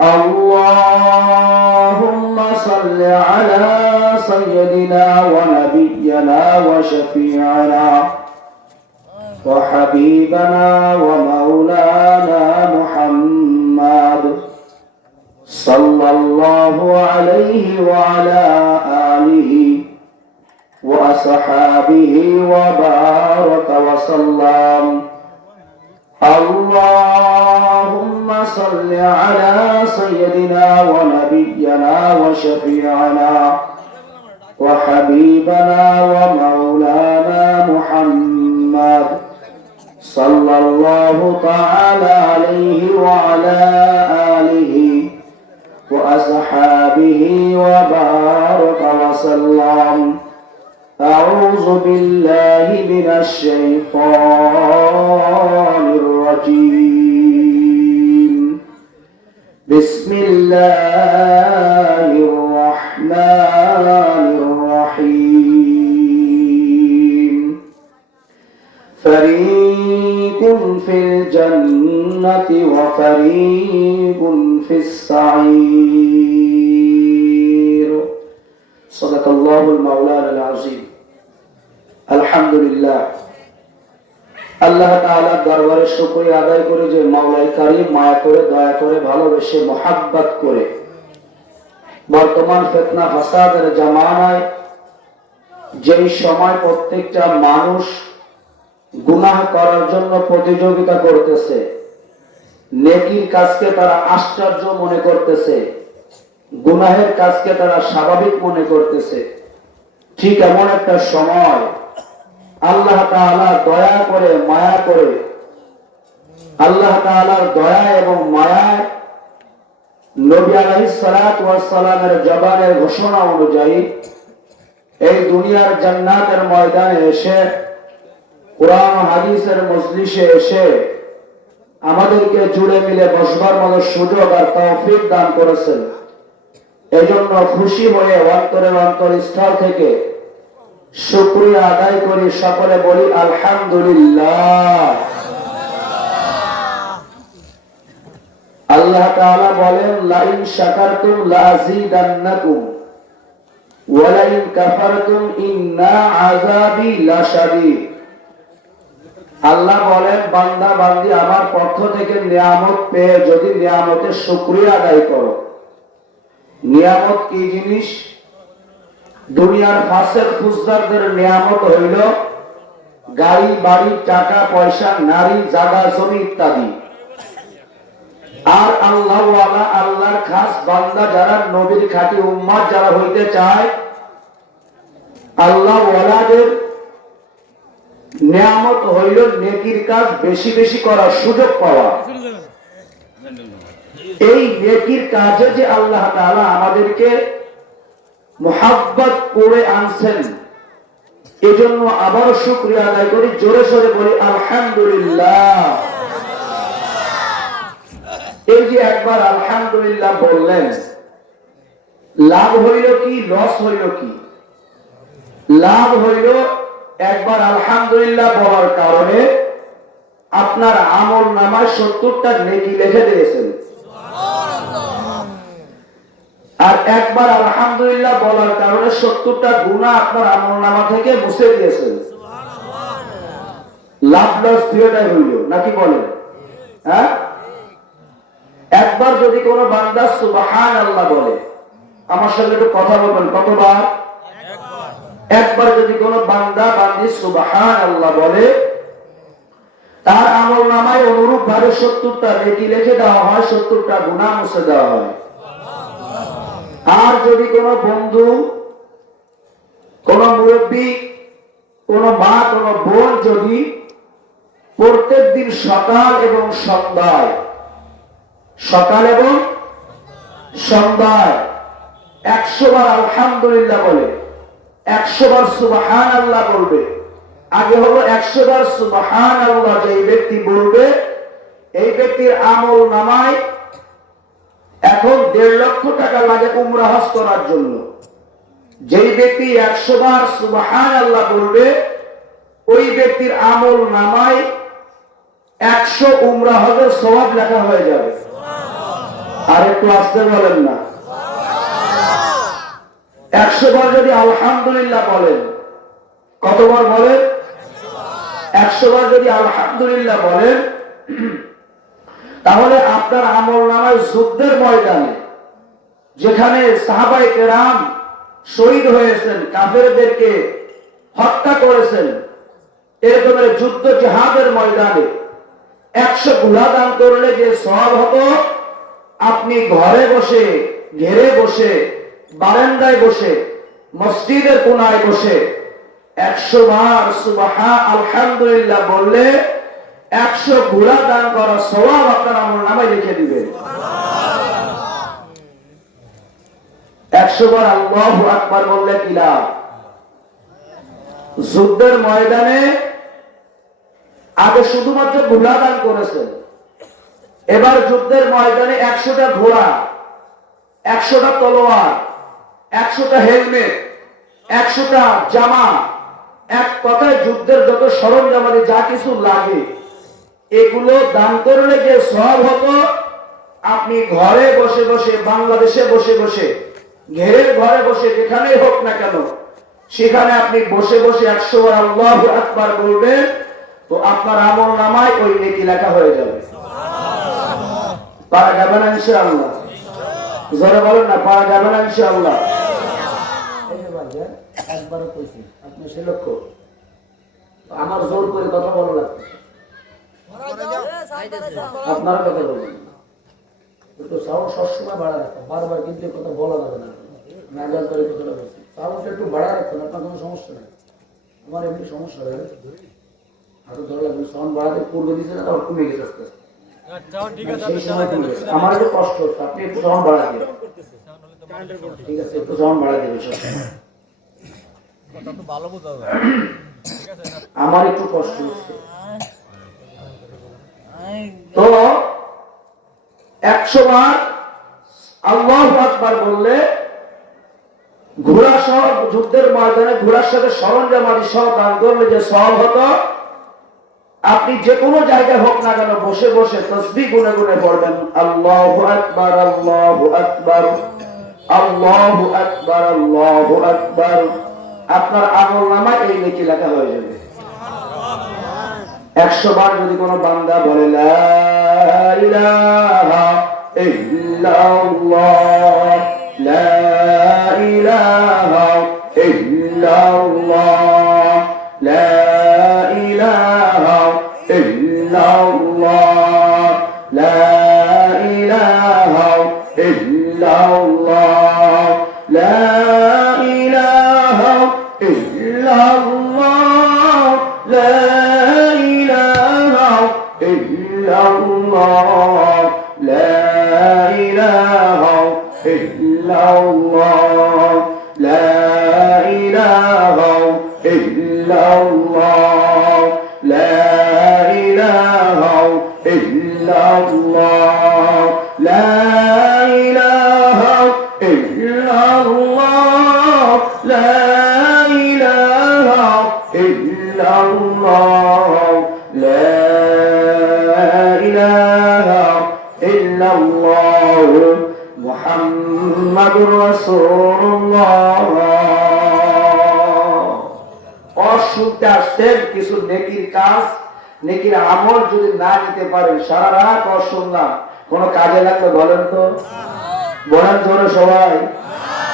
اللهم صل على سيدنا ونبينا وشفيعنا وحبيبنا ومولانا محمد صلى الله عليه وعلى آله وأصحابه وبارك وسلم. اللهم صل على سيدنا ونبينا وشفيعنا وحبيبنا ومولانا محمد صلى الله تعالى عليه وعلى آله وأصحابه وبارك وسلم. أعوذ بالله من الشيطان الرجيم. بسم الله الرحمن الرحيم. فريق في الجنة وفريق في السعير. صدق الله المولانا العظيم. আলহামদুলিল্লাহ, আল্লাহ তাআলার দরবারে শুকরিয়া আদায় করে যে মাওলাই কারীম মায়া করে, দয়া করে, ভালোবেসে, মোহাব্বত করে বর্তমান ফিতনা ফাসাদের জামানায় যেই সময় প্রত্যেকটা মানুষ গুনাহ করার জন্য প্রতিযোগিতা করতেছে, নেকির কাজকে তারা আশ্চর্য মনে করতেছে, গুনাহের কাজকে তারা স্বাভাবিক মনে করতেছে, ঠিক এমন একটা সময় আল্লাহ তাআলা দয়া করে, মায়া করে, আল্লাহ তাআলার দয়া এবং মায়ায় নবী আলাইহিস সালাতু ওয়াস সালামের জবানের ঘোষণা অনুযায়ী এই দুনিয়ার জান্নাতের ময়দানে এসে, কোরআন হাদিসের মজলিসে এসে আমাদেরকে জুড়ে মিলে বসবার মতো সুযোগ আর তৌফিক দান করেছেন। এজন্য খুশি হয়ে অন্তরের অন্তরস্থল থেকে শুকরিয়া আদায় করি, সকলে বলি আলহামদুলিল্লাহ। আল্লাহ তাআলা বলেন, লাইন শাকারতুম লাযীদান্নাকুম ওয়া লাইন কাফারতুম ইন্না আযাবি লাশাদীদ। আল্লাহ বলেন, বান্দা বান্দি আমার পক্ষ থেকে নিয়ামত পেয়ে যদি নিয়ামতের শুকরিয়া আদায় করো। নিয়ামত কি জিনিস? দুনিয়ার ফাসেক ফুজদারদের নিয়ামত হইল গাড়ি, বাড়ি, টাকা পয়সা, নারী, জায়গা, জমি ইত্যাদি। আর আল্লাহ ওয়ালা, আল্লাহর খাস বান্দা যারা, নবীর খাঁটি উম্মত যারা হইতে চায়, আল্লাহ ওয়ালাদের নিয়ামত হইল নেকির কাজ বেশি বেশি করার সুযোগ পাওয়া। এই নেকির কাজে যে আল্লাহ তাআলা আমাদেরকে মুহাব্বত করে আনছেন, এজন্য আবারও শুকরিয়া আদায় করি, জোরে সোরে বলি আলহামদুলিল্লাহ। এই যে একবার আলহামদুলিল্লাহ বললেন, লাভ হইল কি, লস হইল কি? লাভ হইল একবার আলহামদুলিল্লাহ বলার কারণে আপনার আমল নামায় 70টা নেকি লিখে দিয়েছেন। আর একবার আলহামদুলিল্লাহ বলার কারণে 70টা গুনাহ আপনার আমলনামা থেকে মুছে দিয়েছেন। লাভ লস দুইটাই হইল, নাকি বলেন? হ্যাঁ, একবার যদি কোনো বান্দা সুবহানাল্লাহ বলে, আমার সঙ্গে একটু কথা বলবেন, কতবার? একবার যদি কোনো বান্দা বান্দি সুবহানাল্লাহ বলে, তার আমলনামায় অনুরূপ ভাবে 70টা নেকি লিখে দেওয়া হয়, 70টা গুনাহ মুছে দেওয়া হয়। আর যদি কোনো বন্ধু, কোন মুরব্বী, কোন মা, কোন বোন যদি প্রত্যেক দিন সকাল এবং সন্ধ্যায় 100 বার আলহামদুলিল্লাহ বলে, 100 বার সুবহানাল্লাহ বলবে। আগে হলো 100 বার সুবহানাল্লাহ যে ব্যক্তি বলবে, এই ব্যক্তির আমল নামায় এখন 1.5 লক্ষ টাকা লাগে উমরা হজ করার জন্য। যেই ব্যক্তি 100 বার সুবহানাল্লাহ বলবে, ওই ব্যক্তির আমল নামায় 100 উমরা হজের সওয়াব লেখা হয়ে যাবে। আর একটু আসতে বলেন না। 100 বার যদি আলহামদুলিল্লাহ বলেন, কতবার বলেন? 100 বার যদি আলহামদুলিল্লাহ বলেন, তাহলে আপনার আমলনামায় যুদ্ধের ময়দানে যেখানে সাহাবায়ে কেরাম শহীদ হয়েছেন, কাফেরদেরকে হত্যা করেছেন, এরকমের যুদ্ধ জিহাদের ময়দানে 100 ঘোড়া দান করলে যে সওয়াব হতো, আপনি ঘরে বসে, ঘেরে বসে, বারান্দায় বসে, মসজিদের কোনায় বসে 100 বার সুবহান আলহামদুলিল্লাহ বললে 100 ঘোড়া দান করা সওয়াব আপনার আমলনামায় লিখে দিবেন। 100 বার আল্লাহু আকবার বললে কি লাভ? যুদ্ধের ময়দানে আগে শুধুমাত্র ঘোড়া দান করেছেন, এবার যুদ্ধের ময়দানে 100টা ঘোড়া, 100টা তলোয়ার, 100টা হেলমেট, 100টা জামা, এক কথায় যুদ্ধের যত সরঞ্জামাদি যা কিছু লাগে এগুলো দান করলে যে সওয়াব হতো, আপনি ঘরে বসে বসে, বাংলাদেশে বসে বসে, ঘেরের ঘরে বসে, যেখানেই হোক না কেন, সেখানে আপনি বসে বসে 100 বার আল্লাহু আকবার বলবেন, তো আপনার আমলনামায় ওই নেকি লেখা হয়ে যাবে। পারা যাবে না ইনশাআল্লাহ? জোরে বলেন না, পারা যাবে না ইনশাআল্লাহ? একবারও কইছি আপনি সে লক্ষ্য, আমার জোর করে কথা বলা লাগছে, আপনারা কথা বলবেন তো সাউন্ড সবসময় বাড়া রাখো, বারবার কিন্তু কথা বলা যাবে না। মেজাজ করে কথাটা বলছি, সাউন্ড একটু বাড়া রাখুন, আপনার কোনো সমস্যা নেই। আমার এমনি সমস্যা হয়, হাতে ধরা লাগবে, সাউন্ড বাড়াতে পূর্বে দিচ্ছে না, আবার কমে গেছে আস্তে আস্তে। আমার একটু কষ্ট হচ্ছে, আপনি একটু সাউন্ড বাড়া দিন। ঠিক আছে, একটু সাউন্ড বাড়া দেবে, আমার একটু কষ্ট হচ্ছে। তো 100 বার আল্লাহু আকবার বললে ঘোড়া সহ যুদ্ধের ময়দানে ঘোড়ার সাথে সরঞ্জামাদি সহ দান করলে যে সওয়াব হতো, আপনি যে কোনো জায়গায় হোক না কেন বসে বসে তাসবিহ গুনে গুনে পড়বেন, আল্লাহু আকবার, আল্লাহু আকবার, আল্লাহু আকবার, আল্লাহু আকবার, আপনার আমলনামায় এই নেকি লেখা হয়ে যাবে। 100 বার যদি কোনো বান্দা বলে লা ইলাহা ইল্লাল্লাহ, লা ইলাহা ইল্লাল্লাহ, লা ইলাহা ইল্লাল্লাহ, লা ইলাহা ইল্লাল্লাহ, লা ইলাহা ইল্লাল্লাহ, লা ইলাহা ইল্লাল্লাহ, লা ইলাহা ইল্লাল্লাহ, লা ইলাহা ইল্লাল্লাহ, লা ইলাহা ইল্লাল্লাহ, লা ইলাহা ইল্লাল্লাহ, লা ইলাহা ইল্লাল্লাহ, লা ইলাহা ইল্লাল্লাহ, মুহাম্মাদুর রাসূলুল্লাহ। অশুনতে আসছেন কিছু নেকির কাজ, নেকির আমল যদি না নিতে পারেন, সারা রাত শুনলাম, কোন কাজে লাগবে বলেন তো? বলেন জোরে সবাই।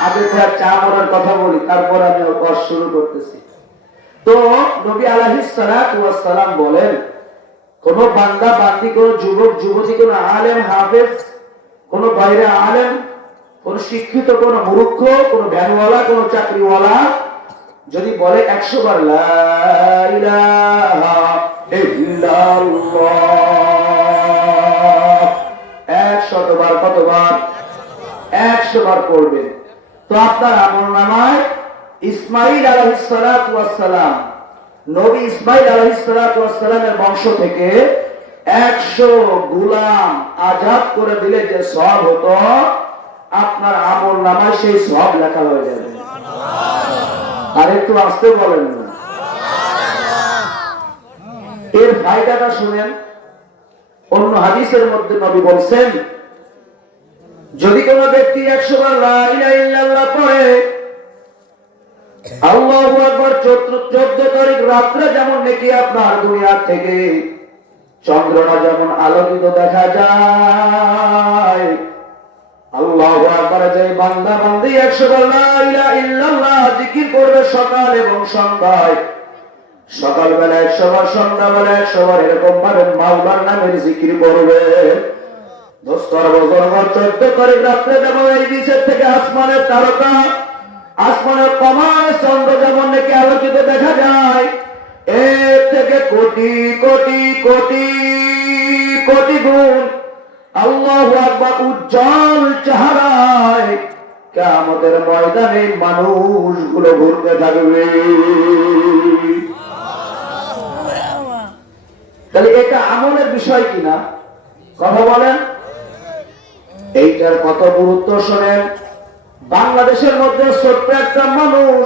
আগে চা মরার কথা বলি, তারপর আমি ওয়াজ শুরু করতেছি। তো নবী আলাইহিস সালাতু ওয়াস সালাম বলেন, কোন বান্দা বান্দি, কোন যুবক যুবতী, কোন আলেম হাফেজ, কোন বাইরে আলেম, কোন শিক্ষিত, কোন মূর্খ, কোন ভ্যানওয়ালা, কোন চাকরিওয়ালা যদি বলে 100 বার লা ইলাহা ইল্লাল্লাহ, 100 বার, কতবার? 100 বার পড়বেন, তো আপনার আমলনামায় ইসমাঈল আলাইহিস সালাতু ওয়াস সালাম, নবী ইসমাঈল আলাইহিস সালাতু ওয়াস সালামের বংশ থেকে 100 গোলাম আজাদ করে দিলে যে সওয়াব হতো, আপনার আমলনামায় সেই সওয়াব লেখা হয়ে যাবে। আর একটু আসতে বলেন না। এর ফায়দাটা শুনেন। অন্য হাদিসের মধ্যে নবী বলছেন, যদি কোন ব্যক্তি 100 বার লা ইলাহা ইল্লাল্লাহ পড়ে, আল্লাহু আকবার 14 তারিখ রাত্রে যেমন নাকি আপনার দুনিয়া থেকে চন্দ্রটা যেমন আলোকিত দেখা যায়, আল্লাহু আকবার যে বান্দা বান্দি 100 বার লা ইলাহা ইল্লাল্লাহ জিকির করবে সকাল এবং সন্ধ্যায়, সকালবেলা 100 বার, সন্ধ্যাবেলা 100 বার, এরকম ভাবে মাওলার নামের জিকির করবে, দোস্তর বছর 14 তারিখ রাত্রে যেমন এই নিচের থেকে আসমানের তারকা, আসমানের কমার চন্দ্র যেমন নাকি আলোকিত দেখা যায়, এর থেকে কোটি কোটি কোটি কোটি গুণ আল্লাহু আকবার উজ্জ্বল চেহারায় কিয়ামতের ময়দানে মানুষগুলো ঘুরতে থাকবে। তাহলে এটা আমলের বিষয় কিনা কথা বলেন? এইটার কত গুরুত্ব শোনেন। বাংলাদেশের মধ্যে ছোট্ট একটা মানুষ,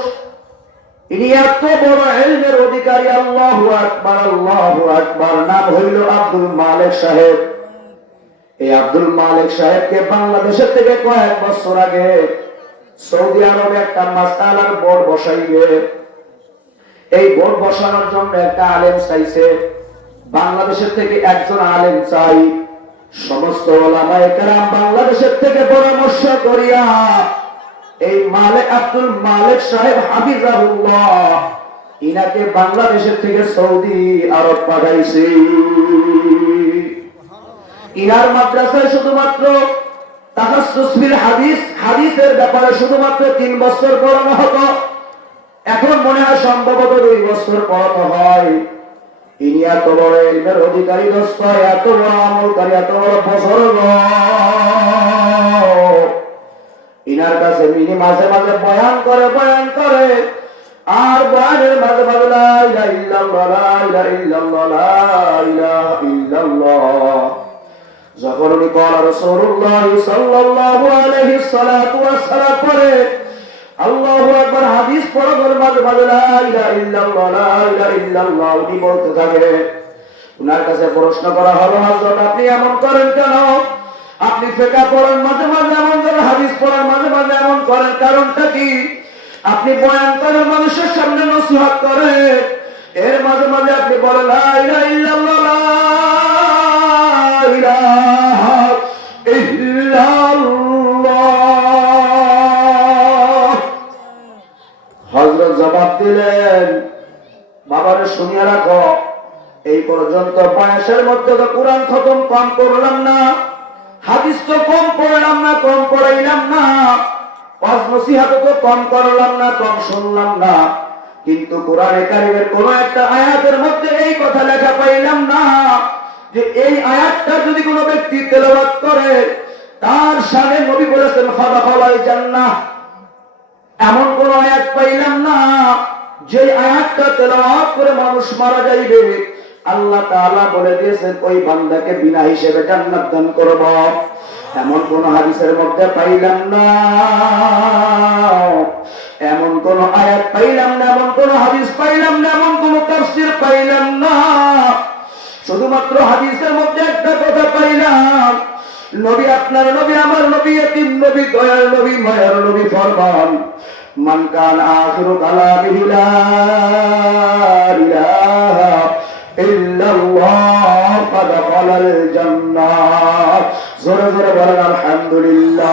ইনি এত বড় ইলমের অধিকারী, আল্লাহু আকবার আল্লাহু আকবার, নাম হইল আব্দুল মালিক সাহেব। এই আব্দুল মালিক সাহেবকে বাংলাদেশের থেকে কয়েক বছর আগে সৌদি আরবে একটা মাসআলার বোর্ড বসাইবে। এই বোর্ড বসানোর জন্য একটা আলেম চাইছে, বাংলাদেশের থেকে একজন আলেম চাই। সমস্ত ওলামায়ে কেরাম বাংলাদেশের থেকে পরামর্শ করিয়া এই মালিক আব্দুল মালিক সাহেব হাফিজাহুল্লাহ ইনাকে বাংলাদেশের থেকে সৌদি আরব পাঠাইছে। ইনার মাদ্রাসায় শুধুমাত্র তাখাসসুস ফিল হাদিস, হাদিসের ব্যাপারে শুধুমাত্র 3 বছর পড়ানো হতো, এখন মনে হয় সম্ভবত 2 বছর পড়ানো হয়। ইনি এত বড় ইলমের অধিকারী দোস্ত, এত বড় আমলকারী, এত বড় বুজুর্গ, ইনার কাছে ইনি মাঝে মাঝে বয়ান করে আর বয়ানের মাঝে মাঝে লা ইলাহা ইল্লাল্লাহ লা ইলাহা ইল্লাল্লাহ লা ইলাহা ইল্লাল্লাহ। যখন উনি ক্বালা রাসূলুল্লাহ সাল্লাল্লাহু আলাইহি সাল্লাতু ওয়াস সালাম পড়ে, আল্লাহু আকবার হাদিস পড়ার মাঝে মাঝে লা ইলাহা ইল্লাল্লাহ লা ইলাহা ইল্লাল্লাহ উনি বলতে থাকে। উনার কাছে প্রশ্ন করা হলো, হযরত আপনি এমন করেন কেন? আপনি ফিকহ পড়েন মাঝে মাঝে এমন করেন, হাদিস পড়েন মাঝে মাঝে এমন করেন, কারণটা কি? আপনি বয়ান করেন, মানুষের সামনে নসিহত করেন, এর মাঝে মাঝে আপনি বলেন লা ইলাহা ইল্লাল্লাহ লা ইলাহা ইল্লাল্লাহ। হযরত জবাব দিলেন, বাবারে শুনিয়া রাখো, এই পর্যন্ত বয়সের মধ্যে তো কোরআন খতম কম করলাম না, হাদিস তো কম পড়লাম না, কম পড়াইলাম না, ওয়াজ নসিহত তো কম করলাম না, কম শুনলাম না, কিন্তু কোরআনে কারীমের কোন একটা আয়াতের মধ্যে এই কথা লেখা পাইলাম না যে এই আয়াতটা যদি কোনো ব্যক্তি তেলাওয়াত করে তার শানে নবী বলেছেন ফাদাখালাল জান্নাহ। এমন কোন আয়াত পাইলাম না যে আয়াতটা তেলাওয়াত করে মানুষ মারা যাইবে, আল্লাহ তাআলা বলে দিয়েছেন ওই বান্দাকে বিনা হিসেবে জান্নাত দান করব। এমন কোন হাদিসের মধ্যে পাইলাম না, এমন কোন আয়াত পাইলাম না, এমন কোন হাদিস পাইলাম না, এমন কোন তাফসীর পাইলাম না। শুধুমাত্র হাদিসের মধ্যে একটা কথা পাইলাম, নবী আপনার নবী আমার নবী এতিম নবী দয়ার নবী মায়ার নবী ফরমান মান কানা আখিরু কালামিহি লা ইলাহা ইল্লাল্লাহ ফাদাখালাল জান্নাহ। জোরে জোরে বলেন আলহামদুলিল্লাহ।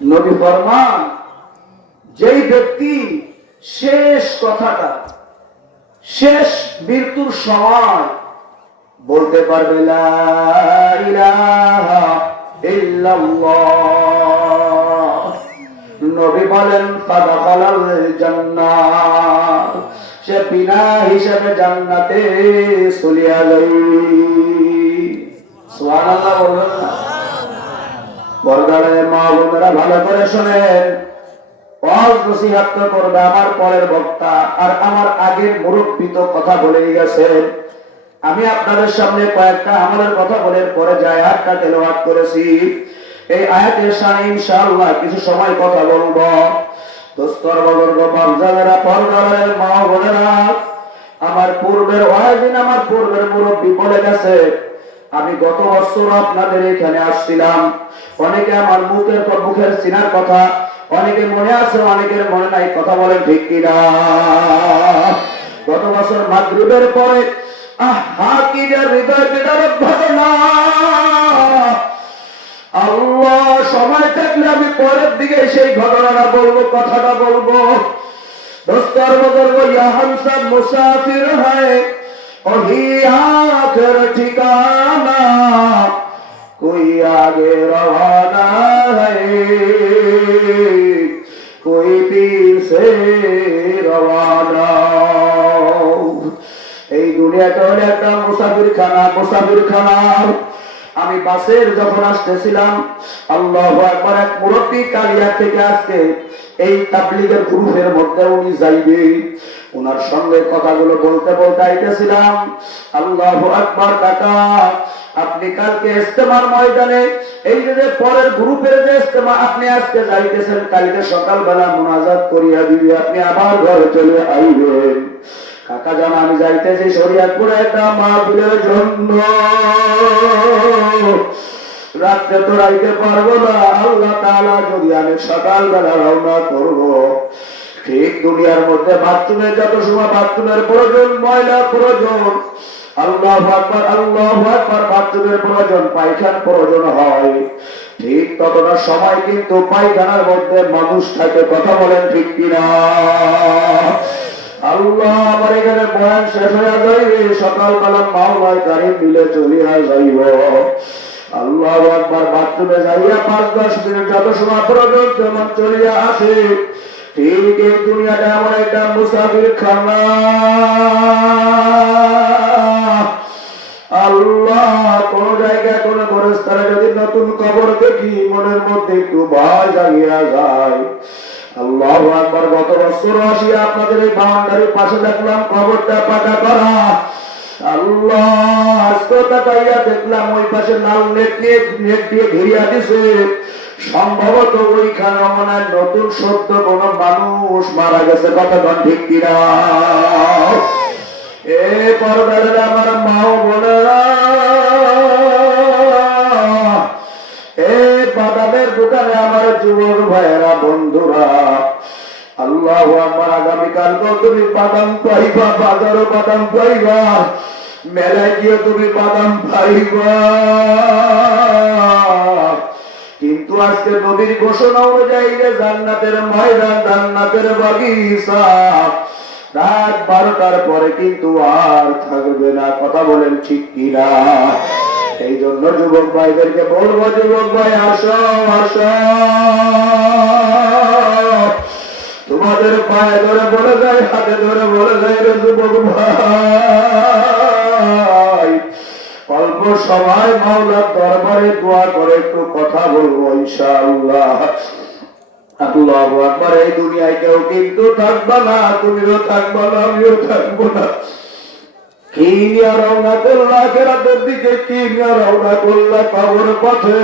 নবী ফরমান যেই ব্যক্তি শেষ কথাটা শেষ মৃত্যুর সময় বলতে পারবে লা ইলাহা ইল্লাল্লাহ, নবী বলেন ফাদাখালাল জান্নাহ, সে বিনা হিসাবে জান্নাতে চলিয়া যাইবে। সুবহানাল্লাহ বলবেন না? বড়দারে মা বোনেরা ভালো করে শোনেন, ওয়াজ নসিহত করবে আমার পরের বক্তা, আর আমার আগের মুরব্বী তো কথা বলেই গেছেন। আমি আপনাদের সামনে কয়েকটা আমলের কথা বলে পরে যে আয়াতটা তেলাওয়াত করেছি, এই আয়াতের শানে ইনশাআল্লাহ কিছু সময় কথা বলবো। দোস্তর বুজুর্গ বাপজানেরা পর্দারের মা বোনেরা, আমার পূর্বের ওয়াজিন আমার পূর্বের মুরব্বী বলে গেছে আমি গত বছর আপনাদের এখানে আসছিলাম, অনেকে আমার মুখের চিনার কথা, অনেকে মনে আছে, অনেকের মনে নাই, কথা বলেন ঠিক কিনা? গত বছর মাগরিবের পরে কি যে হৃদয় বিদারক ঘটনা! আল্লাহ, সময় থাকলে আমি পরের দিকে সেই ঘটনাটা বলবো, কথাটা বলবো। দোস্তর বদল ইহান সব মুসাফির হয়, वही आखिर ठिकाना, कोई आगे रवाना है, कोई पीछे रवाना। এই দুনিয়াটা হলো একটা মুসাফিরখানা। আমি বাসের যখন আসতেছিলাম, আল্লাহু আকবার, এক মুরব্বী কালিয়া থেকে আজকে এই তাবলীগের গ্রুপের মধ্যে উনি যাইবে, ওনার সঙ্গে কথাগুলো বলতে বলতে আইতেছিলাম। আল্লাহু আকবার, কাকা আপনি কালকে ইজতেমার ময়দানে এই যে পরের গ্রুপের যে ইজতেমা আপনি আজকে যাইতেছেন, কালকে সকালবেলা মুনাজাত করিয়া দিবি, আপনি আবার ঘরে চলে আইবেন। কাকা জানা আমি যাইতেছি শরীয়তপুরে একটা মাহফিলের জন্য, রাত্রে তো রাইতে পারবো না, আল্লাহ তাআলা যদি আমি সকালবেলা রওনা করবো, ঠিক দুনিয়ার মধ্যে বাথরুমে যত সময় বাথরুমের প্রয়োজন, ময়লা প্রয়োজন, আল্লাহু আকবার আল্লাহু আকবার, বাথরুমের প্রয়োজন, পায়খানার প্রয়োজন হয়, ঠিক ততটা সময় কিন্তু পায়খানার মধ্যে মানুষ থাকে, কথা বলেন ঠিক কিনা? আল্লাহ, আমার এখানে বয়ান শেষ হয়ে যাইবে, সকালবেলা মাওলায় কারীম মিলে চলিয়া যাইব। আল্লাহু আকবার, বাথরুমে যাইয়া 5-10 মিনিট যত সময় প্রয়োজন তেমন চলিয়া আসে। ঠিক এই দুনিয়াটা এমন একটা মুসাফিরখানা। আল্লাহ, কোন জায়গায় কোন গোরস্থানে যদি নতুন কবর দেখি মনের মধ্যে একটু ভয় জাগিয়া যায়। আল্লাহু আকবার, গত বছর আসিয়া আপনাদের এই বাউন্ডারির পাশে দেখলাম কবরটা পাকা করা। আল্লাহ, আজকে তাকাইয়া দেখলাম ওই পাশে লাল নেট দিয়ে ঘিরিয়া দিছে, সম্ভবত ওইখানে মনে হয় নতুন সদ্য কোন মানুষ মারা গেছে, কথা ঠিক কিনা? এ পর্দারে আমার মাও বোনেরা, এ বাদামের দোকানে আমার যুবক ভাইয়েরা, বন্ধুরা, আল্লাহু আকবার, আগামীকাল তুমি বাদাম পাইবা, বাজারও বাদাম পাইবা, মেলায় গিয়ে তুমি বাদাম পাইবা। কিন্তু আজকে নবীর ঘোষণা অনুযায়ী জান্নাতের ময়দান, জান্নাতের বাগিচা রাত 12টার পরে কিন্তু আর থাকবে না, কথা বলেন ঠিক কিনা? এই জন্য যুবক ভাইদেরকে বলবো, যুবক ভাই আসো আসো, তোমাদের পায়ে ধরে বলে যায়, হাতে ধরে বলে যায়, রে যুবক ভাই, অল্প সময় মাওলার দরবারে দোয়া করে একটু কথা বলবো ইনশাআল্লাহ। আল্লাহু আকবার, এই দুনিয়ায় কেউ কিন্তু থাকবে না, তুমিও থাকবে না, আমিও থাকবো না। কি নিয়ে রওনা করলা আখিরাতের দিকে, কি নিয়ে রওনা করলা কবর পথে?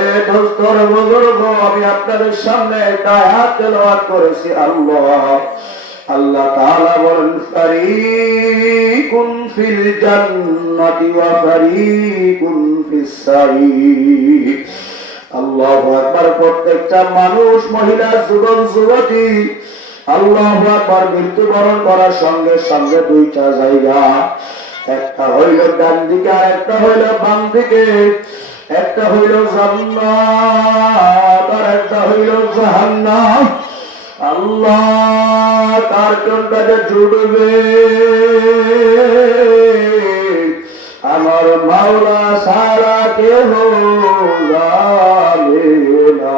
এ দোস্তর বুজুর্গ, আমি আপনাদের সামনে একটা আয়াত তেলাওয়াত করেছি। আল্লাহ তাআলা বলেন, ফারিকুন ফিল জান্নাতি ওয়া ফারিকুন ফিস সাঈর। আল্লাহু আকবার, প্রত্যেকটা মানুষ, মহিলা, যুবক যুবতী, আল্লাহু আকবার, মৃত্যুবরণ করার সঙ্গে সঙ্গে দুইটা জায়গা, একটা হইল ডান দিকে আর একটা হইল বাম দিকে, একটা হইল জান্নাত আর একটা হইল জাহান্নাম। আল্লাহ, কার কোনটাতে জুড়বে? আমার মাওলা সারা কেহ জানে না,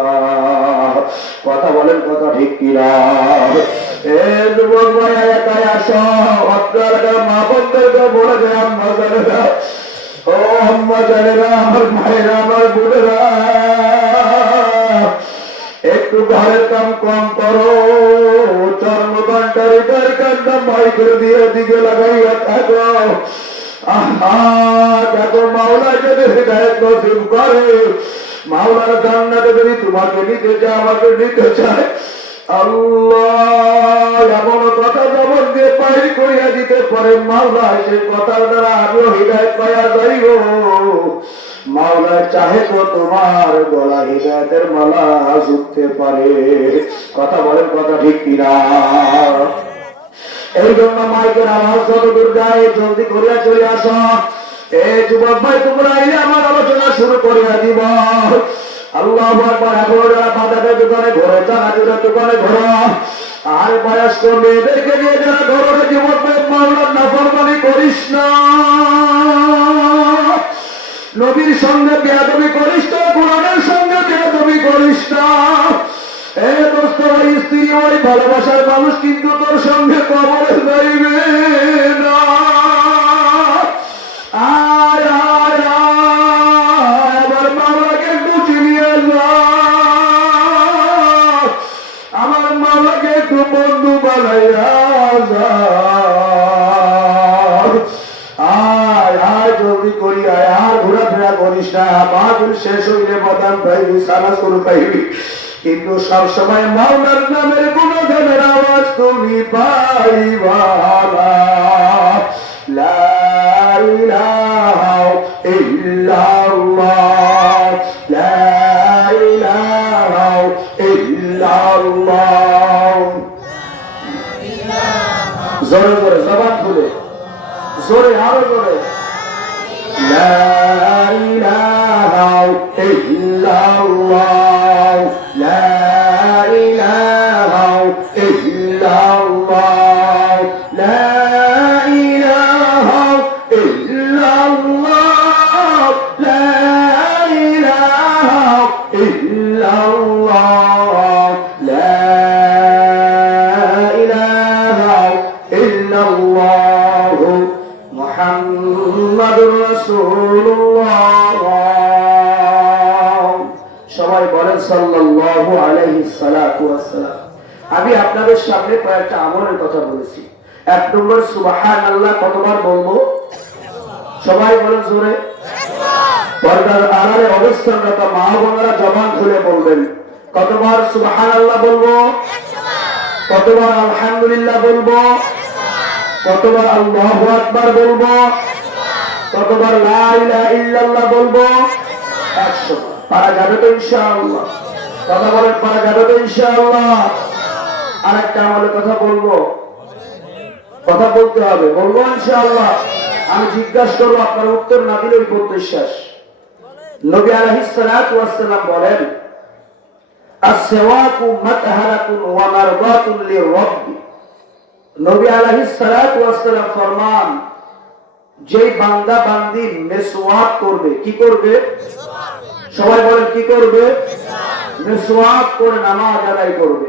কথা বলেন, কথা ঠিক কিনা? এ যুবক ভাই, একাই আসো, আপনার মা বোনদেরকে বলে দেয়, আম্মা জানেরা, ও আম্মা জানেরা, আমার ভাইরা, আমার বোনেরা, একটু ঘরের কাম কম করো, চর্মকান্ডার হৃদয় কান্ডা মাই করে দিয়ে দিকে লাগাইয়া থাকো। আহা, দেখো মাওলা যদি হৃদায়াত নসিব করে, মাওলার জান্নাতে যদি তোমাকে নিতে চায়, আমাকে নিতে চায়, আল্লাহ এমন কথা জবান দিয়ে বাইর করিয়া দিতে পারে মাওলা, সেই কথার দ্বারা আমিও হৃদায়ত পাইয়া যাইব। মাওলা চাহে তো তোমার গলা হৃদায়তের মালা ঝুঁকতে পারে। কথা বলেন, কথা ঠিক কিনা? এই জন্য মাইকের আওয়াজ যতদূর যায় জলদি করিয়া চলে আসো। এই যুবক ভাই, তোমরা আইলে আমার আলোচনা শুরু করিয়া দিব। আল্লাহু আকবার। এখন যারা বাজারের দোকানে ঘোরো, চানাচুরের দোকানে ঘোরো, আর বয়স্ক মেয়েদেরকে নিয়ে যারা ঘোরো, যুবক ভাই মাওলার নাফরমানি করিস না, নবীর সঙ্গে বেয়াদবি করিস না, কোরআনের সঙ্গে বেয়াদবি করিস না। দোস্ত ভাই, স্ত্রী ওই ভালোবাসার মানুষ কিন্তু তোর সঙ্গে কবরে যাইবে না। আমার মাওলাকে একটু চিনিয়ে যা, আমার মাওলাকে একটু বন্ধু বানাইয়া যা। জলদি করি আয়, আর ঘোরাফেরা করিস না। মাহফিল শেষ হইলে বদান পাইবি, সারা শুরু পাইবি, কিন্তু সবসময় মাওলার নামের গুণগানের আওয়াজ তুমি পাইবা না। লা ইলাহা ইল্লাল্লাহ, লা ইলাহা ইল্লাল্লাহ। জোরে জোরে জবান খুলে, জোরে আরো জোরে। লা ইলাহা ইল্লাল্লাহ, লা ইলাহা ইল্লাল্লাহ, লা ইলাহা ইল্লাল্লাহ, লা ইলাহা ইল্লাল্লাহ, লা ইলাহা ইল্লাল্লাহ, মুহাম্মাদুর রাসূলুল্লাহ। সবাই বলেন সাল্লাল্লাহু আলাইহি সাল্লাতু ওয়াসসালাম। আমি আপনাদের সামনে কয়েকটা আমলের কথা বলেছি। 1 নম্বর সুবহানাল্লাহ কতবার বলবো? সবাই বলেন জোরে। পর্দার আড়ালে অবস্থানরত মা বোনেরা জবান খুলে বলবেন, কতবার সুবহানাল্লাহ বলবো? কতবার আলহামদুলিল্লাহ বলবো? কতবার আল্লাহু আকবার বলবো? কতবার লা ইলাহা ইল্লাল্লাহ বলবো? 100 বার। পারা যাবে তো ইনশাআল্লাহ? কথা বলেন, পারা যাবে তো ইনশাআল্লাহ? আরেকটা আমলের কথা বলবো, কথা বলতে হবে, বলবো ইনশাআল্লাহ। আমি জিজ্ঞাসা করবো, আপনার উত্তর না দিলে বলতে শেষ। নবী আলাইহিস সালাতু ওয়াস সালাম বলেন, আস-সিওয়াকু মাতহারাতুন ওয়া মারদাতুন লির-রাব্ব। নবী আলাইহিস সালাতু ওয়াস সালাম ফরমান, যেই বান্দা বান্দি মিসওয়াক করবে, কি করবে? সবাই বলেন কি করবে? মিসওয়াক করে নামাজ আদায় করবে।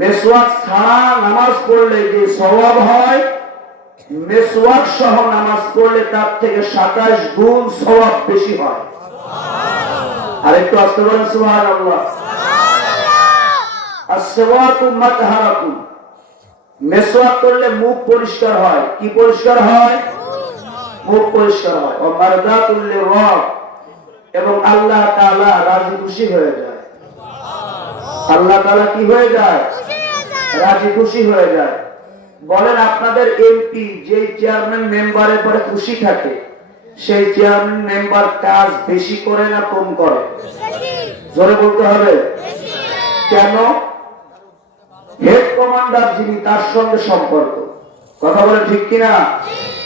মিসওয়াক ছাড়া নামাজ পড়লে যে সওয়াব হয়, মিসওয়াক সহ নামাজ পড়লে তার থেকে 27 গুণ সওয়াব বেশি হয়। আরেকটু আস্তে বলেন সুবহানাল্লাহ। আস-সিওয়াকু মাতহারাতুন। মিসওয়াক করলে মুখ পরিষ্কার হয়। কি পরিষ্কার হয়? মুখ পরিষ্কার হয়। ও মারদাতুল লির-রাব, এবং আল্লাহ তাআলা রাজি খুশি হয়ে যায়। আল্লাহ তাআলা কি হয়ে যায়? রাজি খুশি হয়ে যায়। বলেন, আপনাদের এমপি যে চেয়ারম্যান মেম্বারের পরে খুশি থাকে, সেই চেয়ারম্যান মেম্বার কাজ বেশি করে না কম করে? জোরে বলতে হবে। কেন? হেড কমান্ডার যিনি, তার সঙ্গে সম্পর্ক। কথা বলে ঠিক কিনা?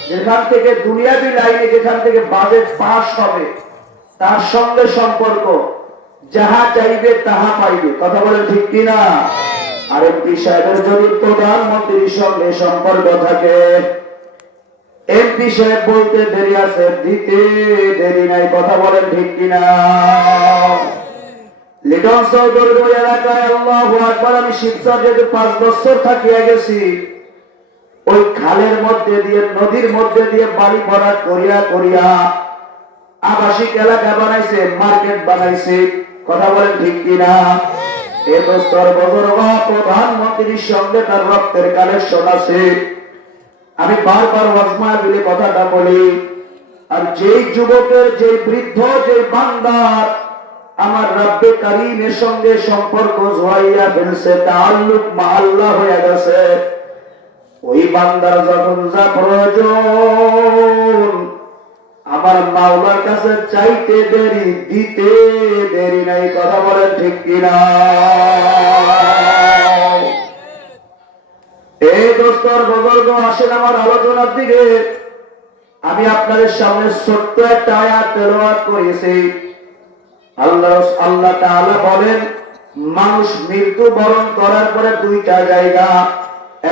যেখান থেকে দুনিয়াবি লাইনে, যেখান থেকে বাজেট পাস হবে, তার সঙ্গে সম্পর্ক। যাহা চাইবে তাহা পাইবে। কথা বলে ঠিক কিনা? আর এমপি সাহেবের যদি প্রধানমন্ত্রীর সঙ্গে সম্পর্ক থাকে, এমপি সাহেব বলতে দেরি আছে, দিতে দেরি নাই। কথা বলেন ঠিক কিনা? লিটন চৌধুরী এলাকায় আল্লাহু আকবার, আমি শিবচর যেতে 5 বছর থাকিয়া গেছি। ওই খালের মধ্যে দিয়ে, নদীর মধ্যে দিয়ে বাড়ি ভরাট করিয়া করিয়া আবাসিক এলাকা বানাইছে, মার্কেট বানাইছে। কথা বলেন ঠিক কিনা? এই বছর প্রধানমন্ত্রীর সঙ্গে তার রক্তের কানেকশন আছে। আমি বারবার ওয়াজ মাহফিলে কথাটা বলি। আর যেই যুবকের, যেই বৃদ্ধ, যেই বান্দার আমার রব্বে কারীমের সঙ্গে সম্পর্ক জড়াইয়া ফেলছে, তাআল্লুক মা আল্লাহ হয়ে গেছে। ওই বান্দার যখন যা প্রয়োজন আমার মাওলার কাছে চাইতে দেরি, দিতে দেরি নাই। কথা বলেন ঠিক কিনা? এই দোস্তর বুজুর্গ, আসেন আমার আলোচনার দিকে। আমি আপনাদের সামনে ছোট্ট একটা আয়াত তেলাওয়াত করেছি। আল্লাহ তাআলা বলেন, মানুষ মৃত্যু বরণ করার পরে দুইটা জায়গা,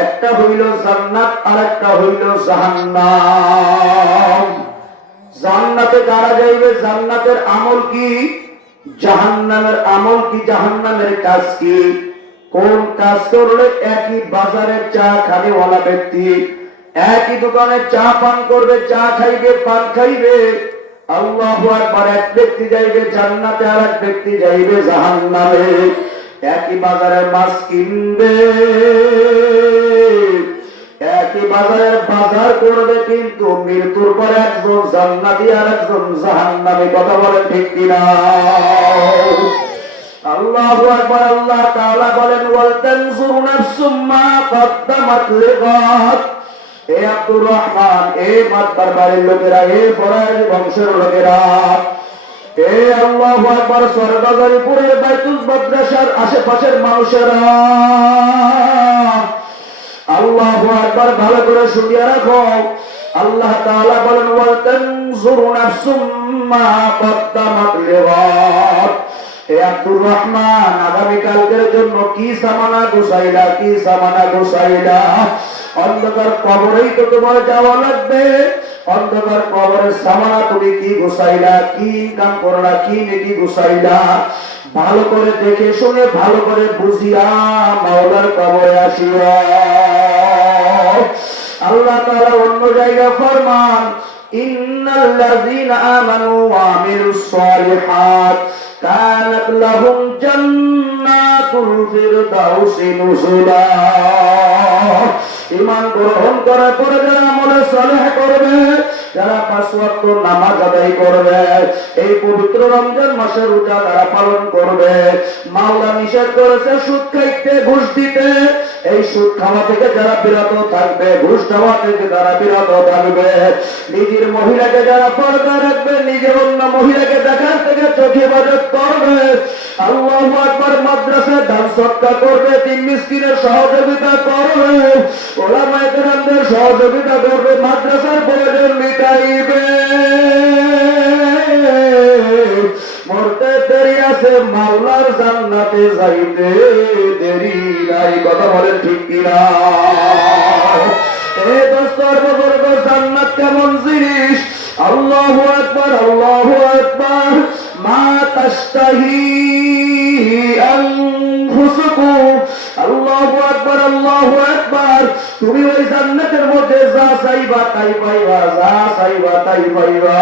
একটা হইল জান্নাত আর একটা হইল জাহান্নাম। জান্নাতে কারা যাইবে? জান্নাতের আমল কি? জাহান্নামের আমল কি? জাহান্নামের কাজ কি? কোন কাজ করলে? একই বাজারে চা খানেওয়ালা ব্যক্তি একই দোকানে চা পান করবে, চা খাইবে, পান খাইবে। আল্লাহু আকবার। এক ব্যক্তি যাইবে জান্নাতে আর এক ব্যক্তি যাইবে জাহান্নামে। একই বাজারে মাছ কিনবে, একই বাজারে বাজার করবে, কিন্তু মৃত্যুর পর একজন জান্নাতি আর একজন জাহান্নামী। কথা বলেন ঠিক কিনা? আল্লাহু আকবার। আল্লাহ তাআলা বলেন, ওয়াল তানজুর নাফসুম মা কদ্দামাত লিগাদ। এ আব্দুর রহমান, এ মাতবার বাড়ির লোকেরা, এ ফরাজি বংশের লোকেরা, এ আল্লাহু আকবার সরদারিপুরের বাইতুল মাদ্রাসার আশেপাশের মানুষেরা, আল্লাহু আকবার, ভালো করে শুনিয়ে রাখো। আল্লাহ তাআলা বলেন, ওয়াল তানজুর নাফসুম মা কদ্দামাত লিগাদ। হে আব্দুর রহমান, আগামীকালকের জন্য কি সামানা গুছাইলা, কি সামানা গুছাইলা? অন্ধকার কবরেই তো তোমার যাওয়া লাগবে। অন্ধকার কবরের সামানা তুমি কি গুছাইলা, কি ইনকাম করলা, কি নেকি গুছাইলা? ভালো করে দেখে শুনে, ভালো করে বুঝিয়া মাওলার কবরে আসিয়া। আল্লাহ তাআলা অন্য জায়গায় ফরমান, ইন্নাল্লাযীনা আমানু ওয়া আমিলুস সালিহাত কানাত লাহুম জান্নাতুল ফিরদাউসি নুজুলা। ঈমান গ্রহণ করার পরে যারা আমলে সালেহ করবে, যারা 5 ওয়াক্ত নামাজ আদায় করবে, এই পবিত্র রমজান মাসের রোজা যারা পালন করবে, মাওলা নিষেধ করেছে সুদ খাইতে, ঘুষ দিতে। এই সুদ খাওয়া থেকে যারা বিরত থাকবে, ঘুষ দেওয়া থেকে যারা বিরত থাকবে, নিজের মহিলাকে যারা পর্দা রাখবে, নিজের অন্য মহিলাকে দেখার থেকে চোখে বাজত করবে, আল্লাহু আকবার, মাদ্রাসায় দান সদকা করবে, তিন মিসকিনের সহযোগিতা করবে, ওলামায়ে কেরামদের সহযোগিতা করবে, মাদ্রাসার প্রয়োজন মিটাইবে। মরতে দেরি আছে, মাওলার জান্নাতে যাইতে দেরি নাই। কথা বলেন ঠিক কিনা? এ দোস্তর বুজুর্গ, জান্নাত কেমন জিনিস? আল্লাহু আকবার, আল্লাহু আকবার। মা তাশতাহি আনফুসুকুম। আল্লাহু আকবার, আল্লাহু আকবার। তুমি ওই জান্নাতের মধ্যে যা চাইবা তাই পাইবা, যা চাইবা তাই পাইবা।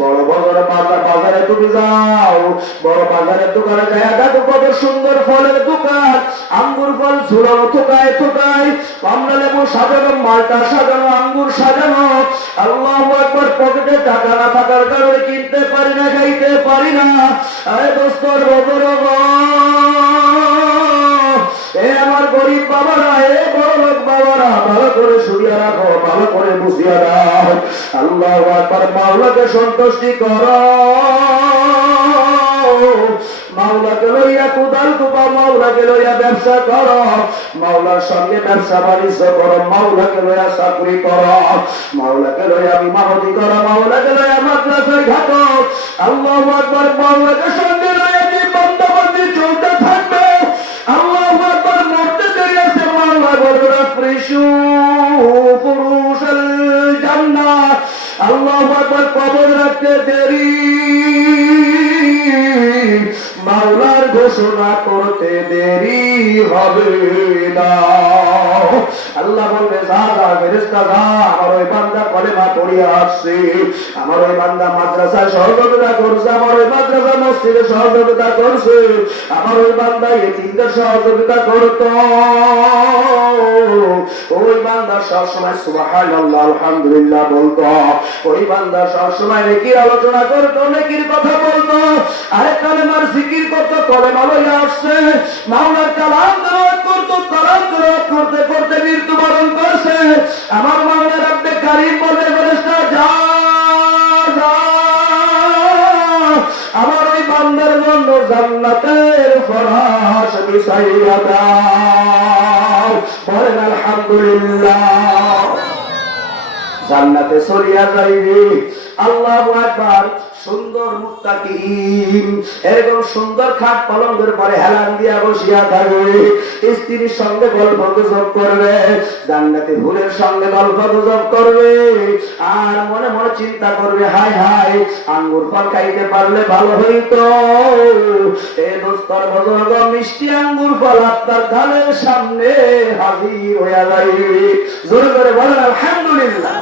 বড় বড় বাজারে তুমি যাও, বড় বাজারের দোকানে যায় দেখো কত সুন্দর ফলের দোকান, আঙ্গুর ফল ঝুলানো থোকায় থোকায়, কমলা লেবু সাজানো, মালটা সাজানো, আঙ্গুর সাজানো। আল্লাহু আকবার। পকেটে টাকা না থাকার কারণে কিনতে পারি না, খাইতে পারি না। আরে দোস্তর বুজুর্গ, এ আমার গরিব বাবারা, এ বড় লোক বাবারা, ভালো করে শুনিয়া রাখো, ভালো করে বুঝিয়া দাও। আল্লাহু আকবার। মাওলাকে সন্তুষ্টি করো, মাওলাকে লইয়া কুদাল কুপা, মাওলাকে লইয়া ব্যবসা করো, মাওলার সঙ্গে ব্যবসা বাণিজ্য করো, মাওলাকে লইয়া চাকরি করো, মাওলাকে লইয়া বিমানতি করো, মাওলাকে লইয়া মাদ্রাসায় ঘাটো। আল্লাহু আকবার। মাওলাকে সঙ্গে লইয়া কি বন্ধবন্দি চলতে থাকবে। আল্লাহু আকবার। মরতে দেরি আছে, মাওলা বলবে আফরিশু ফুরুশাল জান্নাহ। আল্লাহু আকবার। কবর রাখতে দেরি, মাওলার ঘোষণা করতে দেরি হবে না। আল্লাহ বলবে, যা যা ফেরেশতা যা, আমার ওই বান্দা কলেমা পড়িয়া আসছে, আমার ওই বান্দা মাদ্রাসায় সহযোগিতা করছে, আমার ওই মাদ্রাসা মসজিদে সহযোগিতা করছে, আমার ওই বান্দা ইতিমদের সহযোগিতা করত। ওই বান্দা সবসময় সুবহানাল্লাহ আলহামদুলিল্লাহ বলতো, ওই বান্দা সবসময় নেকির আলোচনা করতো, নেকির কথা বলতো। আরেকটা কলেমা লইয়া আসছে, মাওলার কালাম তেলাওয়াত করতে কালাম তেলাওয়াত করতে করতে মৃত্যুবরণ করছে। আমার মাওলা রব্বে কারীম বলে ফেরেশতা যা যা আমার ওই বান্দার জন্য জান্নাতের ফরশ বিছাইয়া দাও। বলেন আলহামদুলিল্লাহ। জান্নাতে চলিয়া যাইবে। আল্লাহু আকবার। সুন্দর মুত্তাকিন এরকম সুন্দর খাট পালঙ্গের পরে হেলান দিয়া বসিয়া থাকবে, স্ত্রীর সঙ্গে গল্প গুজব করবে, জান্নাতে ফুলের সঙ্গে গল্প গুজব করবে, আর মনে মনে চিন্তা করবে হায় হায় আঙ্গুর ফল খাইতে পারলে ভালো হইতো। এ দোস্তর বুজুর্গ মিষ্টি আঙ্গুর ফল আপনার ধানের সামনে হাজির হইয়া যাইবে। জোরে করে বলেন আলহামদুলিল্লাহ।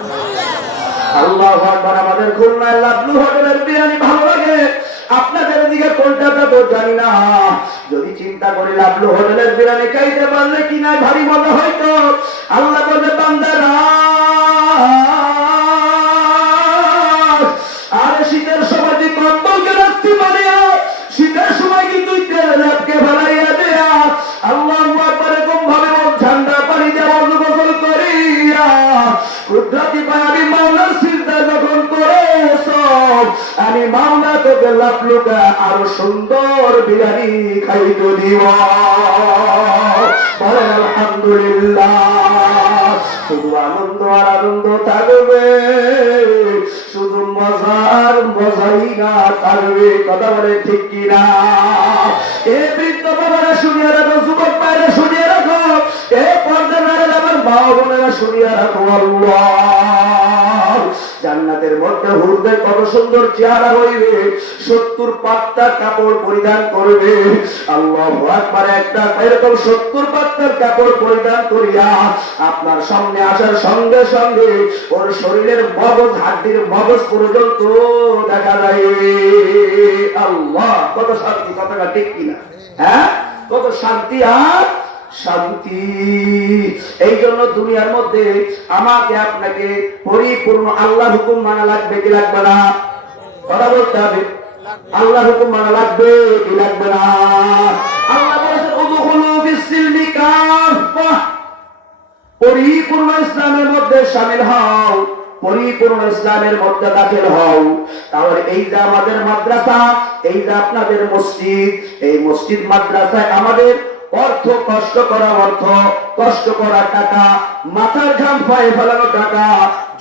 আল্লাহু আকবার। আমাদের খুলনায় লাবলু হোটেলের বিরিয়ানি ভালো লাগে, আপনাদের দিকে কোনটা তো জানি না। যদি চিন্তা করি লাবলু হোটেলের বিরিয়ানি খাইতে পারলে কিনা ভারী মজা হইতো। আল্লাহ বলে বান্দারা আরে শীতের সময় তুই কম্বলকে রাখতে পারিয়া, শীতের সময় কিন্তু ল্যাপকে ফেলাইয়া দেয়া আল্লাহু আকবার এরকম ভাবে ঠান্ডা পানি দেওয়া গোসল করিয়া কুদরতি পানি মাওলার সিজদা যখন করেছ, আমি মাওলা তোকে লাবলুকা আরো সুন্দর বিরিয়ানি খাইতে দিব। বলেন আলহামদুলিল্লাহ। শুধু আনন্দ আর আনন্দ থাকবে, শুধু মজার মজাই না থাকবে। কথা বলে ঠিক কিনা? এ বৃদ্ধ বাবারা শুনিয়ে রাখো, যুবক ভাইরা শুনিয়ে রাখো, এ পর্দা নারী আমার মা বোনেরা শুনিয়ে রাখো, আল্লাহ জান্নাতের মধ্যে হুরদের কত সুন্দর চেহারা হইবে, 70 পাত্তার কাপড় পরিধান করবে। আল্লাহু আকবার। একটা এরকম 70 পাত্তার কাপড় পরিধান করিয়া আপনার সামনে আসার সঙ্গে সঙ্গে ওর শরীরের মগজ হাড্ডির মগজ পর্যন্ত দেখা যায়। আল্লাহ কত শান্তি। কথাটা ঠিক কিনা? হ্যাঁ, কত শান্তি আর শান্তি। এই জন্য দুনিয়ার মধ্যে আমাকে আপনাকে পরিপূর্ণ আল্লাহর হুকুম মানা লাগবে কি লাগবে না? কথা বলতে হবে। আল্লাহর হুকুম মানা লাগবে কি লাগবে না? আল্লাহ বলেছেন উদখুলু ফিস-সিলমি কাফা, পরিপূর্ণ ইসলামের মধ্যে শামিল হও, পরিপূর্ণ ইসলামের মধ্যে দাখিল হও। তাহলে এই যে আমাদের মাদ্রাসা, এই যে আপনাদের মসজিদ, এই মসজিদ মাদ্রাসায় আমাদের অর্থ কষ্ট করা, অর্থ কষ্ট করা টাকা, মাথার ঘাম পায়ে ফেলানো টাকা,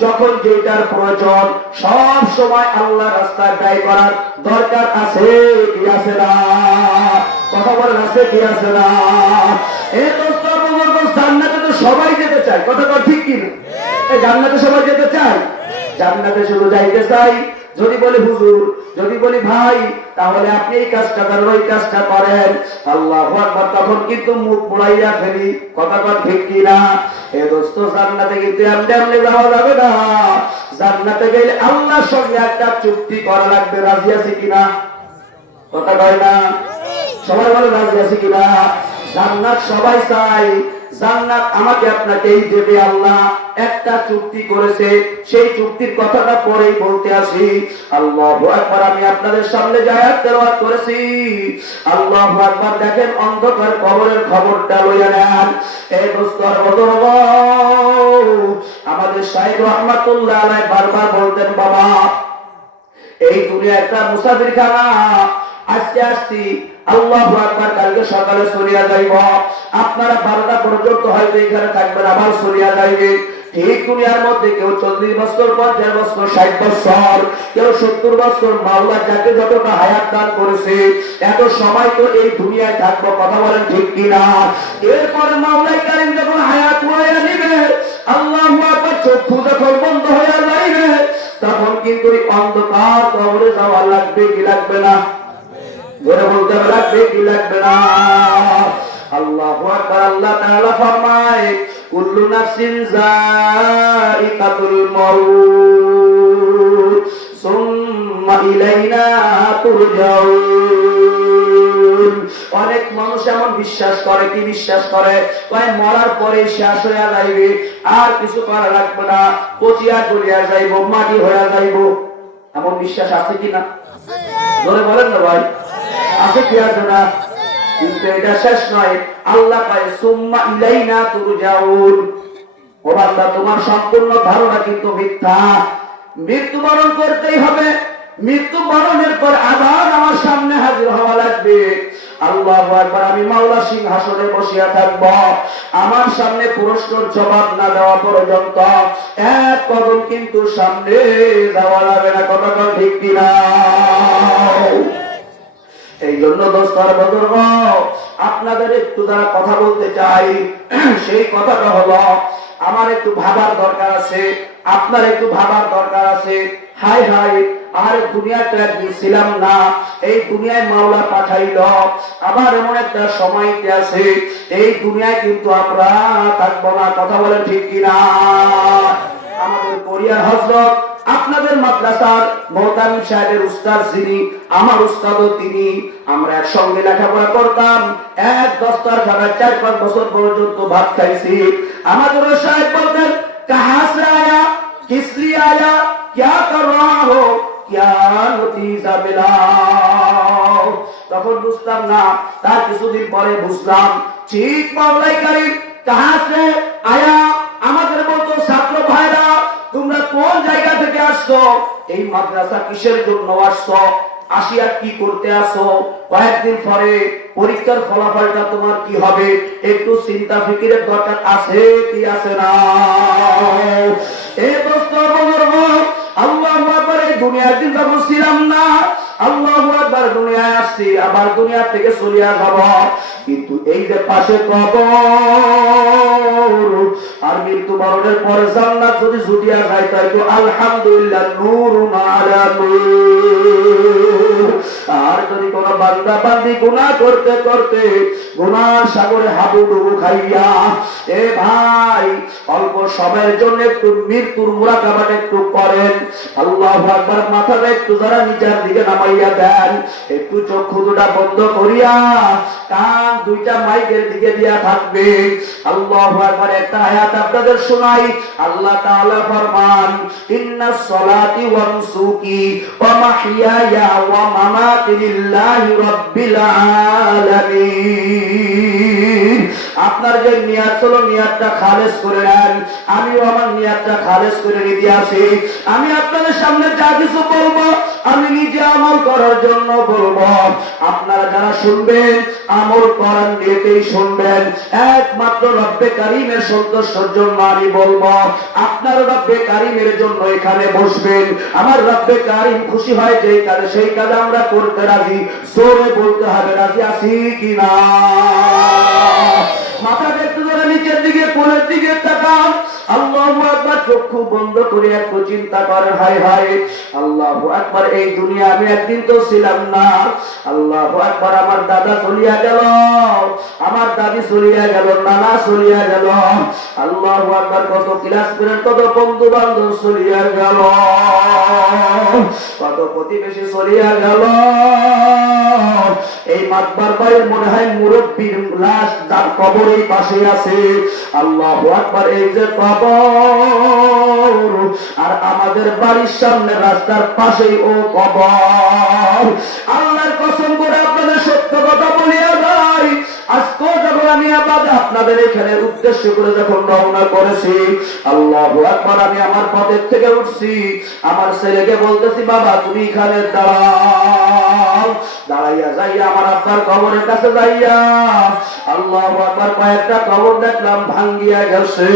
যখন যেটার প্রয়োজন সব সময় আল্লাহ রাস্তায় ব্যয় করার দরকার আছে কি আছে না? কথা বলেন আছে কি আছে না? এই দোস্ত বুজুর্গ জান্নাতে তো সবাই যেতে চায়। কথা ঠিক কিনা? এই জান্নাতে সবাই যেতে চায়। জান্নাতে শুধু যাইতে চাই যদি বলি হুজুর, যদি বলি ভাই, তাহলে আপনি এই কাজটা করেন, ওই কাজটা করেন, আল্লাহু আকবার, তখন কিন্তু মুখ মুড়াইয়া ফেলি। কথা ঠিক কিনা? এ দোস্ত জান্নাতে কিন্তু এমনি এমনি যাওয়া যাবে না। জান্নাতে গেলে আল্লাহর সঙ্গে একটা চুক্তি করা লাগবে। রাজি আছি কিনা? কথা কয় না? সবাই বলে রাজি আছি কিনা? জান্নাত সবাই চাই, জান্নাত আমাকে আপনাকেই দেবে। আল্লাহ একটা চুক্তি করেছে, সেই চুক্তির কথাটা পরেই বলতে আসি। আল্লাহু আকবার। আমি আপনাদের সামনে যে আয়াত তেলাওয়াত করেছি, আল্লাহু আকবার। দেখেন অন্ধকার কবরের খবরটা লইয়া নেন। এই দোস্তর বুজুর্গ আমাদের শাইখ রহমাতুল্লাহ আলাইহি বারবার বলতেন, বাবা এই দুনিয়া একটা মুসাফিরখানা, আজকে আসছি, আল্লাহু আকবার, কালকে সকালে চলিয়া যাইব। আপনারা 12টা পর্যন্ত হয়তো এখানে থাকবেন, আবার চলিয়া যাইবে। ঠিক দুনিয়ার মধ্যে কেউ 40 বছর, 50 বছর, 60 বছর, কেউ 70 বছর, মাওলা যাকে যতটা হায়াত দান করেছে এত সময় তো এই দুনিয়ায় থাকবো। কথা বলেন ঠিক কিনা? এরপর মাওলাই কারীম যখন হায়াত হয়ে নিবে, আল্লাহু আকবার, চক্ষু যখন বন্ধ হয়ে যাইবে, তখন কিন্তু এই অন্ধকার কবরে যাওয়া লাগবে কি লাগবে না? ধরে বলতে লাগবে কি লাগবে না? আল্লাহু আকবার। আল্লাহ তাআলা ফরমায় কুল্লু নাফসিন যায়িকাতুল মাউত সুম্মা ইলাইনা তুরজাউন। অনেক মানুষ এমন বিশ্বাস করে, কি বিশ্বাস করে? কয় মরার পরে শেষ হয়ে যাইবে, আর কিছু করা লাগবে না, পচিয়া গলিয়া যাইব, মাটি হয়ে যাইব। এমন বিশ্বাস আছে কিনা? ধরে বলেন না ভাই, আছে কি আছে না? কিন্তু এটা শেষ নয়, আল্লাহ কয় সুম্মা ইলাইনা তুরজাউন। ও বান্দা, তোমার সম্পূর্ণ ধারণা কিন্তু মিথ্যা। মৃত্যুবরণ করতেই হবে, মৃত্যুবরণের পর আবার আমার সামনে হাজির হওয়া লাগবে। আল্লাহু আকবার। আমি মাওলা সিংহাসনে বসিয়া থাকব, আমার সামনে প্রশ্নের জবাব না দেওয়া পর্যন্ত এক কদম কিন্তু সামনে যাওয়া যাবে না। কথা ঠিক কিনা? এই জন্য দোস্তার বুজুর্গ, আপনাদের একটু যারা কথা বলতে চাই, সেই কথাটা হলো আমার একটু ভাবার দরকার আছে, আপনার একটু ভাবার দরকার আছে। হাই হাই, আর দুনিয়াতে একদিন ছিলাম না, এই দুনিয়ায় মাওলা পাঠাইল, আবার এমন একটা সময়তে আছে এই দুনিয়ায় কিন্তু আমরা থাকবো না। কথা বলেন ঠিক কিনা? আমাদের কোরিয়ার হযরত, আপনাদের মাদ্রাসার মোহতামিম সাহেবের উস্তাদ যিনি, আমার উস্তাদও তিনি, আমরা একসঙ্গে লেখাপড়া করতাম, এক দস্তারখানায় 4-5 বছর পর্যন্ত ভাত খাইছি। আমাদের সাহেব বলতেন, কাহা সে আয়া, কিস লিয়ে আয়া, क्या कर रहा हो, क्या नतीजा मिला। তখন বুঝতাম না, তার কিছুদিন পরে বুঝলাম, ঠিক মাওলাই কারীম কাহা সে আয়া। আমাদের বলতো, ছাত্র ভাইরা তোমরা কোন জায়গা থেকে আসছো, এই মাদ্রাসা কিসের জন্য আসছো, আসিয়া কি করতে আসো, কয়েকদিন পরে পরীক্ষার ফলাফলটা তোমার কি হবে, একটু চিন্তা ফিকিরের দরকার আছে কি আছে না? এই দোস্ত বুজুর্গ, আল্লাহু আকবার। এই দুনিয়ার দিন যখন ছিলাম না, আল্লাহু আকবার, দুনিয়ায় আসছি, আবার দুনিয়া থেকে চলিয়া যাব। কিন্তু এই যে পাশে কবর আর মৃত্যুবরণের পরে জান্নাত যদি ছুটিয়া যায়, তাই তো আলহামদুলিল্লাহ, নূরুন আলা নূর। আর যদি কোন বান্দা বান্দি গুনাহ করতে করতে গুনার সাগরে হাবুডুবু খাইয়া, এ ভাই অল্প সময়ের জন্য একটু মৃত্যুর মুরাকাবাটা একটু করেন। আল্লাহু আকবার। মাথাটা একটু যারা নিচের দিকে নামাইয়া দেন, একটু চক্ষু দুটা বন্ধ করিয়া কান দুইটা মাইকের দিকে দিয়া থাকবে। আল্লাহু আকবার। একটা আয়াত আপনাদের শোনাই। আল্লাহ তাআলা ফরমান, ইন্নাস সালাতি ওয়া নুসুকি ওয়া মাহইয়ায়া ওয়া মামাতি লিল্লাহি রাব্বিল আলামিন। আপনার যে নিয়াত ছিল, নিয়াতটা খালেস করে নেন। আমিও আমার নিয়াতটা খালেস করে নিতে আসি। আমি আপনাদের সামনে যা কিছু বলবো, আমি নিজে আমল করার জন্য বলবো। আপনারা যারা শুনবেন, আমল করার নিয়তেই শুনবেন। একমাত্র রব্বে কারীমের সন্তুষ্টির জন্য আমি বলবো। আপনার রব্বে কারীমের জন্য এখানে বসবেন। আমার রব্বে কারীম খুশি হয় যেই কাজে, সেই কাজ আমরা করতে রাজি। জোরে বলতে হবে, রাজি আছি কিনা? মাথাটা একটু ধরে নিচের দিকে, কোলের দিকে তাকান। আল্লাহু আকবার। চক্ষু বন্ধ করে একটু চিন্তা করেন, হায় হায়, আল্লাহু আকবার। এই দুনিয়া আমি একদিন তো ছিলাম না। আল্লাহু আকবার। আমার দাদা চলিয়া গেল, আমার দাদি চলিয়া গেল, নানা চলিয়া গেল। আল্লাহু আকবার। কত ক্লাস করেন, কত বন্ধু বান্ধব চলিয়া গেল, কত প্রতিবেশী চলিয়া গেল। এই মাতবার বাড়ির মনে হয় মুরব্বীর লাশ যার কবর এই পাশে আছে। আল্লাহু আকবার। এই যে কবর, আর আমাদের বাড়ির সামনে রাস্তার পাশেই ও কবর। আল্লাহর কসম করে আপনাদের সত্য কথা বলিয়া যাই, আজকে যখন আমি আবার আপনাদের এখানে উদ্দেশ্য করে যখন রওনা করেছি, আল্লাহু আকবার, আমি আমার পথের থেকে উঠছি, আমার ছেলেকে বলতেছি, বাবা তুমি এখানে দাঁড়াও। দাঁড়াইয়া যাইয়া আমার আব্বার কবরের কাছে যাইয়া আল্লাহু আকবার, কয়েকটা কবর দেখলাম ভাঙ্গিয়া গেছে।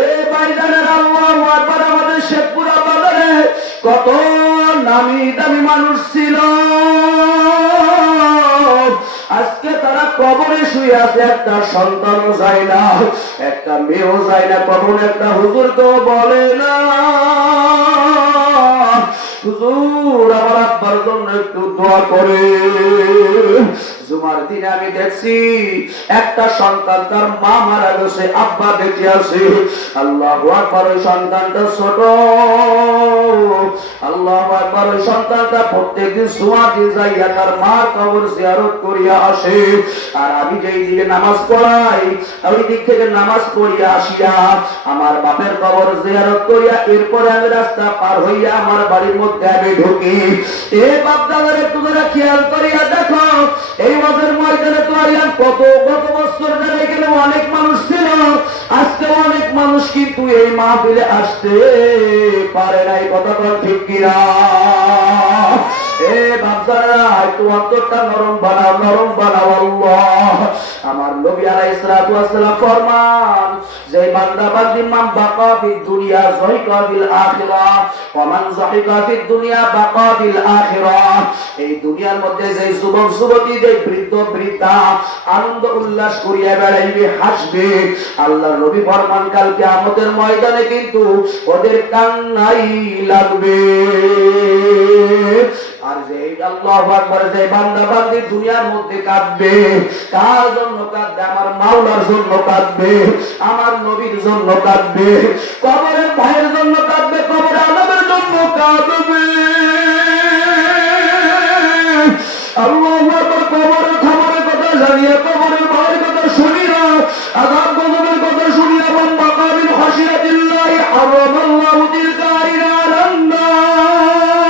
এ ভাইজানের, আল্লাহু আকবার। আমাদের শেখপুরা বাজারে কত নামি দামি মানুষ ছিল, আজকে তারা কবরে শুয়ে আছে। একটা সন্তানও যায় না, একটা মেয়েও যায় না। কখন একটা হুজুর তো বলে না, হুজুর আমার আব্বার জন্য একটু দোয়া করে। জুমার দিনে আমি দেখছি একটা সন্তান, তার মা মারা গেছে, আব্বা বেঁচে আছে। আল্লাহু আকবার। ওই সন্তানটা ছোট, আল্লাহু আকবার। ওই সন্তানটা প্রত্যেকদিন জুমার দিন যাইয়া তার মার কবর জিয়ারত করিয়া আসে। আর আমি যেই দিকে নামাজ পড়াই, ওই দিক থেকে নামাজ পড়িয়া আসিয়া আমার বাপের কবর জিয়ারত করিয়া এরপরে আমি রাস্তা পার হইয়া আমার বাড়ির মধ্যে মধ্যে আমি ঢুকি। এ বাপদাদার একটু করে খেয়াল করিয়া দেখো, এই ওয়াজের ময়দানে তো আইলাম কত বছর ধরে, এখানে অনেক মানুষ ছিল, আজকে অনেক মানুষ কিন্তু এই মাহফিলে আসতে পারে নাই। কথা বল ঠিক কিনা? এ বাপদারা একটু অন্তরটা নরম বানাও, নরম বানাও। আল্লাহ আমার নবী আলাইহিস সালাতু ওয়াস সালাম ফরমান, যে বান্দা বান্দি মান বাকা ফিদ দুনিয়া যাহিকা ফিল আখিরাহ ওয়া মান যাহিকা ফিদ দুনিয়া বাকা ফিল আখিরাহ। এই দুনিয়ার মধ্যে যে যুবক যুবতী, যে বৃদ্ধ বৃদ্ধা আনন্দ উল্লাস করিয়া বেড়াইবে, হাসবে, আল্লাহর নবী ফরমান কাল কিয়ামতের ময়দানে কিন্তু ওদের কান্নাই লাগবে। আর যে আল্লাহু আকবার, যে বান্দা বান্দি দুনিয়ার মধ্যে কাঁদবে, কার জন্য কাঁদবে? আমার মাওলার জন্য কাঁদবে, আমার নবীর জন্য কাঁদবে, কবরের ভাইয়ের জন্য কাঁদবে, কবরের আযাবের জন্য কাঁদবে। আল্লাহু আকবার। কবরের খবরের কথা জানিয়া, কবরের ভাইয়ের কথা শুনিয়া, আযাব গজবের কথা শুনিয়া, মান বাকা মিন খাশিয়াতিল্লাহি হারামাল্লাহু তিলকা আলান নার।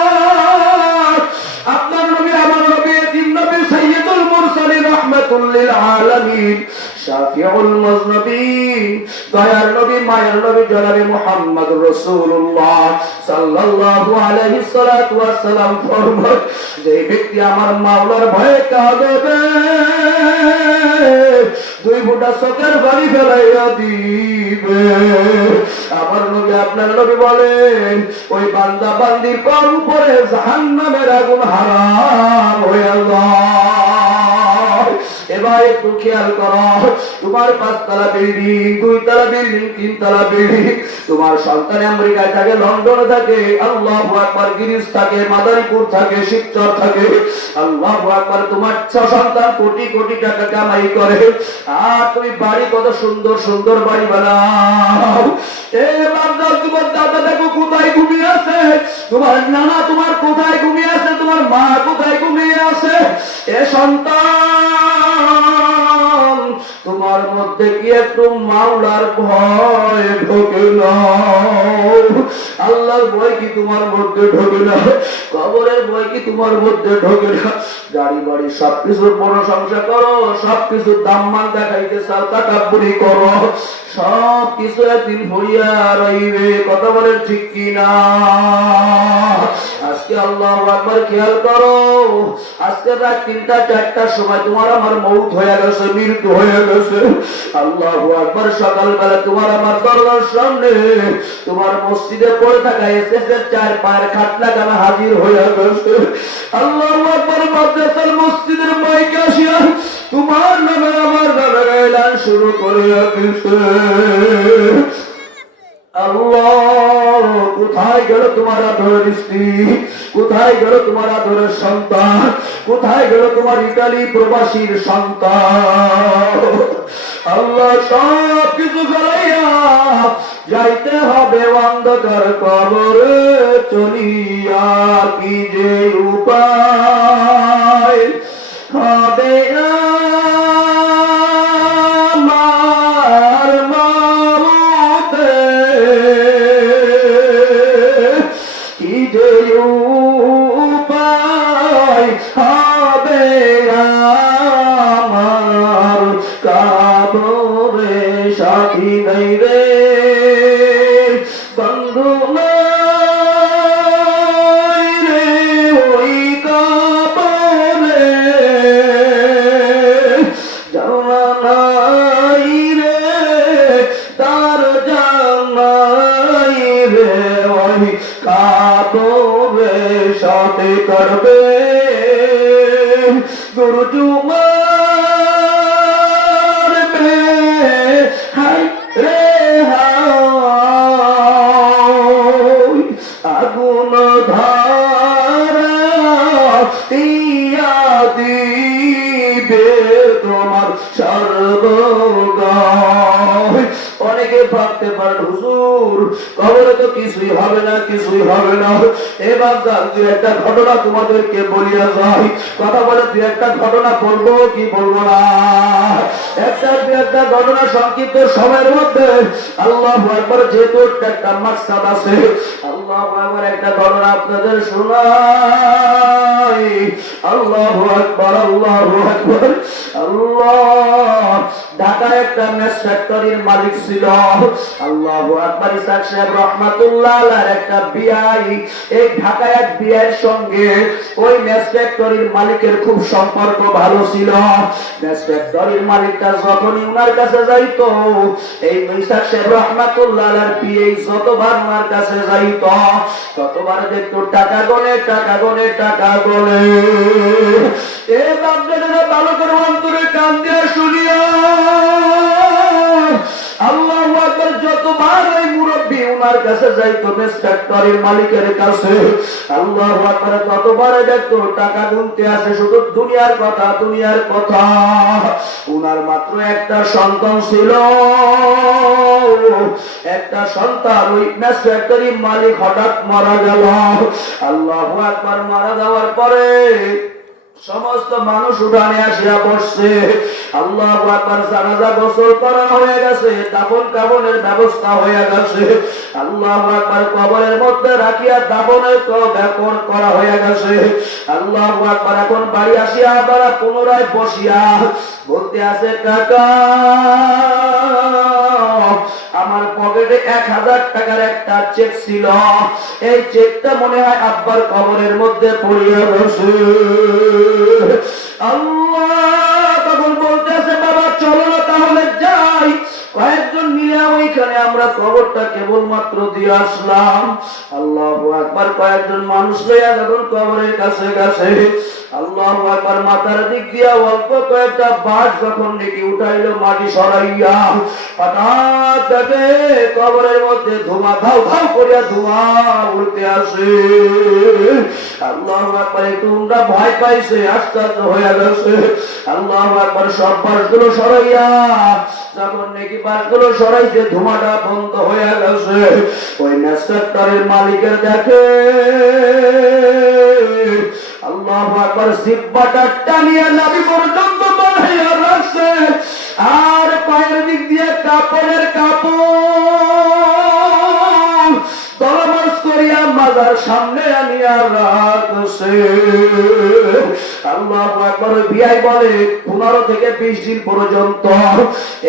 আপনার নবী, আমার নবী, তিন নবী, সাইয়্যিদুল মুরসালিন, রাহমাতুল লিল আলামিন, শাফিউল মুযনিবিন, দয়ার নবী, মায়ের নবী, জনাবে মুহাম্মদুর রাসূলুল্লাহ সাল্লাল্লাহু আলাইহি সাল্লাতু ওয়াস সালাম ফরমান, যে ব্যক্তি আমার মাওলার ভয়ে কাঁদবে, দুই ফোঁটা চোখের পানি ফেলাইয়া দিবে। আমার নবী, আপনার নবী বলেন, ওই বান্দা বান্দির পর উপরে জাহান্নামের আগুন হারাম হয়ে যায়। এবার একটু খেয়াল করো, তোমার 5 তলা বিল্ডিং, 2 তলা বিল্ডিং, 3 তলা বিল্ডিং, তোমার সন্তান আমেরিকায় থাকে, লন্ডনে থাকে, আল্লাহু আকবার, গিরিশ থাকে, মাদারীপুর থাকে, শিবচর থাকে, আল্লাহু আকবার, তোমার সন্তান কোটি কোটি টাকা কামাই করে, আর তুমি বাড়ি কত সুন্দর সুন্দর বাড়ি বানাও। এ বান্দা, তোমার দাদা দেখো কোথায় ঘুমিয়ে আছে, তোমার নানা তোমার কোথায় ঘুমিয়ে আছে, তোমার মা কোথায় ঘুমিয়ে আছে। এ সন্তান, তোমার মধ্যে কি একটু মাওলার ভয় ঢোকে না? আল্লাহর ভয় কি তোমার মধ্যে ঢোকে না? কবরের ভয় কি তোমার মধ্যে ঢোকে না? গাড়ি বাড়ি সবকিছুর প্রশংসা করো, সবকিছুর দাম মান দেখাইতে চাও, তাকাব্বুরি করো, সবকিছু একদিন ভরিয়া রইবে। কথা বলে ঠিক কিনা? আজকে আল্লাহু আকবার, খেয়াল করো, আজকে রাত 3টা 4টার সময় তোমার আমার মউত হয়ে গেছে, মৃত্যু হয়ে গেছে। আল্লাহু আকবার। সকালবেলা তোমার আমার দরজার সামনে, তোমার মসজিদে পড়ে থাকা এসএসের 4 পায়ের খাটলা গানা হাজির হয়ে গেছে। আল্লাহু আকবার। মাদ্রাসার মসজিদের মাইকে আসিয়া তোমার নামে আমার নামে এলান শুরু করে দিয়েছে। আল্লাহ, কোথায় গেল তোমার আদরের স্ত্রী? কোথায় গেল তোমার আদরের সন্তান? কোথায় গেল তোমার ইতালি প্রবাসীর সন্তান? আল্লাহ, সব কিছু ফেলাইয়া যাইতে হবে অন্ধকার কবরে চলিয়া, কি যে উপায় হবে আমার মরতে, কি যে উপায় হবে আমার কবরে, সাথী নাই রে বন্ধু নাই রে ওই কবরে, জানা নাই রে তার জানাই রে ওই কবরে, সাথে করবে গুরুজুমা আগুন ধারা দিবে তোমার সর্বগায়। অনেকে ভাবতে পারেন, হুজুর কবরে তো কিছুই হবে না, কিছুই হবে না। এবার দু একটা ঘটনা তোমাদেরকে বলিয়া যাই। কথা বলে দু একটা ঘটনা বলবো কি বলবো না? দু একটা ঘটনা সংক্ষিপ্ত সময়ের মধ্যে। আল্লাহু আকবার। যেহেতু একটা মাকসাদ আছে, আল্লাহু আকবার। একটা ঘটনা আপনাদের শোনাই। আল্লাহু আকবার, আল্লাহু আকবার, আল্লাহ। ঢাকায় একটা মেস ফ্যাক্টরির মালিক ছিল। আল্লাহু আকবার। ইসাক সাহেব রহমাতুল্লাহ আলাইহির একটা বিয়াই, এই ঢাকায় এক বিয়ের সঙ্গে ওই মেস ফ্যাক্টরির মালিকের খুব সম্পর্ক ভালো ছিল। মেস ফ্যাক্টরির মালিকটা যখনই উনার কাছে যাইতো, এই ইসাক সাহেব রহমাতুল্লাহ আলাইহির বিয়ে যতবার উনার কাছে যাইতো ততবার দেখতো টাকা গনে, টাকা গনে, টাকা গনে। এ বাপদাদারা ভালো করে অন্তরে কান দিয়ে শুনিয়া আল্লাহু আকবার। যতবার ওই মুরব্বি উনার কাছে যাইতো মেস ফ্যাক্টরির মালিকের কাছে, আল্লাহু আকবার, ততবার দেখতো টাকা গুনতে আসে, শুধু দুনিয়ার কথা, দুনিয়ার কথা। উনার মাত্র একটা সন্তান ছিল। একটা সন্তান, ওই মেস ফ্যাক্টরির মালিক হঠাৎ মারা গেল। আল্লাহু আকবার। মারা যাওয়ার পরে সমস্ত মানুষ উঠানে আসিয়া বসছে। আল্লাহু আকবার। জানাজা গোসল করা হয়ে গেছে, দাফন কাফনের ব্যবস্থা হয়ে গেছে। আল্লাহু আকবার। কবরের মধ্যে রাখিয়া দাফনের ব্যাপন করা হয়ে গেছে। আল্লাহু আকবার। এখন বাড়ি আসিয়া আবার পুনরায় বসিয়া বলতে আছে, কাকা আমার পকেটে 1000 টাকার একটা চেক ছিল, এই চেকটা মনে হয় আব্বার কবরের মধ্যে পড়িয়া রয়েছে। আল্লাহ তখন বলতে আছে, বাবা চলো না তাহলে যাই। কয়েকজন মিলে ওইখানে আমরা কবরটা কেবলমাত্র দিয়ে আসলাম। আল্লাহু আকবার। কয়েকজন মানুষ লইয়া যখন কবরের কাছে গেছে, আল্লাহু আকবার, মাথার দিক দিয়া অল্প কয়েকটা বাঁশ যখন নাকি উঠাইলো মাটি সরাইয়া, হঠাৎ দেখে কবরের মধ্যে ধোঁয়া, ধাউ ধাউ করিয়া ধোঁয়া উঠতে আসে। আল্লাহু আকবার। একটু উনরা ভয় পাইছে, আশ্চর্য হয়ে গেছে। আল্লাহু আকবার। সব বাঁশগুলো সরাইয়া যখন নাকি বাঁশগুলো সরাইছে, ধোঁয়াটা বন্ধ হয়ে গেছে। ওই মেস ফ্যাক্টরির মালিকের দেখে আল্লাহু আকবার, জিহ্বাটা টানিয়া নাভি পর্যন্ত বাঁধাইয়া রাখছে, আর পায়ের দিক দিয়ে কাপড়ের কাপড় দলমাস করিয়া মাজার সামনে আনিয়া রাখছে। আল্লাহু আকবার। বিয়াই বলে 15 থেকে 20 দিন পর্যন্ত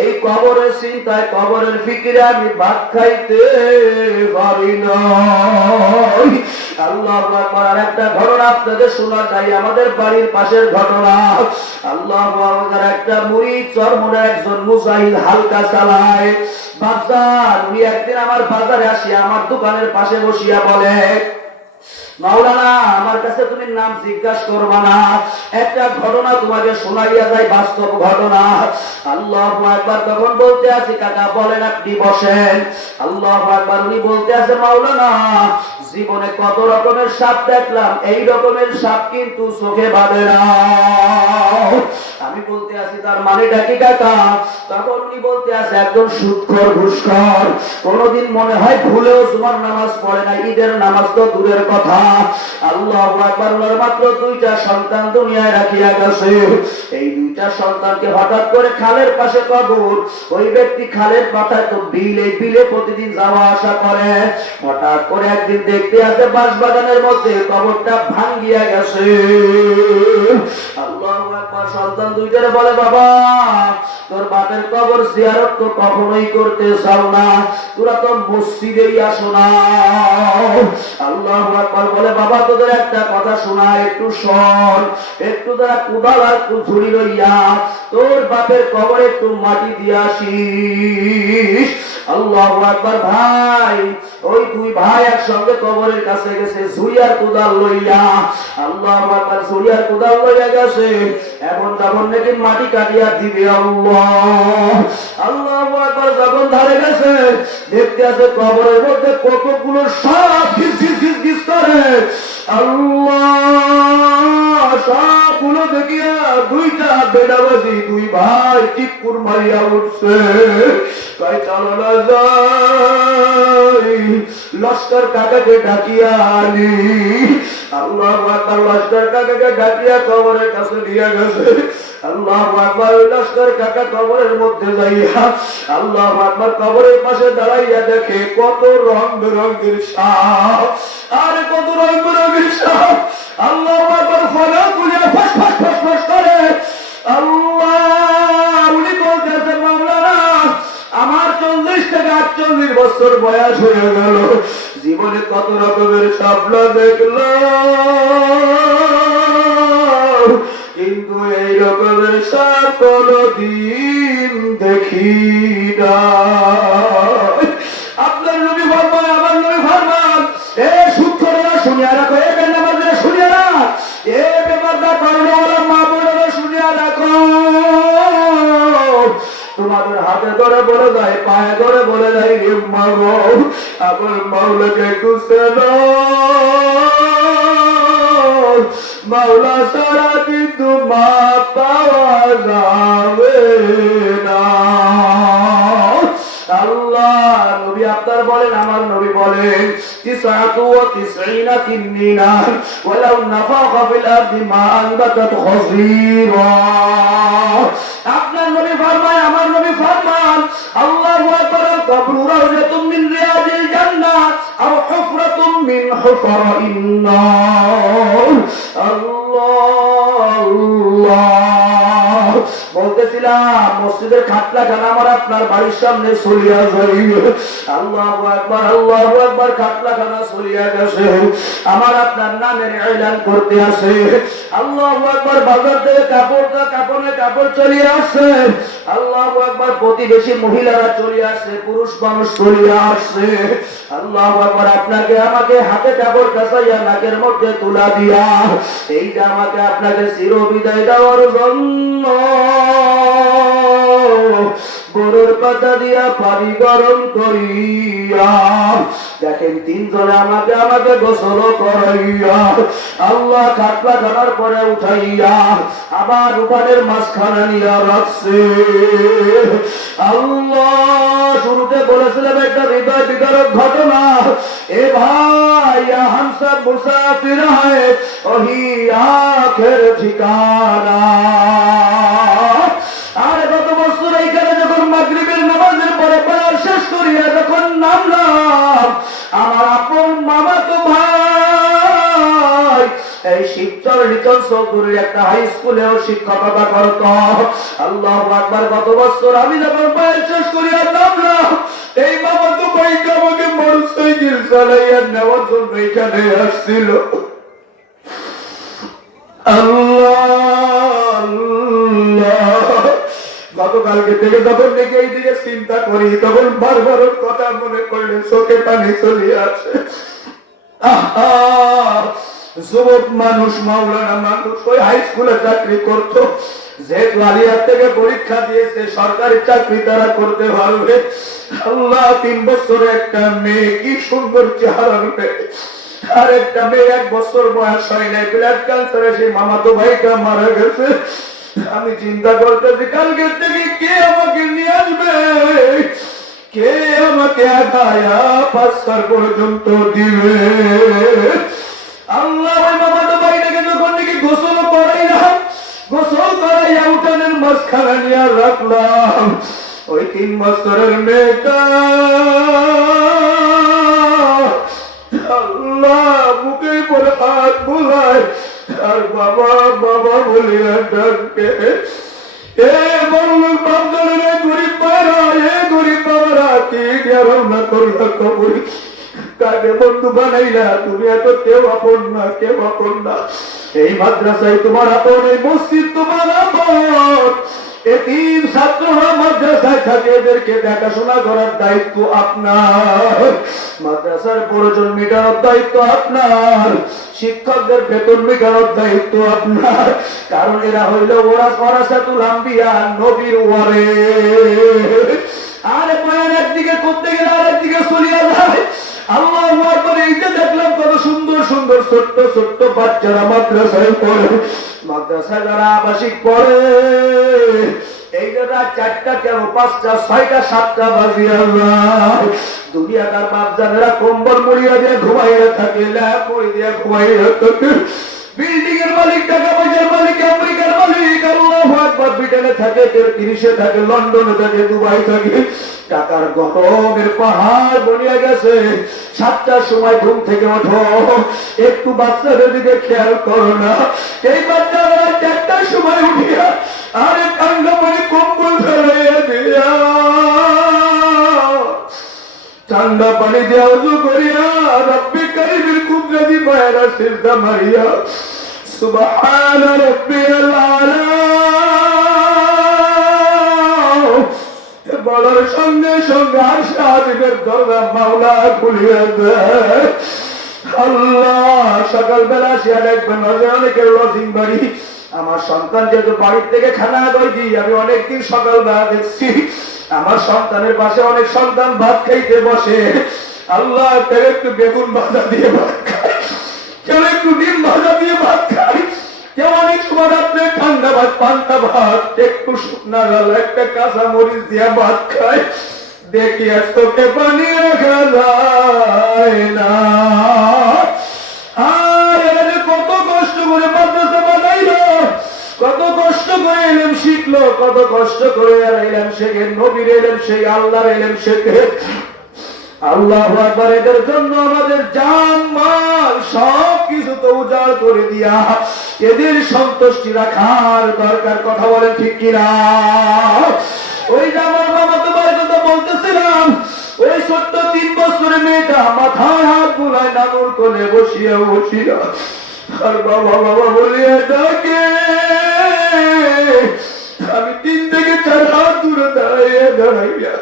এই কবরের চিন্তায়, কবরের ফিকিরে আমি ভাত খাইতে পারি না। আল্লাহু আকবার। আর একটা ঘটনা আপনাদের শোনা চাই, আমাদের বাড়ির পাশের ঘটনা। আল্লাহু আকবার। একটা মুরিদ চরমনের একজন মুজাহিদ হালকা চালায় বাজার। উনি একদিন আমার বাজারে আসিয়া আমার দোকানের পাশে বসিয়া বলে, মাওলানা আমার কাছে তুমি নাম জিজ্ঞাসা করবা না, একটা ঘটনা তোমাকে শোনাইয়া যায়, বাস্তব ঘটনা। আল্লাহু আকবার। তখন বলতে আছে, কাকা বলেন, আপনি বসেন। আল্লাহু আকবার। উনি বলতে আছে, মাওলানা জীবনে কত রকমের সাপ দেখলাম, এই রকমের সাপ কিন্তু চোখে বাঁধে না। আমি বলতে আছি, তার মানেটা কি কাকা? তখন উনি বলতে আছে, একজন সুদখোর, ঘুষখোর, কোনদিন মনে হয় ভুলেও জুমার নামাজ পড়ে না, ঈদের নামাজ তো দূরের কথা। আল্লাহু আকবার। মাত্র 2টা সন্তান দুনিয়ায় রাখিয়া গেছে। এই 2টা সন্তানকে হঠাৎ করে খালের পাশে কবর, ওই ব্যক্তি খালের পাতায় তো বিলে বিলে প্রতিদিন যাওয়া আসা করে। হঠাৎ করে একদিন দেখতে আছে বাঁশবাগানের মধ্যে কবরটা ভাঙ্গিয়া গেছে। আল্লাহু আকবার। সন্তান 2টার বলে, বাবা তোর বাপের কবর জিয়ারত তো কখনোই করতে চাও না, তোরা তো মসজিদেই আসো না। আল্লাহু আকবার। বলে, বাবা তোদের একটা কথা শোনা, একটু শোন, একটু তারা কোদাল আর ঝুড়ি লইয়া তোর বাপের কবরে একটু মাটি দিয়ে আসিস। আল্লাহু আকবার। ভাই ওই 2 ভাই একসঙ্গে কবরের কাছে গেছে ঝুড়ি আর কোদাল লইয়া। আল্লাহু আকবার। ঝুড়ি আর কোদাল লইয়া গেছে, এখন তখন নাকি মাটি কাটিয়া দিবে। আল্লাহু আকবার। যখন ধারে গেছে দেখতে আছে কবরের মধ্যে কতগুলো সাপ ঘিস ঘিস ঘিস ঘিস করে। আল্লাহ সবগুলো দেখিয়া দুইটা বেড়াবাজি দুই ভাই টিপুর মারিয়া উঠছে তাই চলো না যাই লস্কর কাকাকে ডাকিয়া আনি আল্লাহু আকবার লস্কর কাকাকে ডাকিয়া কবরের কাছে নিয়ে গেছে আল্লাহু আকবার লস্কর কাকা কবরের মধ্যে যাইয়া আল্লাহু আকবার কবরের পাশে দাঁড়াইয়া দেখে কত রং বেরঙের সাপ আর কত রং বেরঙের সাপ আল্লাহু আকবার ফলা কুলিয়া ফস ফস ফস ফস করে আল্লাহ উনি বলতেছে মাওলানা আমার 40 থেকে 48 বছর বয়স হয়ে গেল জীবনে কত রকমের স্বপ্ন দেখলাম কিন্তু এই রকমের সাপ কোনদিন দেখি না আপনার নবী ফরমান আমার নবী ফরমান এ সুখরা শুনিয়া রাখো এ বেনামাজরা শুনিয়া রাখ এ বেপরদা করনেওয়ালা মা বোনেরা শুনিয়া রাখো তোমাদের হাতে ধরে বলে যায় পায়ে ধরে বলে যায় রে মাগো আমার মাওলাকে কুসেলো মাওলা সারা কিন্তু মা পাওয়া যাবে না আল্লাহ নবী আপনার বলেন আমার নবী বলেন 99 তিন্নিনা ওয়ালাউ নাফাখা ফিল আরদি মা আনবাতাত খাসীরা আপনার নবী ফরমায় আমার নবী ফরমান আল্লাহু আকবার কবরু রাওজাতুম মিন রিয়াদিল জান্নাহ আও হুফরাতুম মিন হুফারাইন নার আল্লাহ বলতেছিলাম মসজিদের খাটলাখানা আমার আপনার বাড়ির সামনে চলিয়া যাইবে আল্লাহু আকবার খাটলাখানা চলিয়া গেছে আমার আপনার নামের এলান করতে আসে আল্লাহু আকবার বাজার থেকে কাপড় চলিয়ে আসছে আল্লাহু আকবার প্রতিবেশী মহিলারা চলে আসছে পুরুষ মানুষ চলিয়া আসছে আল্লাহু আকবার আপনাকে আমাকে হাতে কাপড় কাছাইয়া নাকের মধ্যে তুলা দিয়া এই যে আমাকে আপনাকে চিরবিদায় দেওয়ার জন্য বড়র পাতা দিয়া পানি গরম করিয়া দেখেন তিনজনে আমাকে গোসল করাইয়া আল্লাহ খাটলা খানার পরে উঠাইয়া আবার উপানের মাঝখানা নিয়ে রাখছে আল্লাহ শুরুতে বলেছিলাম একটা হৃদয় বিদারক ঘটনা এ ভাই हम सब मुसाफिर हैं वही आखिर ठिकाना আর গত বছর এইখানে যখন মাগরিবের নামাজের পরে পড়া শেষ করিয়া যখন নামলাম আমার আপন মামাতো ভাই এই শিবচর লিটল চৌধুরীর একটা হাই স্কুলেও শিক্ষকতা করত আল্লাহু আকবার গত বছর আমি যখন পড়া শেষ করিয়া নামলাম এই মামাতো ভাইকে আমাকে মোটরসাইকেল চালাইয়া নেওয়ার জন্য এখানে আসছিল গতকালকে থেকে যখন দেখে এই দিকে চিন্তা করি তখন বারবার কথা মনে করলে চোখে পানি চলে আসে যুবক মানুষ মাওলানা মানুষ ওই হাই স্কুলে চাকরি করতো যেহেতু আলিয়ার থেকে পরীক্ষা দিয়েছে সরকারি চাকরি তারা করতে পারবে আল্লাহ 3 বছরে একটা মেয়ে কি সুন্দর চেহারা মেয়ে আর একটা মেয়ে 1 বছর বয়স হয় নাই ব্লাড ক্যান্সারে সেই মামাতো ভাইটা মারা গেছে আমি চিন্তা করতেছি কালকে থেকে কে আমাকে নিয়ে আসবে কে আমাকে আগায়া পাঁচটার পর্যন্ত দিবে আল্লাহ ওই মামাতো ভাইটাকে যখন নাকি গোসল করাইয়া উঠানের মাঝখানা নিয়ে রাখলাম ওই 3 বছরের মেয়েটা আল্লাহ বুকে পরে হাত বোলায় আর বাবা বাবা বলিয়া ডাকে এ বড়লোক বাপদারের গরিব বাবারা কি রওনা করলা কবরি কাকে বন্ধু বানাইলা তুমি এত কেউ আপন না এই মাদ্রাসায় তোমার আপন এই মসজিদ তোমার আপন এতিম ছাত্ররা মাদ্রাসায় থাকে এদেরকে দেখাশোনা করার দায়িত্ব আপনার মাদ্রাসার প্রয়োজন মেটানোর দায়িত্ব আপনার শিক্ষকদের বেতন মেটানোর দায়িত্ব আপনার কারণ এরা হইল ওয়ারাসাতুল আম্বিয়া নবীর ওয়ারিস আরে পায়ের একদিকে করতে গেলে আরেকদিকে চলিয়া যায় আল্লাহু আকবার এই যে দেখলাম কত সুন্দর ছোট্ট বাচ্চারা মাদ্রাসায় পড়ে মাদ্রাসায় যারা আবাসিক পড়ে এই যে রাত 4টা কেন 5টা 6টা 7টা বাজে আল্লাহ দুনিয়াদার বাপজানেরা কম্বল মুড়িয়ে দিয়ে ঘুমাইয়া থাকে ল্যাপ মুড়ি দিয়ে ঘুমাইয়া থাকে বিল্ডিং এর মালিক টাকা পয়সার মালিক আমেরিকার মালিক আল্লাহু আকবার ব্রিটেনে থাকে 30-এ থাকে লন্ডনে থাকে দুবাই থাকে টাকার গরমের পাহাড় বনিয়া গেছে 7টার সময় ঘুম থেকে ওঠো একটু বাচ্চাদের দিকে খেয়াল করো না এই বাচ্চারা 4টার সময় উঠিয়া আরে কান্না মানে কম্বল ফেলাইয়া দিয়া ঠান্ডা পানি দিয়ে ওযু করিয়া রব্বি কারীমের কুদরতি পায়রা সিজদা মারিয়া সুবহান রাব্বিয়াল আলা বলার সঙ্গে সঙ্গে আশাদের দরজা মাওলা খুলিয়া দেয় আল্লাহ সকালবেলা সে দেখবেন অনেকের লজিং বাড়ি আমার সন্তান যেহেতু বাড়ির থেকে খানা দইছি আমি অনেকদিন সকালবেলা দেখছি আমার সন্তানের পাশে অনেক সন্তান ভাত খাইতে বসে আল্লাহ কেউ একটু বেগুন ভাজা দিয়ে ভাত খায় কেউ একটু ডিম ভাজা দিয়ে ভাত খায় কেউ অনেক সময় রাত্রে ঠান্ডা ভাত পান্তা ভাত একটু শুকনা লাল একটা কাঁচা মরিচ দিয়ে ভাত খায় দেখি আর তোকে পানি রাখা যায় না আর এরা কত কষ্ট করে মাদ্রাসা বানাইল কত কষ্ট করে এলেম শিখলো কত কষ্ট করে এলেম শেখে নবীর এলেম শেখে আল্লাহর এলেম শেখে আল্লাহু আকবার এদের জন্য আমাদের জান মাল সব কিছু তো উজাড় করে দিয়া এদের সন্তুষ্টি রাখার দরকার কথা বলেন ঠিক কিনা ওই যে আমার মামা তোমার কথা বলতেছিলাম ওই ছোট্ট 3 বছরের মেয়েটা মাথায় হাত বুলায় নানুর কোলে বসিয়া বসিয়া আর বাবা বাবা বলিয়া ডাকে আমি 3 থেকে 4 হাত দূরে দাঁড়াইয়া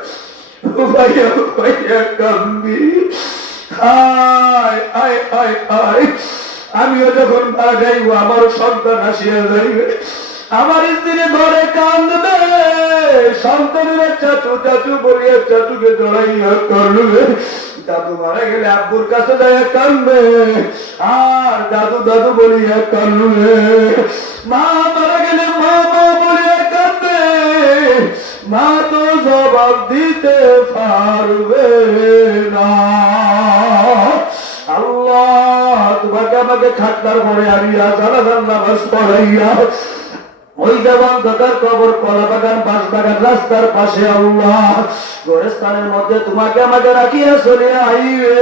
ভাইয়া ভাইয়া কান্দি আমিও যখন মারা যাইব আমার সন্তান আসিয়া যাইবে আমার স্ত্রী ঘরে কান্দবে সন্তানের চাচু চাচু বলিয়া চাচুকে জড়াইয়া করবে দাদু মারা গেলে আব্বুর কাছে যায় কান্দবে আর দাদু দাদু বলিয়া কান্দবে মা মারা গেলে মা মা বলিয়া কান্দবে মা তো জবাব দিতে পারবে না আল্লাহ তোমাকে আমাকে খাটনার পরে আনিয়া জানাজার নামাজ পড়াইয়া ওই জবান দাদার কবর কলা বাগান বাঁশ বাগান রাস্তার পাশে আল্লাহ গোরস্থানের মধ্যে তোমাকে আমাকে রাখিয়া চলে আইবে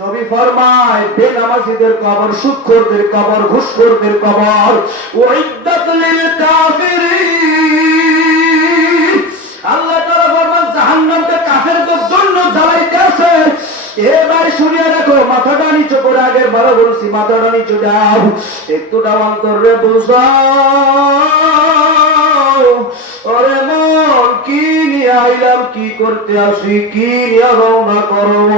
নবী ফরমায় বেনামাজীদের কবর সুদখোরদের কবর ঘুষখোরদের কবর উইদ্দাত লিল কাফিরিন আল্লাহ তাআলা ফরমান জাহান্নামকে কাফেরদের জন্য জ্বালাইতে আছে এবার শুনিয়া দেখো মাথাটা নিচু করে আগের বারো বলছি মাথাটা নিচু দাও একটুটা অন্তরে বুঝাও ওরে মন কি নিয়ে আইলাম কি করতে আসি কি নিয়ে রওনা করব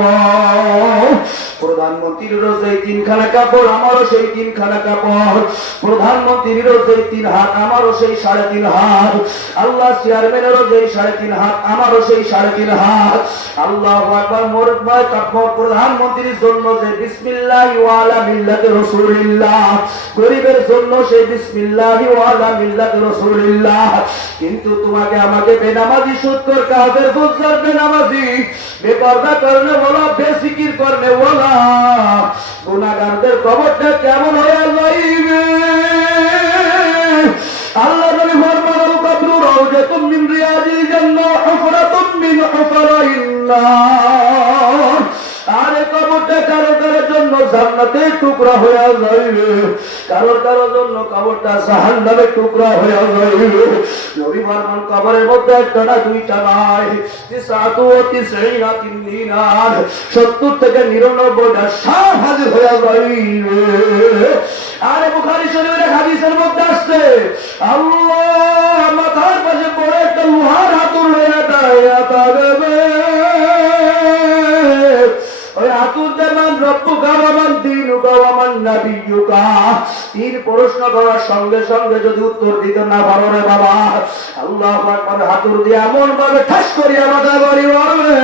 প্রধানমন্ত্রীরও সেই 3খানা কাপড় আমারও সেই 3খানা কাপড় প্রধানমন্ত্রীরও সেই 3 হাত আমারও সেই 3.5 হাত আল্লাহ চেয়ারম্যানেরও সেই 3.5 হাত আমারও সেই 3.5 হাত আল্লাহু আকবার মোর কাপড় প্রধানমন্ত্রীর জন্য যে বিসমিল্লাহি ওয়া আলা মিল্লাতি রাসূলিল্লাহ গরিবের জন্য সেই বিসমিল্লাহি ওয়া আলা মিল্লাতি রাসূলিল্লাহ কিন্তু তোমাকে আমাকে বেনামাজি সুদখোর কাফের বুজদার বেনামাজি বেপরদা করনে ওয়ালা বেজিকির করনে ওয়ালা গুনাহগারদের কবরটা কেমন হয়ে যাইবে আল্লাহ নবী ফরমান কবর রাউজাতুম মিন রিয়াজিল জান্নাহ হুফরাতুম মিন হুফরাইন নার আরে কবরটা কারো কারোর জন্য জান্নাতের টুকরা হয়ে যাইবে কারোর কারোর জন্য কবরটা জাহান্নামের টুকরা হয়ে যাইবে নবী ফরমান কবরের মধ্যে একটা না দুইটা নয় 99 দিনার 70 থেকে 99টা সাপ হাজির হয়ে যাইবে আরে বুখারী শরীফের হাদিসের মধ্যে আসছে আল্লাহ মাথার পাশে বড় একটা লোহার হাতুড় লইয়া দাঁড়াইয়া থাকবে ওই হাতুড় দেন রব্বুকা ওয়া মান দীনুকা ওয়া মান নাবিয়্যুকা। তিন প্রশ্ন করার সঙ্গে সঙ্গে যদি উত্তর দিতে না পারো রে বাবা, আল্লাহু আকবার, হাতুর দিয়ে এমন ভাবে ঠাস করিয়া মাথা বাড়ি মারবে।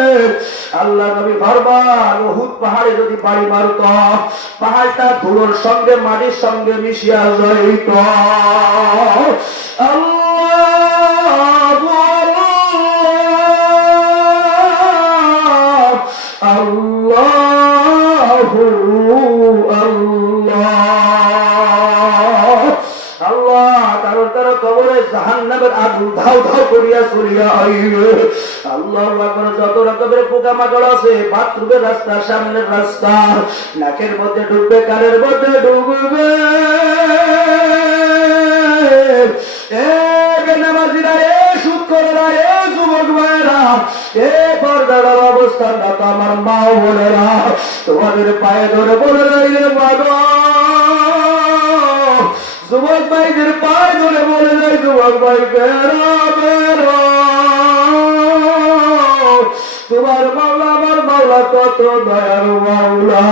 আল্লাহ নবী ফরমান, উহুদ পাহাড়ে যদি বাড়ি মারত, পাহাড়টা ধুলোর সঙ্গে মাটির সঙ্গে মিশিয়া যাইত। আল্লাহু আল্লাহ আল্লাহ, কারণ তার কবরে জাহান্নামের আগুন ধাউ ধাউ করিয়া চলিয়া আইবে। আল্লাহু আকবার। যত রকমের পোকামাকড় আছে, বাথরুমের রাস্তা, সামনের রাস্তা, নাকের মধ্যে ঢুকবে, কানের মধ্যে ঢুকবে। এ বেনামাজিরা, এ সুদখোরেরা, এ যুবক ভাইরা, এ পর্দার অবস্থানটা তো আমার মা বোনেরা, তোমাদের পায়ে ধরে বলে রইলে মাগো, যুবক ভাইদের পায়ে ধরে বলে যায়, যুবক ভাই বেরো বেরো, তোমার মাওলা আমার মাওলা কত দয়ার মাওলা।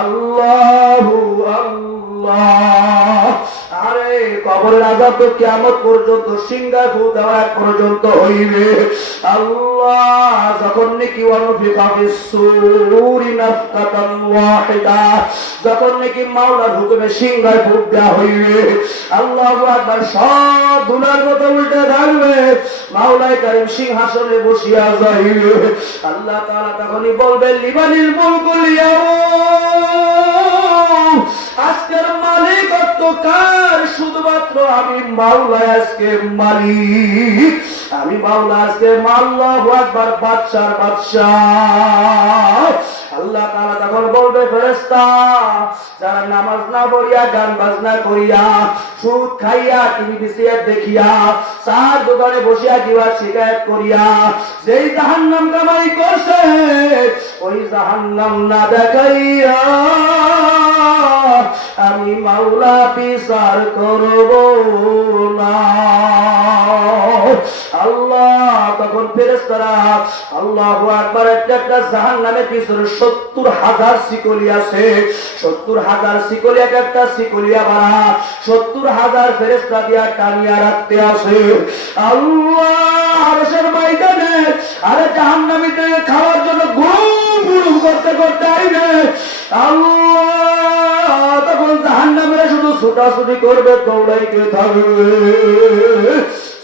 আল্লাহু আল্লাহ। আরে কবরের আযাব তো কিয়ামত পর্যন্ত, সিংহায় ফু দেওয়া পর্যন্ত হইবে। আল্লাহ যখন নাকি ওয়ানফিকা ফিস-সূরি নাফকাতান ওয়াহিদা, যখন নাকি মাওলা হুকুমে সিংহায় ফু দেওয়া হইবে, আল্লাহু আকবার, সব দুলার মতো উল্টে থাকবে, মাওলাই কারীম সিংহাসনে বসিয়া যাইবে। আল্লাহ তাআলা তখনই বলবেন, লিমানিল মুলকুল ইয়াউম, আজকের মালিকত্ব কার? শুধুমাত্র আমি মাওলা আজকে মালিক, আমি মাওলা আজকে। আল্লাহু আকবার। বাদশার বাদশাহ। আল্লাহ তাআলা তখন বলবে, ফেরেশতা যারা নামাজ না পড়িয়া, গান বাজনা করিয়া, সুদ খাইয়া, টিভি বিসিআর দেখিয়া, চার দোকানে বসিয়া দিবা শিকায়ত করিয়া যেই জাহান্নাম কামাই করছে, ওই জাহান্নাম না দেখাইয়া আমি মাওলা বিচার করব না। আল্লাহ তখন ফেরেশতারা, আল্লাহু আকবার, একটা জাহান্নামের পিছনে 70,000 শিকলি আছে, 70,000 শিকলি, একটা শিকলিয়া বাড়া 70,000 ফেরেশতা দিয়া টানিয়া রাখতে আছে। আল্লাহ আরশের ময়দানে, আরে জাহান্নামীদের খাওয়ার জন্য গুম গুম করতে করতে আইবে। আল্লাহ তখন জাহান্নামীরা শুধু ছুটাছুটি করবে, দৌড়াইতে থাকবে,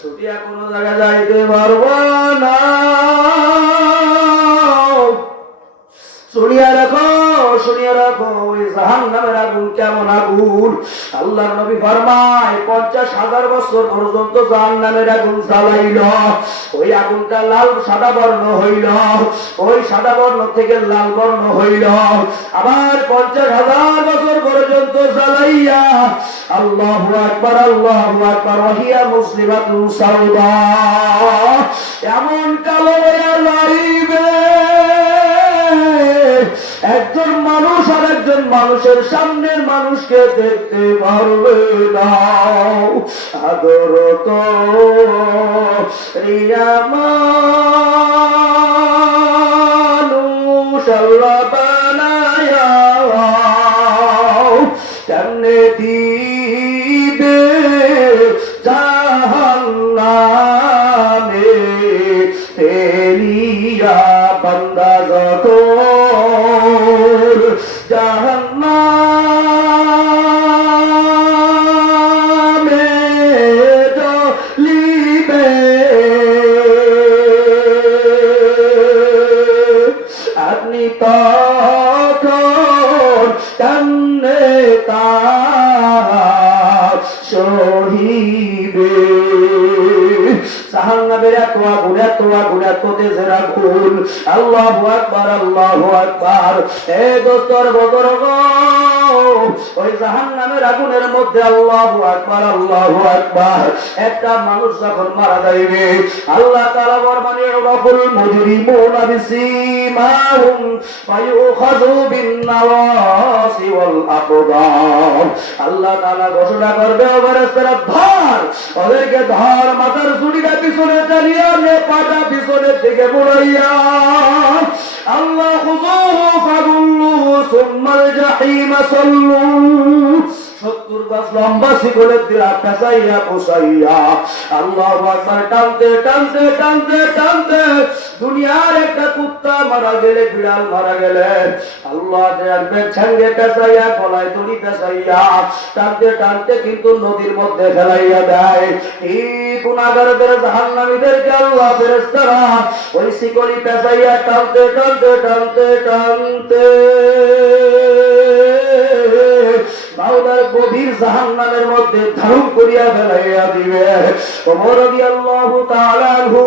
ছুটিয়া কোন জায়গায় যাইতে পারবো না। শুনিয়া রাখো, শুনিয়া রাখো, ওই জাহান্নামের আগুন কেমন আগুন। আল্লাহর নবী ফরমায়, 50,000 বছর পর্যন্ত জাহান্নামের আগুন জ্বালাইল, ওই আগুনটা লাল সাদা বর্ণ হইল, ওই সাদা বর্ণ থেকে লাল বর্ণ হইল, আবার 50,000 বছর পর্যন্ত জ্বালাইয়া, আল্লাহু আকবার, আল্লাহু আকবার, ওয়াহিয়া মুসলিমাতুন সাউদা, এমন কালো হইয়া লাইবে, একজন মানুষ আর একজন মানুষের সামনের মানুষকে দেখতে পারবে না। আদর তো রিয়া মানুষ আল্লাহ বানায়া কেমনে দিবে জাহান্নামে ফেলিয়া বান্দা যখন জাহান্নামে জ্বলিবে। আপনি তখন কান্নে তার সহিবে। জাহান্নামের এত আগুন, এত আগুন, এত তেজের আগুন। আল্লাহু আকবার, আল্লাহু আকবার। এ দোস্তর বদরগণ, ওই জাহান্নামের আগুনের মধ্যে আল্লাহু আকবার আল্লাহু আকবার একটা মানুষ যখন মারা যাইবে আল্লাহ তাআলা ফরমান ইউরাফুল মুজরিমুনা বিসীমাহুম ফায়ুখাযু বিন-নাওয়াসি ওয়াল আকদাম। আল্লাহ তাআলা ঘোষণা করবে ও ফেরেশতারা ধর, ওদেরকে ধর, মাথার চুড়িটা পিছনে চালিয়ে নে, পাটা পিছনের দিকে মুড়াইয়া আল্লাহ খুযুহু ফাগুল্লুহু সুম্মাল জাহিমা সাল্লু 70 গজ লম্বা শিকলের দিলা পেঁচাইয়া পোষাইয়া আল্লাহু আকবার টানতে টানতে টানতে টানতে দুনিয়ার একটা কুত্তা মারা গেলে, বিড়াল মারা গেলে আল্লাহ দেখবেন সঙ্গে পেঁচাইয়া গলায় দড়ি পেঁচাইয়া টানতে টানতে কিন্তু নদীর মধ্যে ফেলাইয়া দেয়। এই গুনাহগারদের জাহান্নামীদেরকে আল্লাহ ফেরেশতারা ওই শিকলি পেঁচাইয়া টানতে টানতে টানতে টানতে মাওলার গভীর জাহান্নামের মধ্যে ধারণ করিয়া ফেলাইয়া দিবে। ওমর রাদিয়াল্লাহু তাআলা আনহু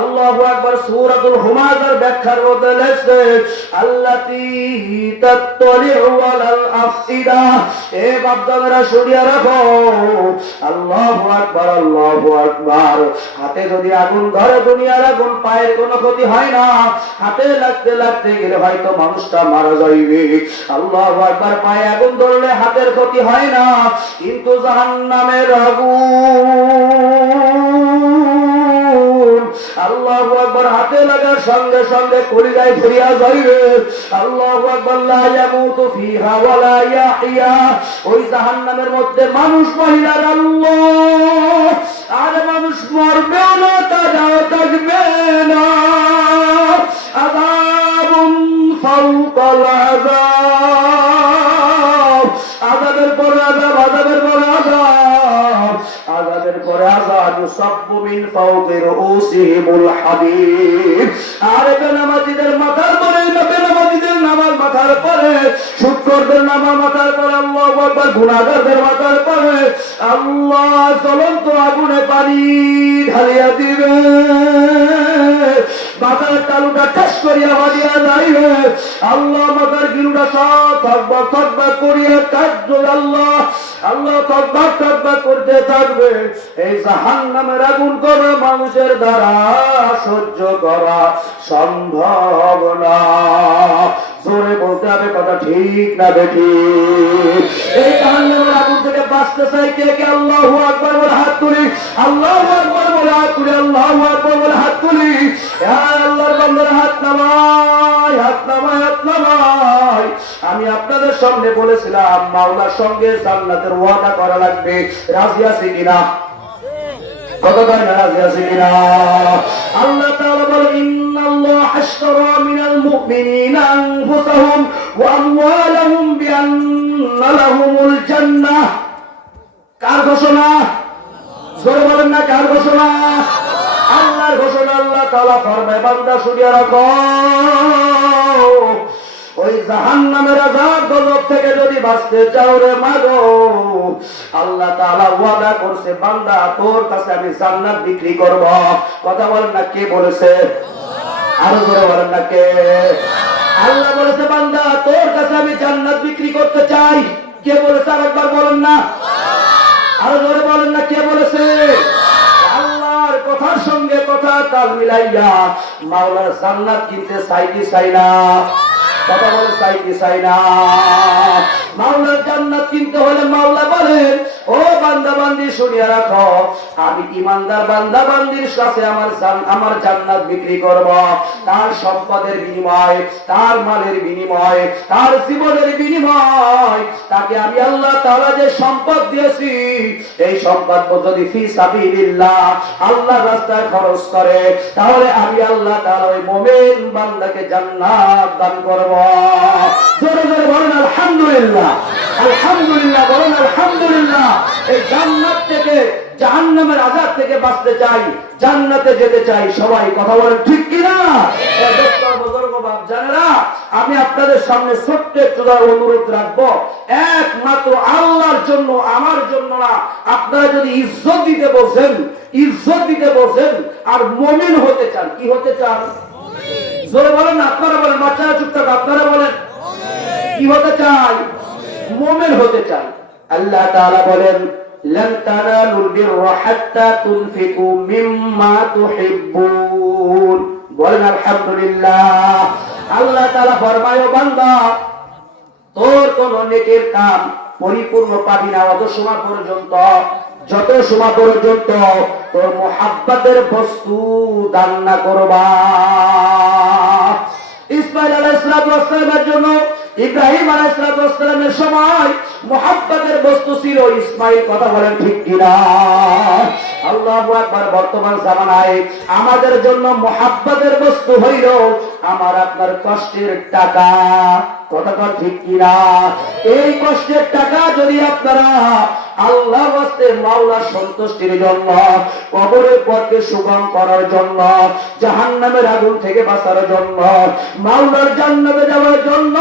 আল্লাহু আকবার সূরাতুল হুমাযার ব্যাখ্যার মধ্যে লেখেন আল্লাতী তাত্তালিউ আলাল আফইদা। এ বাপদাদারা শুনিয়া রাখো, আল্লাহু আকবার আল্লাহু আকবার। হাতে যদি আগুন ধরে দুনিয়ার আগুন, পায়ের কোনো ক্ষতি হয় না, হাতে লাগতে লাগতে গেলে হয়তো মানুষটা মারা যাইবে। আল্লাহু আকবার, পায়ে আগুন ধরলে হাতের ক্ষতি হয় না, কিন্তু জাহান্নামের আগুন আল্লাহু আকবার হাতে লাগার সঙ্গে সঙ্গে কলিজায় ধরিয়া যাইবে। আল্লাহু আকবার, লা ইয়ামুতু ফিহা ওয়া লা ইয়াহইয়া। ওই জাহান্নামের মধ্যে মানুষ মহিলার আল্লাহ আর মানুষ মরবেও না, তাজাও থাকবে না। আযাবুন ফাওকাল আযাব, আযাবের পর আযাব, আযাবের পর আযাব, আযাবের পর আযাব। ইউসাব্বু মিন ফাওকি রুউসিহিমুল হাদীদ। আর বেনামাজিদের মাথার পরে, বেনামাজিদের নামাজ মাথার পরে, শুকরদের নামাজ মাথার পরে, আল্লাহু আকবার, গুনাহগারদের মাথার পরে আল্লাহ জ্বলন্ত আগুনে পানি ঢালিয়া দিবে। মাথার তালুটা ঠাস করিয়া বাজিয়া যাইবে। আল্লাহ মাথার গিলুটা সব থকবক থকবক করিয়া কাঁদবে। আল্লাহ আল্লাহ থকবক থকবক করতে থাকবে। এই জাহান্নামের আগুন কোন মানুষের দ্বারা সহ্য করা সম্ভব না। জোরে বলতে হবে, কথা ঠিক না বেঠিক? এই জাহান্নামের আগুন থেকে বাঁচতে চাই কে কে? আল্লাহু আকবার বলে হাত তুলি, আল্লাহু আকবার বলে হাত তুলি, আল্লাহু আকবার বলে হাত তুলি। আল্লাহর বান্দারা হাত নামায়, হাত নামায়, হাত নামায়। আমি আপনাদের সামনে বলেছিলাম মাওলার সঙ্গে জান্নাতের ওয়াদা করা লাগবে। রাজি আছে কিনা? কতটা রাজি আছে কিনা? আল্লাহ তাআলা বলে ইন্নাল্লাহা আশতারা মিনাল মুমিনিনা আনফুসাহুম ওয়া আমওয়ালাহুম বিআন্না লাহুমুল জান্নাহ। কার ঘোষণা? জোরে বলেন না, কার ঘোষণা? আল্লাহর ঘোষণা। আল্লাহ তাআলা ফরমায়, বান্দা শুনিয়া রাখো, ওই জাহান্নামের আযাব গজব থেকে যদি বাঁচতে চাও রে মাগো, আল্লাহ তাআলা ওয়াদা করছে, বান্দা তোর কাছে আমি জান্নাত বিক্রি করব। কথা বলেন না, কে বলেছে? আরো জোরে বলেন না, কে? আল্লাহ বলেছে, বান্দা তোর কাছে আমি জান্নাত বিক্রি করতে চাই। কে বলেছে? আরেকবার বলেন না, আরো জোরে বলেন না, কে বলেছে? আল্লাহর কথার সঙ্গে কথা তাল মিলাইয়া মাওলার জান্নাত কিনতে চাই কি চাই না? কথা বলে চাই কি চাই না? মাওলার জান্নাত কিনতে হলে মাওলা বলেন, ও বান্দা বান্দি শুনিয়া রাখো, আমি ইমানদার বান্দা বান্দির কাছে আমার জান্নাত বিক্রি করব। তার সম্পদের বিনিময়, তার মালের বিনিময়, তার জীবনের বিনিময়, তাকে আমি আল্লাহ তাআলা যে সম্পদ দিয়েছি, এই সম্পদ যদি ফি সাবিলিল্লাহ আল্লাহর রাস্তায় খরচ করে, তাহলে আমি আল্লাহ তাআলা ওই মুমিন বান্দাকে জান্নাত দান করব। জোরে জোরে বলেন আলহামদুলিল্লাহ, আলহামদুলিল্লাহ বলেন আলহামদুলিল্লাহ। এই জান্নাত থেকে, জাহান্নামের আযাব থেকে বাঁচতে চাই, জান্নাতে যেতে চাই। সবাই কথা বলেন ঠিক কি না? জানেরা, আমি আপনাদের সামনে ছোট্ট একটু অনুরোধ রাখবো, একমাত্র আল্লাহর জন্য, আমার জন্য না। আপনারা যদি ইজ্জত দিতে বসেন, ইজ্জত দিতে বসেন আর মুমিন হতে চান, কি হতে চান? জোরে বলেন না, আপনারা বলেন। বাচ্চারা চুপ থাকো, আপনারা বলেন কি হতে চাই? মুমিন হতে চান, আল্লাহ তাআলা বলেন লান তানালুল বিররা হাত্তা তুনফিকু মিম্মা তুহিব্বুন। বলেন আলহামদুলিল্লাহ। আল্লাহ তাআলা ফরমায়, ও বান্দা, তোর কোন নেকের কাম পরিপূর্ণ পাবি না যত সময় পর্যন্ত তোর মুহাব্বতের বস্তু দান না করবা। ইসমাঈল আলাইহিস সালামের জন্য ইব্রাহিম আলাইহিস সালামের সময় মুহাব্বতের বস্তু ছিল ইসমাঈল। কথা বলেন ঠিক কিনা? আল্লাহু আকবার। বর্তমান জামানায় আমাদের জন্য মুহাব্বতের বস্তু হইল আমার আপনার কষ্টের টাকা। কথা ঠিক কিনা? এই কষ্টের টাকা যদি আপনারা আল্লাহর ওয়াস্তে মাওলার সন্তুষ্টির জন্য, কবরের পথকে সুগম করার জন্য, জাহান্নামের আগুন থেকে বাঁচার জন্য, মাওলার জান্নাতে যাওয়ার জন্য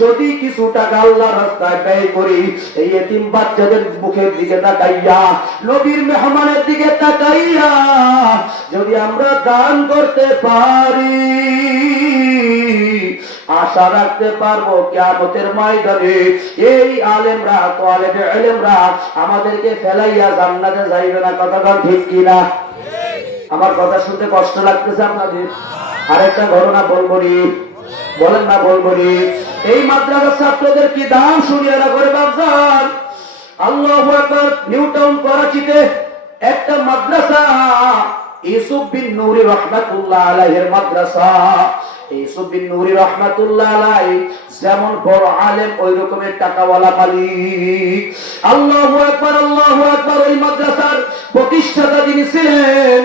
যদি কিছু টাকা আল্লাহর রাস্তায় ব্যয় করি, এই এতিম বাচ্চাদের মুখের দিকে তাকাইয়া, নবীর মেহমানের দিকে তাকাইয়া যদি আমরা দান করতে পারি, আশা রাখতে পারবো কিয়ামতের ময়দানে এই আলেমরা, তালেবে ইলমরা আমাদেরকে ফেলাইয়া জান্নাতে যাইবে না। কথা ঠিক কিনা? আমার কথা শুনতে কষ্ট লাগতেছে আপনাদের? আরেকটা ঘটনা বলবো নি, বলেন না বলবো নি? এই মাদ্রাসার ছাত্রদের কি দাম শুনিয়ে না করে বাপজান। আল্লাহু আকবার। নিউ টাউন করাচিতে একটা মাদ্রাসা, ইউসুফ বিন নূরি রাহমাতুল্লাহ আলাইহির মাদ্রাসা। ইউসুফ বিন নূরি রাহমাতুল্লাহ আলাইহি যেমন বড় আলেম, ওই রকমের টাকাওয়ালা মালিক। আল্লাহু আকবার, আল্লাহু আকবার। ওই মাদ্রাসার প্রতিষ্ঠাতা যিনি ছিলেন,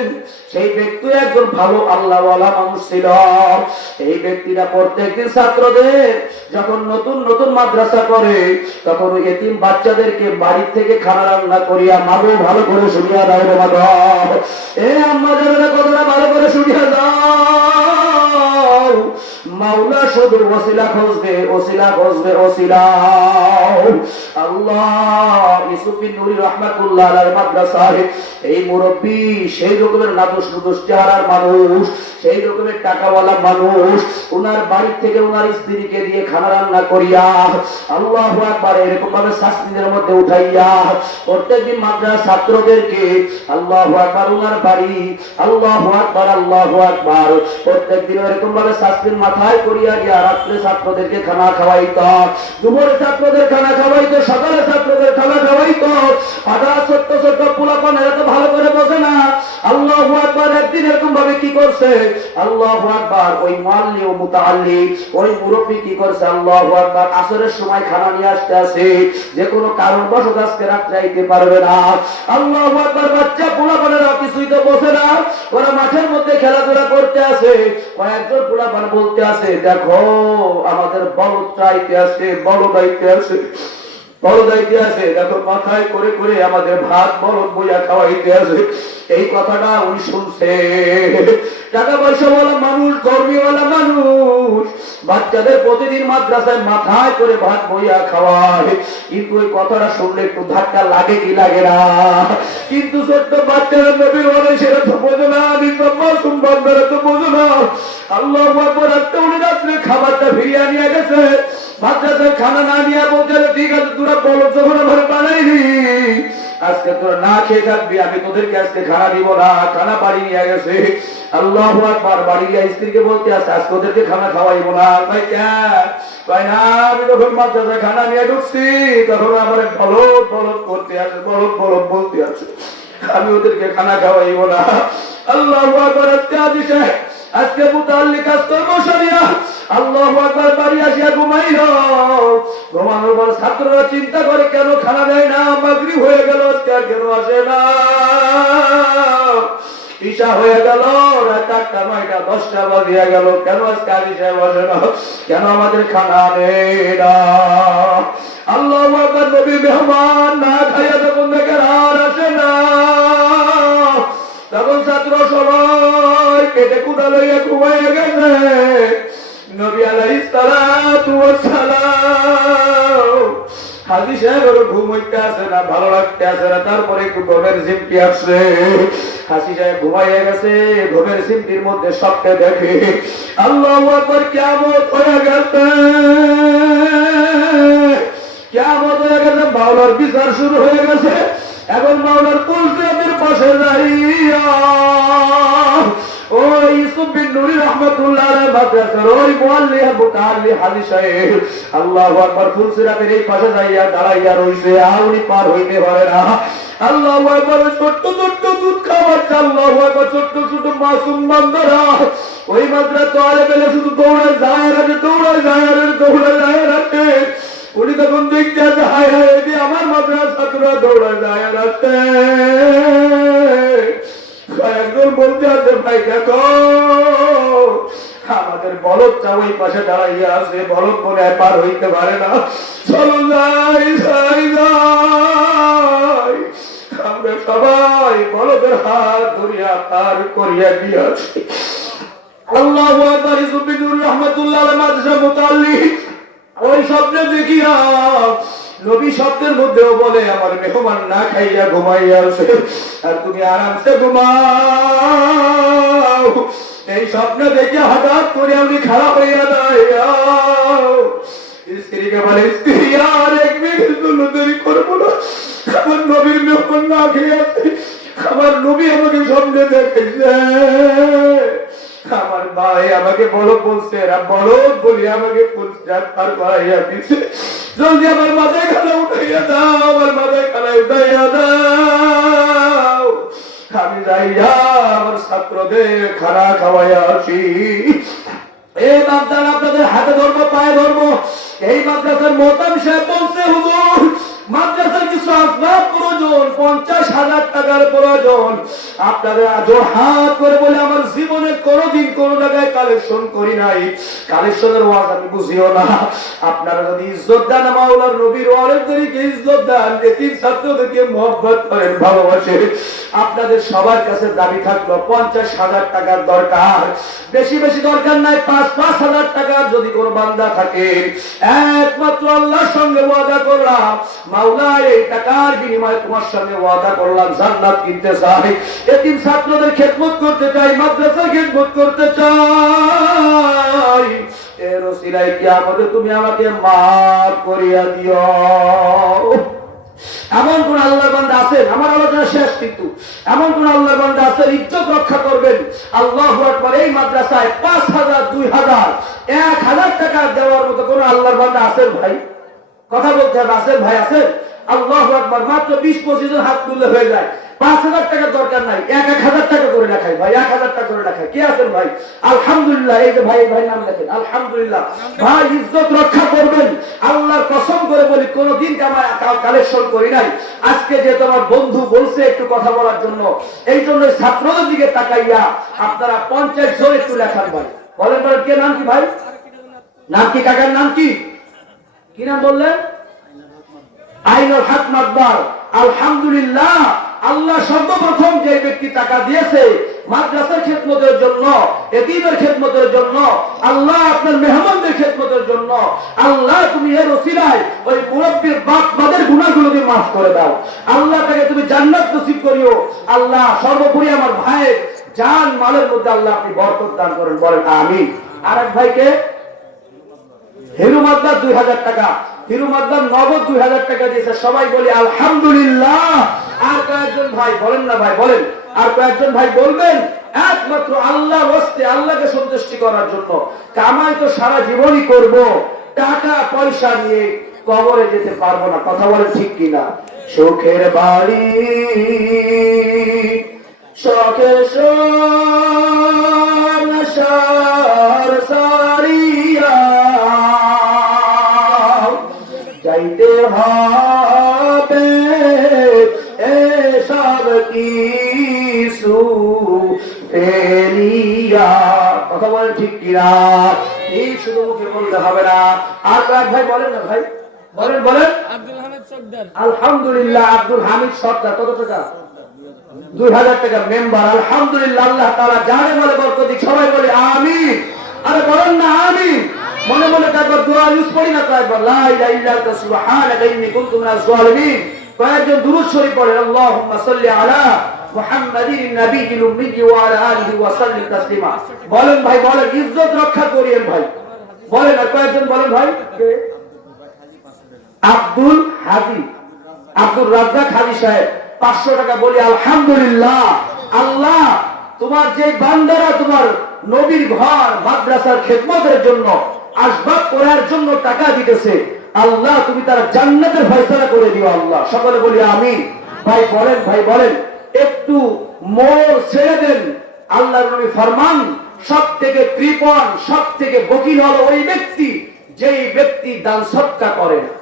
সেই ব্যক্তি একজন ভালো আল্লাহওয়ালা মানুষ ছিল। এই ব্যক্তিরা প্রত্যেকদিন ছাত্রদের যখন নতুন নতুন মাদ্রাসা করে, তখন ওই এতিম বাচ্চাদেরকে বাড়ি থেকে খানা রান্না করিয়া, মাগো ভালো করে শুনিয়া দাও রে মাগো, এ আম্মা যারা কথাটা ভালো করে শুনিয়া দাও, মাওলা শুধু ওসিলা খুঁজবে, ওসিলা খুঁজবে, ওসিলা। আল্লাহ। ইউসুফ বিন নূরি রাহমাতুল্লাহ আলাইহির মাদ্রাসায় এই মুরব্বি সেই রকমের নাদুস নুদুস চেহারার মানুষ, সেই রকমের টাকাওয়ালা মানুষ, ওনার বাড়ি থেকে ওনার স্ত্রীকে দিয়ে খানা রান্না করিয়া, আল্লাহু আকবার, এরকম ভাবে শাস্তিদের মধ্যে উঠাইয়া প্রত্যেকদিন মাদ্রাসা ছাত্রদেরকে, আল্লাহু আকবার, ওনার বাড়ি, আল্লাহু আকবার, আল্লাহু আকবার, প্রত্যেকদিন এরকম ভাবে শাস্তির মাথায় করিয়া গিয়া রাত্রে ছাত্রদেরকে খানা খাওয়াইতো, দুপুরে ছাত্রদের খানা খাওয়াইতো, সকালে ছাত্রদের খানা খাওয়াইতো। আধা ছোট্ট ছোট্ট পোলাপান, এরা তো ভালো করে বোঝে না। আল্লাহু আকবার। একদিন এরকম ভাবে কি করছে, আল্লাহু আকবার, ওই মুআল্লিম ও মুতাআল্লিম, ওই মুরব্বি কি করছে, আল্লাহু আকবার, আসরের সময় খানা নিয়ে আসতে আসে, যে কোনো কারণবশত আজকে রাত্রে আইতে পারবে না। আল্লাহু আকবার। বাচ্চা পোলাপানেরা কিছুই তো বোঝে না, ওরা মাঠের মধ্যে খেলাধুলা করতে আসে। কয়েকজন পোলাপান বলতে আসে, দেখো আমাদের বলদ চাইতে আসে, বলদ আইতে আসে, বলদ আইতে আসে, দেখো মাথায় করে করে আমাদের ভাত বলদ বইয়া খাওয়াইতে আসে। এই কথাটা উনি শুনছে। টাকা পয়সাওয়ালা মানুষ, কর্মীওয়ালা মানুষ, বাচ্চাদের প্রতিদিন মাদ্রাসায় মাথায় করে ভাত বইয়া খাওয়ায়, কিন্তু এই কথাটা শুনলে একটু ধাক্কা লাগে কি লাগে না? কিন্তু ছোট্ট বাচ্চারা নবীর বলে সেটা তো বোঝো না, মাসুম বান্দারা তো বোঝো না। আল্লাহু আকবার। আজকে উনি রাত্রে খাবারটা ফিরিয়ে নিয়ে গেছে, মাদ্রাসায় খানা না নিয়ে বলছে, ঠিক আছে তোরা বলো, যখন আমার বানাইনি, আজকে তোরা না খেয়ে থাকবি, আমি তোদেরকে আজকে খানা দিব না। খানা বাড়ি নিয়ে গেছে। আল্লাহু আকবার। বাড়ি গিয়ে স্ত্রীকে বলতে আছে, আজকে ওদেরকে খানা খাওয়াইবো না। ভাই কেন? ভাই না, আমি যখন মাদ্রাসায় খানা নিয়ে ঢুকছি, তখন আমার বলদ বলদ করতে আছে, বলদ বলদ বলতে আছে, আমি ওদেরকে খানা খাওয়াইবো না। আল্লাহু আকবার। আজকে আজি সাহেব, আজকে মুতাআল্লিক কাজ কর্ম সারিয়া আল্লাহু আকবার বাড়ি আসিয়া ঘুমাইল। ঘুমানোর পর ছাত্ররা চিন্তা করে, কেন খানা দেয় না, মাগরিব হয়ে গেল, আজকে আর কেন আসে না? ঈশা হয়ে গেল, রাত 8টা 9টা 10টা বাজিয়া গেল, কেন আজকে আজি সাহেব আসে না? কেন আমাদের খানা নেই না? আল্লাহু আকবার। নবী মেহমান না খাইয়া যখন দেখে আর আসে না, তখন ছাত্র সবাই কেটে কুটা লইয়া ঘুমাইয়া গেছে। নবী আলাইহিস সালাতু ওয়াস সালাম, হাজী সাহেবের ঘুম হইতে আসে না, ভালো লাগতে আসে না। তারপরে একটু ঘুমের সিমটি আসছে, হাজী সাহেব ঘুমাইয়া গেছে। ঘুমের সিমটির মধ্যে স্বপ্নে দেখে, আল্লাহু আকবার, কিয়ামত হয়ে গেছে। কিয়ামত হয়ে গেছে, মাওলার বিচার শুরু হয়ে গেছে। এখন মাওলার পুলসিরাতের পাশে যাইয়া ওই ইউসুফ বিন নুরি রাহমাতুল্লাহ আলাইহি মাদ্রাসার ওই মুআল্লিম মুতাআল্লি হাজি সাহেব আল্লাহু আকবার পুলসিরাতের এই পাশে যাইয়া দাঁড়াইয়া রইছে, আর উনি পার হইতে পারে না। আল্লাহু আকবার, ছোট্ট ছোট্ট দুধ খাওয়াচ্ছে, আল্লাহু আকবার, ছোট্ট ছোট্ট মাসুম বান্দারা ওই মাদ্রাসা আলে বেলে শুধু দৌড়ায় যায় রাখে, দৌড়ায় যায় আর দৌড়ায় যায় রাখে। উনি তখন দেখতে আছে, হায় হায়, এটি আমার মাদ্রাসা ছাত্ররা দৌড়ায় যায় রাখে। একজন বলতে আছে, ভাই দেখো আমাদের বলদটা ওই পাশে দাঁড়াইয়া আছে, বলদ মনে হয় পার হইতে পারে না, চলো যাই যাই যাই। আমরা সবাই বলদের হাত ধরিয়া পার করিয়া দিয়াছি। আল্লাহু আকবার। ইউসুফ বিন নুরি রাহমাতুল্লাহ আলাইহি মাদ্রাসা মুতাআল্লিম ওই স্বপ্নে দেখিয়া নবী স্বপ্নের মধ্যেও বলে, আমার মেহমান না খাইয়া ঘুমাইয়া আছে, আর তুমি আরামসে ঘুমাও। এই স্বপ্ন দেখে হঠাৎ করে আমি খারাপ হইয়া যায়। স্ত্রীকে বলে, স্ত্রী আর এক মিনিট জন্য দেরি করবো না, আমার নবীর মেহমান না খেয়ে আছে, আমার নবী আমাকে স্বপ্নে দেখেছে, আমার ভাই আমাকে বলো বলছে, বলো বলি আমাকে পার করাইয়া দিচ্ছে, জলদি আমার মাথায় খানা উঠাইয়া দাও, আমার মাথায় খানা উঠাইয়া দাও, আমি যাইয়া আমার ছাত্রদের খানা খাওয়াইয়া আসি। এই মাদ্রাসা আপনাদের হাতে ধরবো, পায়ে ধরবো। এই মাদ্রাসার মোহতাম সাহেব বলছে, হুজুর মাদ্রাসার কিছু আসবাব প্রয়োজন, 50,000 টাকার প্রয়োজন। আপনাদের আজর হাত করে বলে, আমার জীবনে কোনোদিন কোনো জায়গায় কালেকশন করি নাই, কালেকশনের ওয়াজ আমি বুঝিও না। আপনারা যদি ইজ্জত দেন, মাওলার নবীর ওয়ারেসদেরকে ইজ্জত দেন, এতিম ছাত্রদেরকে মহব্বত করেন, ভালোবাসেন, আপনাদের সবার কাছে দাবি থাকলো 50,000 টাকার দরকার, বেশি বেশি দরকার নাই, 5,000 টাকার যদি কোনো বান্দা থাকে, একমাত্র আল্লাহর সঙ্গে ওয়াদা করলাম, মাওলা এই টাকার বিনিময়ে তোমার সঙ্গে ওয়াদা করলাম জান্নাত কিনতে চাই, এতিম ছাত্রদের খেদমত করতে চাই, মাদ্রাসার খেদমত করতে চাই, এর ওসিলায় কিয়ামতে তুমি আমাকে মাফ করিয়া দিও। এমন কোন আল্লাহর বান্দা আছেন, আমার আলোচনা শেষ, কিন্তু এমন কোন আল্লাহর বান্দা আছেন ইজ্জত রক্ষা করবেন? আল্লাহু আকবার। এই মাদ্রাসায় 5,000, 2,000, 1,000 টাকা দেওয়ার মতো কোন আল্লাহর বান্দা আছেন ভাই? কথা বলতে হবে, আছেন ভাই, আছেন? আল্লাহু আকবার। মাত্র 20-25 জন হাত তুললে হয়ে যায়। 5,000 টাকা দরকার নাই, 1,000 টাকা করে রাখাই ভাই, 1,000 টাকা করে রাখাই। কে আছেন ভাই? আলহামদুলিল্লাহ। এই যে ভাই, ভাই নাম লেখেন, আলহামদুলিল্লাহ। ভাই ইজ্জত রক্ষা করবেন, আল্লাহর কসম করে বলি, কোনদিন কালেকশন করি নাই। আজকে যে তোমার বন্ধু বলছে একটু কথা বলার জন্য, এই জন্য ছাত্রদের দিকে তাকাইয়া আপনারা 50 জন একটু লেখান ভাই। বলেন বলেন, কে নাম কি ভাই? নাম কি? কাকার নাম কি? কি নাম বললেন? আইনুল হক মাদবার। আলহামদুলিল্লাহ, আল্লাহ সর্বপ্রথম যে ব্যক্তি টাকা দিয়েছে মাদ্রাসার খেদমতের জন্য, এতিমের খেদমতের জন্য, আল্লাহ আপনার মেহমানদের খেদমতের জন্য, আল্লাহ তুমি এর ওসিলায় ওই মুরব্বির বাপ মাদের গুনাহগুলোকে মাফ করে দাও। আল্লাহ তাকে তুমি জান্নাত নসিব করিও। আল্লাহ সর্বোপরি আমার ভাইয়ের জান মালের মধ্যে আল্লাহ আপনি বরকত দান করেন, বলেন আমিন। আরেক ভাইকে হিরু মাদ্দার 2,000 টাকা, হিরু মাদ্দার নগদ 2,000 টাকা দিয়েছে, সবাই বলি আলহামদুলিল্লাহ। আর কয়েকজন ভাই বলেন না ভাই, বলেন, আর কয়েকজন ভাই বলবেন, একমাত্র আল্লাহর ওয়াস্তে, আল্লাহকে সন্তুষ্টি করার জন্য কামাই তো সারা জীবনই করব, টাকা পয়সা নিয়ে কবরে যেতে পারবো না। কথা বলেন ঠিক কিনা? সুখের বাড়ি শখের সার সারিয়া যাইতে হবে এসব কিছু ফেলিয়া। কথা বলেন ঠিক কিনা? এই শুধু মুখে বলতে হবে না। আর কয়েক ভাই বলেন না ভাই, বলেন বলেন। আব্দুল হামিদ সর্দার। আলহামদুলিল্লাহ, আব্দুল হামিদ সর্দার। কত টাকা? 2,000 টাকা মেম্বার। আলহামদুলিল্লাহ, আল্লাহ তাআলা জানে বলে বরকত দিক। সবাই বলে আমিন। আরে বলেন না আমিন। মনে মনে একবার দোয়া ইউজ করি না, একবার লা ইলাহা ইল্লা আনতা সুবহানাকা ইন্নী কুনতু মিনাজ জালিমিন। কয়েকজন দুরূদ শরীফ পড়েন, আল্লাহুম্মা সাল্লি আলা মুহাম্মাদিন নাবিয়্যিল উম্মি ওয়া আলা আলিহি ওয়া সাল্লিম তাসলিমা। বলেন ভাই, বলেন, ইজ্জত রক্ষা করিয়েন ভাই, বলেন। আর কয়েকজন বলেন ভাই। আব্দুল হাজি, আব্দুল রাজ্জাক হাজি সাহেব 500 টাকা। বলি আলহামদুলিল্লাহ। আল্লাহ, তোমার যে বান্দারা তোমার নবীর ঘর মাদ্রাসার খেদমতের জন্য আসবাব করার জন্য টাকা দিতেছে, আল্লাহ তুমি তার জান্নাতের ফয়সালা করে দিও আল্লাহ। সকলে বলি আমিন। ভাই বলেন, ভাই বলেন, একটু মোর ছেড়ে দেন। আল্লাহর নবী ফরমান, সব থেকে কৃপণ, সব থেকে বকিল হলো ওই ব্যক্তি যেই ব্যক্তি দান সদকা করে না।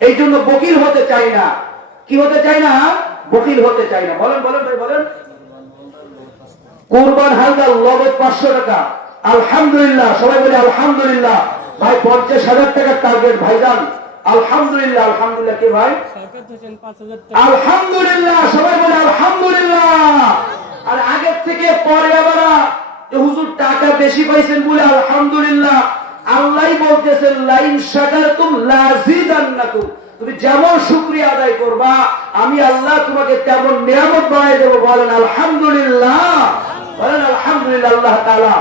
এই জন্য বকিল হতে চাই না। কি হতে চাই না? বকিল হতে চাই না। বলেন বলেন ভাই বলেন। কুরবান হালদার নগদ 500 টাকা। আলহামদুলিল্লাহ, সবাই বলি আলহামদুলিল্লাহ। ভাই 50,000 টাকার টার্গেট ভাইজান। আলহামদুলিল্লাহ। আলহামদুলিল্লাহ। কি ভাই? আলহামদুলিল্লাহ, সবাই বলি আলহামদুলিল্লাহ। আর আগের থেকে পরে আবার হুজুর টাকা বেশি পাইছেন বলে আলহামদুলিল্লাহ। আল্লাহই বলতেছেন, লাইন শাকারতুম লাযিদান্নাকুম, তুমি যেমন শুকরিয়া আদায় করবা আমি আল্লাহ তোমাকে তেমন নিয়ামত বাড়াই দেব। বলেন আলহামদুলিল্লাহ, বলেন আলহামদুলিল্লাহ। আল্লাহ তাআলা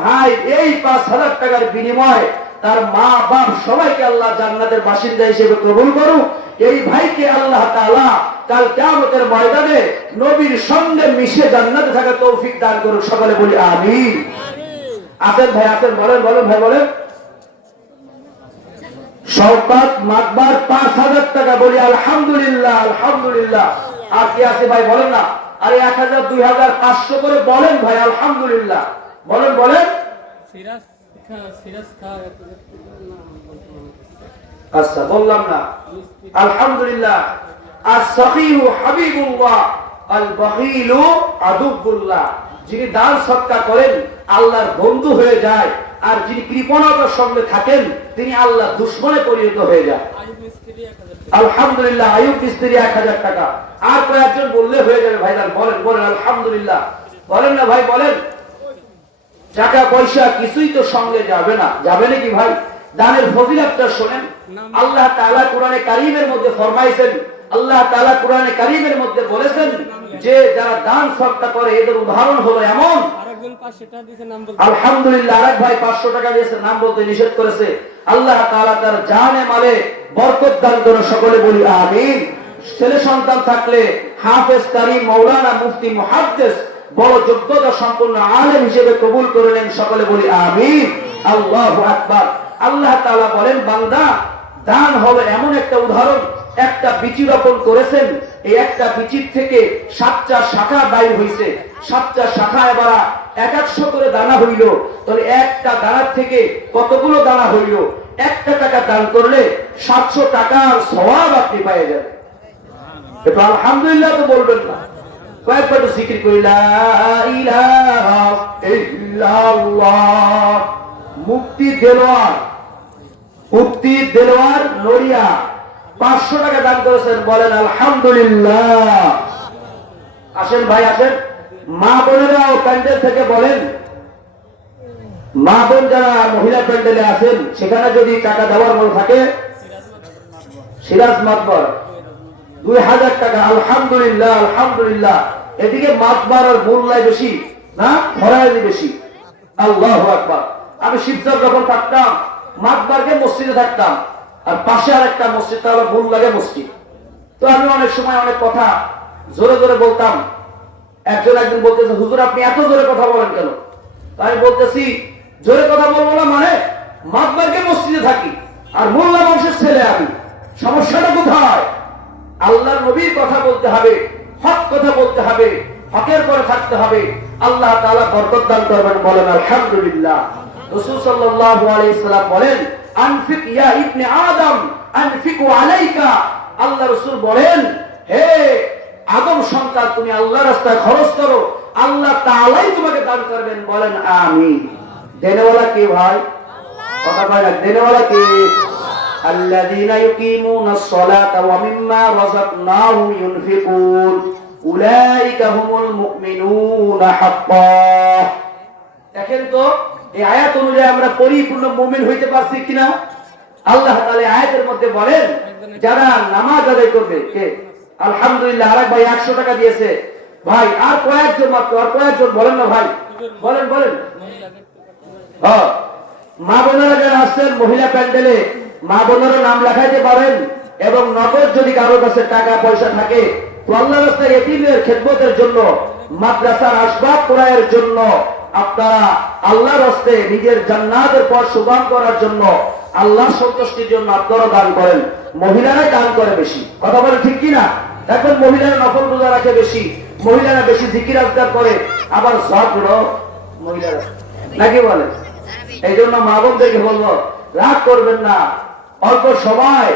ভাই এই 5,000 টাকার বিনিময়ে তার মা বাপ সবাইকে আল্লাহ জান্নাতের বাসিন্দা হিসেবে কবুল করুক। এই ভাইকে আল্লাহ তাআলা কাল কিয়ামতের ময়দানে নবীর সঙ্গে মিশে জান্নাতে থাকার তৌফিক দান করুক। সকলে বলি আমিন। আছেন ভাই, আছেন, বলেন বলেন ভাই বলেন। শওকত মাকবার 5,000 টাকা। বলি আলহামদুলিল্লাহ, আলহামদুলিল্লাহ। আর কি আছে ভাই বলেন না? আরে 1,000, 2,000, 500 করে বলেন ভাই আলহামদুলিল্লাহ। বলেন বলেন। আচ্ছা বললাম না? আলহামদুলিল্লাহ। আস-সাকিহু হাবিবুল্লাহ, আল-বাখিলু আদুবুল্লাহ। যিনি দান সদকা করেন আল্লাহর বন্ধু হয়ে যায়, আর যিনি কৃপণতার সঙ্গে থাকেন তিনি আল্লাহ দুশমনে পরিণত হয়ে যায়। আলহামদুলিল্লাহ। আয়ুব মিস্ত্রি 1,000 টাকা। আর কয়েকজন বললে হয়ে যাবে ভাইজান। বলেন বলেন আলহামদুলিল্লাহ। বলেন না ভাই বলেন। টাকা পয়সা কিছুই তো সঙ্গে যাবে না। যাবে নাকি ভাই? দানের ফজিলতটা শুনেন। আল্লাহ তাআলা কোরআনে কারীমের মধ্যে ফরমাইছেন, আল্লাহ তাআলা কোরআনে কারীমের মধ্যে বলেছেন যে যারা দান সদকা করে এদের উদাহরণ হলো এমন। আলহামদুলিল্লাহ। আরেক ভাই 500 টাকা দিয়েছে, নাম বলতে নিষেধ করেছে। আল্লাহ তাআলা তার জানে মালে বরকত দান করুন। সকলে বলি আমিন। ছেলে সন্তান থাকলে হাফেজ, কারি, মাওলানা, মুফতি, মুহাদ্দিস, বড় যোগ্যতা সম্পন্ন আলেম হিসেবে কবুল করে নেন। সকলে বলি আমিন। আল্লাহু আকবার। আল্লাহ তাআলা বলেন, বান্দা দান হলো এমন একটা উদাহরণ, একটা বীজ রোপণ করেছেন, এই একটা বীজের থেকে 7টা শাখা বাইর হইছে। 7টা শাখা এবার 100 করে দানা হইল। তাহলে একটা দানার থেকে কতগুলো দানা হইল? 1 টাকা দান করলে 700 টাকার সওয়াব আপনি পেয়ে যাবেন। এটা আলহামদুলিল্লাহ তো বলবেন না? কয়েকবার তো জিকির করি, লা ইলাহা ইল্লাল্লাহ। মুফতি দেলোয়ার, মুফতি দেলোয়ার নড়িয়া 500 টাকা দান করেছেন। বলেন আলহামদুলিল্লাহ। আসেন ভাই আসেন। মা বোনেরাও প্যান্ডেল থেকে বলেন। মা বোন যারা মহিলা প্যান্ডেলে আছেন সেখানে যদি টাকা দেওয়ার মতো থাকে, সিরাজ মাতবর 2,000 টাকা। আলহামদুলিল্লাহ, আলহামদুলিল্লাহ। এদিকে মাতবার আর মূল্যায় বেশি না, ফরায়েদি বেশি। আল্লাহু আকবার। আমি শিবচর যখন থাকতাম মাতবারকে মসজিদে থাকতাম, আর পাশে আর একটা মসজিদ, তাহলে ভুল লাগে মসজিদ। তো আমি অনেক সময় অনেক কথা জোরে জোরে বলতাম। একজন একদিন বলতেছে, হুজুর আপনি এত জোরে কথা বলেন কেন? তাই বলতেছি, জোরে কথা বলবো না মানে মাতবারকে মসজিদে থাকি আর মোল্লা বংশের ছেলে আমি, সমস্যাটা কোথায়? আল্লাহর নবীর কথা বলতে হবে, হক কথা বলতে হবে, হকের পরে থাকতে হবে। আল্লাহ তাআলা বরকত দান করবেন। বলেন আলহামদুলিল্লাহ। রাসূল সাল্লাল্লাহু আলাইহি সাল্লাম বলেন, আনফিক ইয়া ইবনে আদম আনফিকু আলাইকা। আল্লাহ রাসূল বলেন, হে আদম সন্তান তুমি আল্লাহর রাস্তায় খরচ করো, আল্লাহ তাআলাই তোমাকে দান করবেন। বলেন আমিন। দেনেওয়ালা কে ভাই? কথা বলেন, দেনেওয়ালা কে? আল্লাযীনা ইউকিমুনাস সালাতা ওয়া মিম্মা রাযাকনাহুম ইউনফিকুন উলাইকা হুমুল মুমিনুনা হাক্কান। দেখেন তো এই আয়াত অনুযায়ী আমরা পরিপূর্ণ মুমিন হইতে পারছি কিনা? আল্লাহ তাআলা আয়াতের মধ্যে বলেন যারা নামাজ আদায় করবে। কে? আলহামদুলিল্লাহ। আরেক ভাই 100 টাকা দিয়েছে। ভাই আর কয়েকজন মাত্র, আর কয়েকজন বলেন না ভাই, বলেন বলেন। মা বোনেরা যারা আসছেন মহিলা প্যান্ডেলে মা বোনেরও নাম লেখাইতে পারেন, এবং নগদ যদি কারোর কাছে টাকা পয়সা থাকে তো আল্লাহর রাস্তায় এতিমের খেদমতের জন্য, মাদ্রাসার আসবাব ক্রয়ের জন্য, আপনারা আল্লাহর রাস্তায় নিজের জান্নাতের পথ সুগম করার জন্য, আল্লাহর সন্তুষ্টির জন্য আপনারা দান করেন। মহিলারাই দান করে বেশি, কথা বলে ঠিক কিনা? এখন মহিলারা নফল রোজা রাখে বেশি, মহিলারা বেশি জিকির আজকার করে, আবার ঝগড় মহিলারা, নাকি বলে? এই জন্য মা বোনদেরকে বলবো, রাগ করবেন না, অল্প সময়।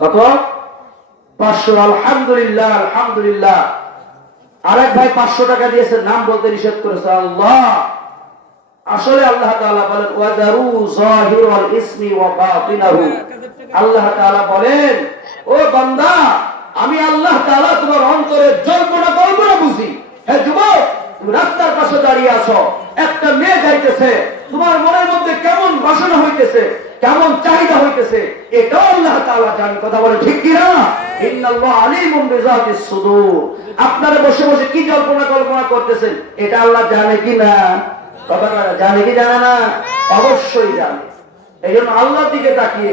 কত? 500। আলহামদুলিল্লাহ, আলহামদুলিল্লাহ। আরেক ভাই 500 টাকা দিয়েছে, নাম বলতে নিষেধ করেছে। আল্লাহ, আসলে আল্লাহ তাআলা বলেন ওয়াজারু যাহিরাল ইসমি ওয়া বাতিনাহু। আল্লাহ তাআলা বলেন, ও বান্দা, আমি আল্লাহ তাআলা তোমার অন্তরের জল্পনা কল্পনা বুঝি। হে যুবক, তুমি রাস্তার পাশে দাঁড়িয়ে আছো, একটা মেয়ে যাইতেছে, তোমার মনের মধ্যে কেমন বাসনা হইতেছে, কেমন চাহিদা হইতেছে, এটা আল্লাহ তাআলা জানেন। কথা বলে ঠিক কিনা? ইন্নাল্লাহু আলিমুম বিযাতিস সুদূর। আপনারা বসে বসে কি জল্পনা কল্পনা করতেছেন, এটা আল্লাহ জানে কিনা? কথা জানে কি জানে না? অবশ্যই জানে। এই জন্য আল্লাহর দিকে তাকিয়ে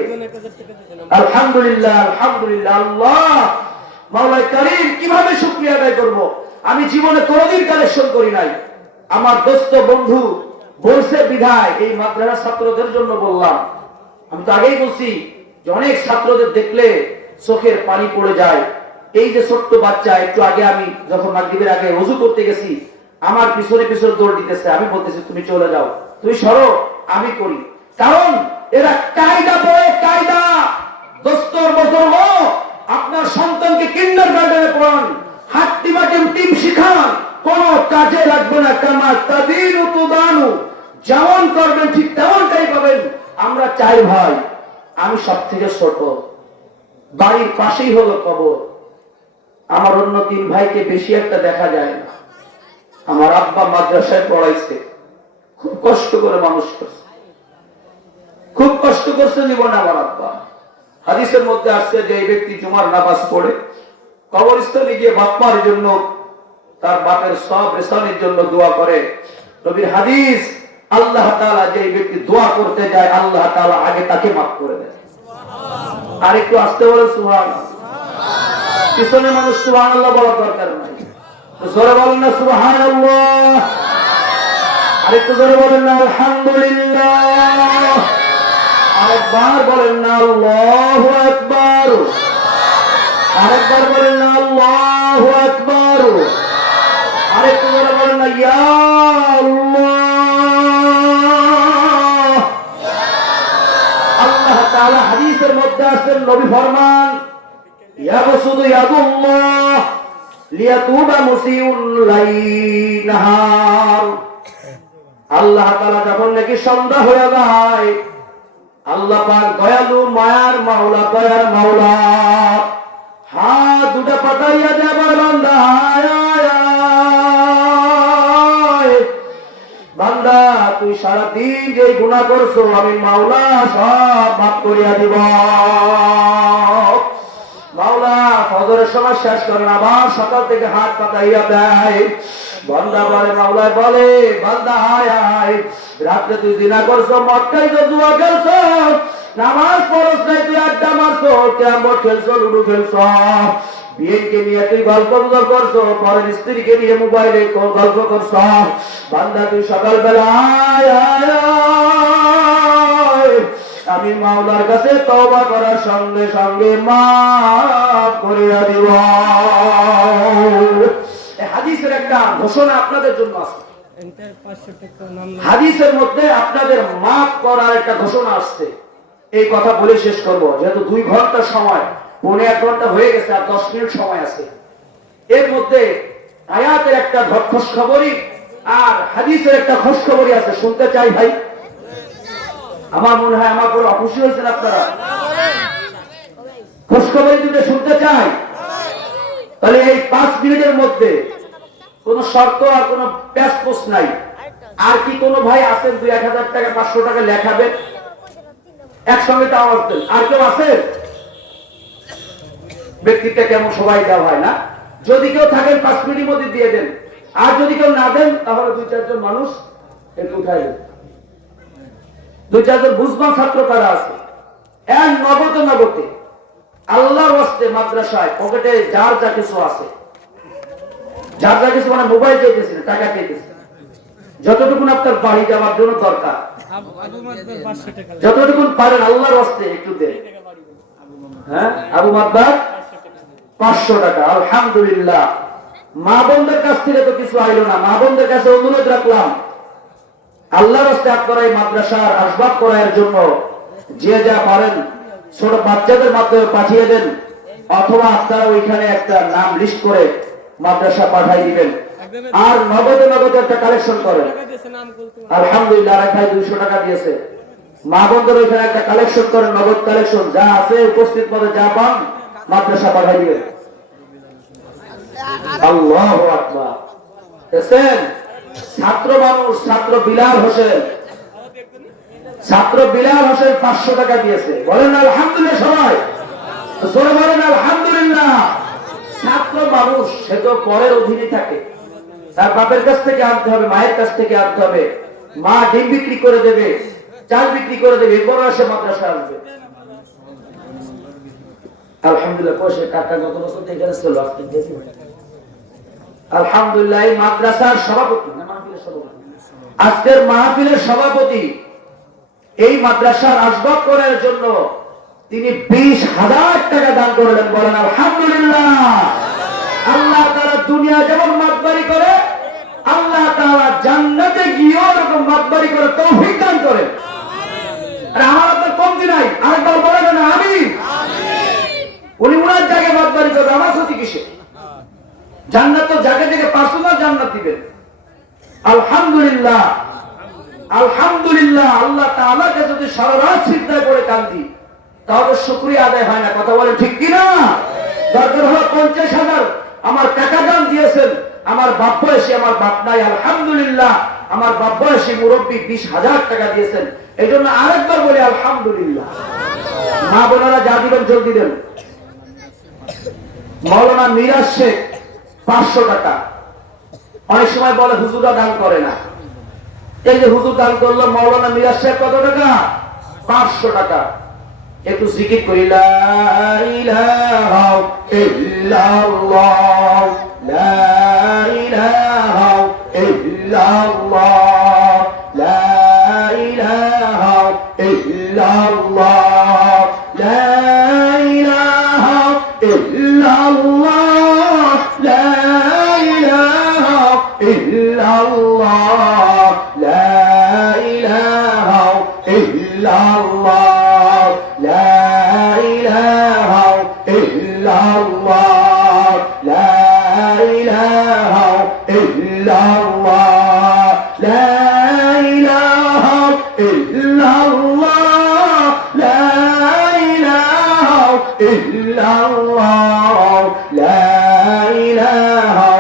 আলহামদুলিল্লাহ, আলহামদুলিল্লাহ। আল্লাহ মাওলা কারীম, কিভাবে শুকরিয়া আদায় করব? আমি জীবনে কোনোদিন কালেকশন করি নাই। আমার দোস্ত বন্ধু বলছে বিধায় এই মাদ্রাসা ছাত্রদের জন্য বললাম। আমি তো আগেই বলছি যে অনেক ছাত্রদের দেখলে চোখের পানি পড়ে যায়। এই যে ছোট্ট বাচ্চা, একটু আগে আমি যখন মাগরিবের আগে ওযু করতে গেছি, আমার পিছনে পিছনে দৌড় দিতেছে। আমি বলতেছি তুমি চলে যাও, তুমি সরো, আমি করি। কারণ এরা কায়দা পড়ে, কায়দা। দোস্তর বছর আপনার সন্তানকে কিন্ডারগার্টেনে পড়ান, হাট্টিমাটিম টিম শিখান, কোন কাজে লাগবে না। কামা তাদিনু তুদানু, যেমন করবেন ঠিক তেমনটাই পাবেন। আমরা চাই ভাই, আমি সব থেকে ছোট, বাড়ির পাশেই হলো কবর, আমার অন্য 3 ভাইকে বেশি একটা দেখা যায় না। আমার আব্বা মাদ্রাসায় পড়াইছে, খুব কষ্ট করে মানুষ করছে, খুব কষ্ট করছে জীবনে আমার আব্বা। হাদিসের মধ্যে আসছে যে এই ব্যক্তি জুমার নামাজ পড়ে কবরস্থানে গিয়ে বাপ্পার জন্য, তার বাপের সব রেশনের জন্য দোয়া করে। নবীর হাদিস, আল্লাহ তাআলা যে ব্যক্তি দোয়া করতে যায়, আল্লাহ তাআলা আগে তাকে মাফ করে দেয়। আর একটু আসতে বলে সুবহানাল্লাহ। পিছনে মানুষ সুবহানাল্লাহ বলার দরকার নাই, জোরে বলেন না সুবহানাল্লাহ। আরেকটু জোরে বলেন না আলহামদুলিল্লাহ। আরেকবার বলেন না আল্লাহু আকবার। আরেকবার বলেন না আল্লাহু আকবার। আরেকটু জোরে বলেন না ইয়া আল্লাহ। আল্লাহ তাআলা হাদিসের মধ্যে আছেন, নবী ফরমান ইয়াবসুদু ইয়াদুল্লাহ লিয়াতুবা মুসিউল লাইনাহার। আল্লাহ তাআলা যখন নাকি সন্ধ্যা হয়ে যায়, আল্লাহ পাক দয়ালু, মায়ার মাওলা, দয়ার মাওলা, হাত দুটা পাতাইয়া দেয়, আমার বান্দা বান্দা, তুই সারাদিন যে গুনাহ করছো, আমি মাওলা সব মাফ করিয়া দিব। মাওলা ফজরের সময় শেষ করেন, আবার সকাল থেকে হাত পাতাইয়া দেয়। বান্দা বলে, মাওলা বলে, বান্দা হায় হায়, রাত্রে তুই জিনা করছো, মদ খাইছো, জুয়া খেলছো, নামাজ পড়ছ নাই, তুই আড্ডা মারছো, ক্যারম খেলছো, লুডু খেলছো, বিয়েকে নিয়ে তুই গল্প করছো, পরের স্ত্রীকে নিয়ে মোবাইলে গল্প করছো। বান্দা তুই সকালবেলা আমি মাওলার কাছে তওবা করার সঙ্গে সঙ্গে মাফ করিয়া দিব। হাদিসের একটা ঘোষণা আপনাদের জন্য আছে, হাদিসের মধ্যে আপনাদের মাফ করার একটা ঘোষণা আসছে। এই কথা বলে শেষ করব, যেহেতু 2 ঘন্টা সময়, 1.5 ঘন্টা হয়ে গেছে, আর 10 মিনিট সময় আছে। এর মধ্যে আয়াতের একটা খোঁজখবরই আর হাদিসের একটা খোঁজখবরই আছে, শুনতে চাই ভাই। আমার মনে হয় আমার পুরো অখুশি হয়েছেন আপনারা। খোঁজখবরই দুটো শুনতে চাই। তাহলে এই 5 মিনিটের মধ্যে কোন শর্ত আর কোন প্যাসপোস নাই। আর কি কোন ভাই আছেন 2-1000 টাকা 500 টাকা লেখাবেন? একসঙ্গে তো আওয়াজ দেন। আর কেউ আছে? ব্যক্তিটা কেমন সবাই দেওয়া হয় না? যদি কেউ থাকেন 5 মিনিটের মধ্যে দিয়ে দেন। আর যদি কেউ না দেন তাহলে 2-4 জন মানুষ একটু উঠাই দেন। দুই চারজন বুঝবান ছাত্র কারা আছে এক নগদে নগদে আল্লাহর ওয়াস্তে মাদ্রাসায় পকেটে যার যা কিছু আছে, যার যা কিছু মানে মোবাইল চাইতেছে না, টাকা চাইতেছে, যতটুকু আপনার বাড়ি যাওয়ার জন্য দরকার যতটুকু পারেন আল্লাহর ওয়াস্তে একটু দেন। হ্যাঁ, আবু মাদ্দার 500 টাকা। আলহামদুলিল্লাহ। মা বোনদের কাছ থেকে তো কিছু আইলো না, মা বোনদের কাছে অনুরোধ রাখলাম আল্লাহর রাস্তায় আপনারা এই মাদ্রাসার আসবাব করার জন্য যে যা পারেন ছোট বাচ্চাদের মাধ্যমে পাঠিয়ে দেন, অথবা আপনারা ওইখানে একটা নাম লিস্ট করে মাদ্রাসা পাঠিয়ে দিবেন, আর নগদে নগদে একটা কালেকশন করেন। আলহামদুলিল্লাহ, আরেক ভাই 200 টাকা দিয়েছে। মা বোনদের ওইখানে একটা কালেকশন করেন, নগদ কালেকশন যা আছে উপস্থিত পদে যা পান মাদ্রাসা পাঠিয়ে দিবেন। আল্লাহু আকবার। দেখেন ছাত্র মানুষ, ছাত্র বিলাল হোসেন, ছাত্র বিলাল হোসেন 500 টাকা দিয়েছে। বলেন আলহামদুলিল্লাহ, সবাই জোরে বলেন আলহামদুলিল্লাহ। ছাত্র মানুষ, সে তো পরের অধীনে থাকে, তার বাপের কাছ থেকে আনতে হবে, মায়ের কাছ থেকে আনতে হবে, মা ডিম বিক্রি করে দেবে, চাল বিক্রি করে দেবে, এরপর আসে মাদ্রাসা আসবে। আলহামদুলিল্লাহ। পয়সা কাকা গত বছর থেকে এখানে ছিল, আলহামদুলিল্লাহ। এই মাদ্রাসার সভাপতি না মাহফিলের সভাপতি, আজকের মাহফিলের সভাপতি, এই মাদ্রাসার আসবাব করার জন্য তিনি 20,000 টাকা দান করলেন। বলেন আলহামদুলিল্লাহ। আল্লাহ তাআলা দুনিয়া যেমন মাতবাড়ি করে, আল্লাহ তাআলা জান্নাতে গিয়েও এরকম মাতবাড়ি করে তৌফিক দান করেন। আর আমার আপনার কমতি নাই, আরেকবার বলেন না আমিন। উনি উনার জায়গায় মাতবাড়ি করবে, আমার ক্ষতি কিসে? জান্নাত তো জায়গা থেকে পার্সোনাল জান্নাত দিবেন। আলহামদুলিল্লাহ, আলহামদুলিল্লাহ। আল্লাহ তাআলার কাছে যদি সারা রাত সিজদায় পড়ে কাঁদি তাহলে শুকরিয়া আদায় হয় না। কথা বলেন ঠিক কিনা? দরকার হলো 50,000 আমার টাকা দান দিয়েছেন, আমার বাপ বয়সী, আমার বাপ নাই, আলহামদুলিল্লাহ। আমার বাপ বয়সী মুরব্বী 20,000 টাকা দিয়েছেন, এই জন্য আরেকবার বলি আলহামদুলিল্লাহ। মা বোনেরা যা দিবেন জলদি দেন। মাওলানা মিরাজ শেখ 500 টাকা। অনেক সময় বলে হুজুরা দান করে না, এই যে হুজুর দান করলো, মাওলানা মিরাজ শেখ কত টাকা? 500 টাকা। একটু জিকির করি, লা ইলাহা ইল্লাল্লাহ, লা ইলাহা ইল্লাল্লাহ, লা ইলাহা ইল্লাল্লাহ, লা ইলাহা ইল্লাল্লাহ, লা ইলাহা ইল্লাল্লাহ, লা ইলাহা ইল্লাল্লাহ, লা ইলাহা ইল্লাল্লাহ, লা ইলাহা ইল্লাল্লাহ, লা ইলাহা ইল্লাল্লাহ, লা ইলাহা ইল্লাল্লাহ, লা ইলাহা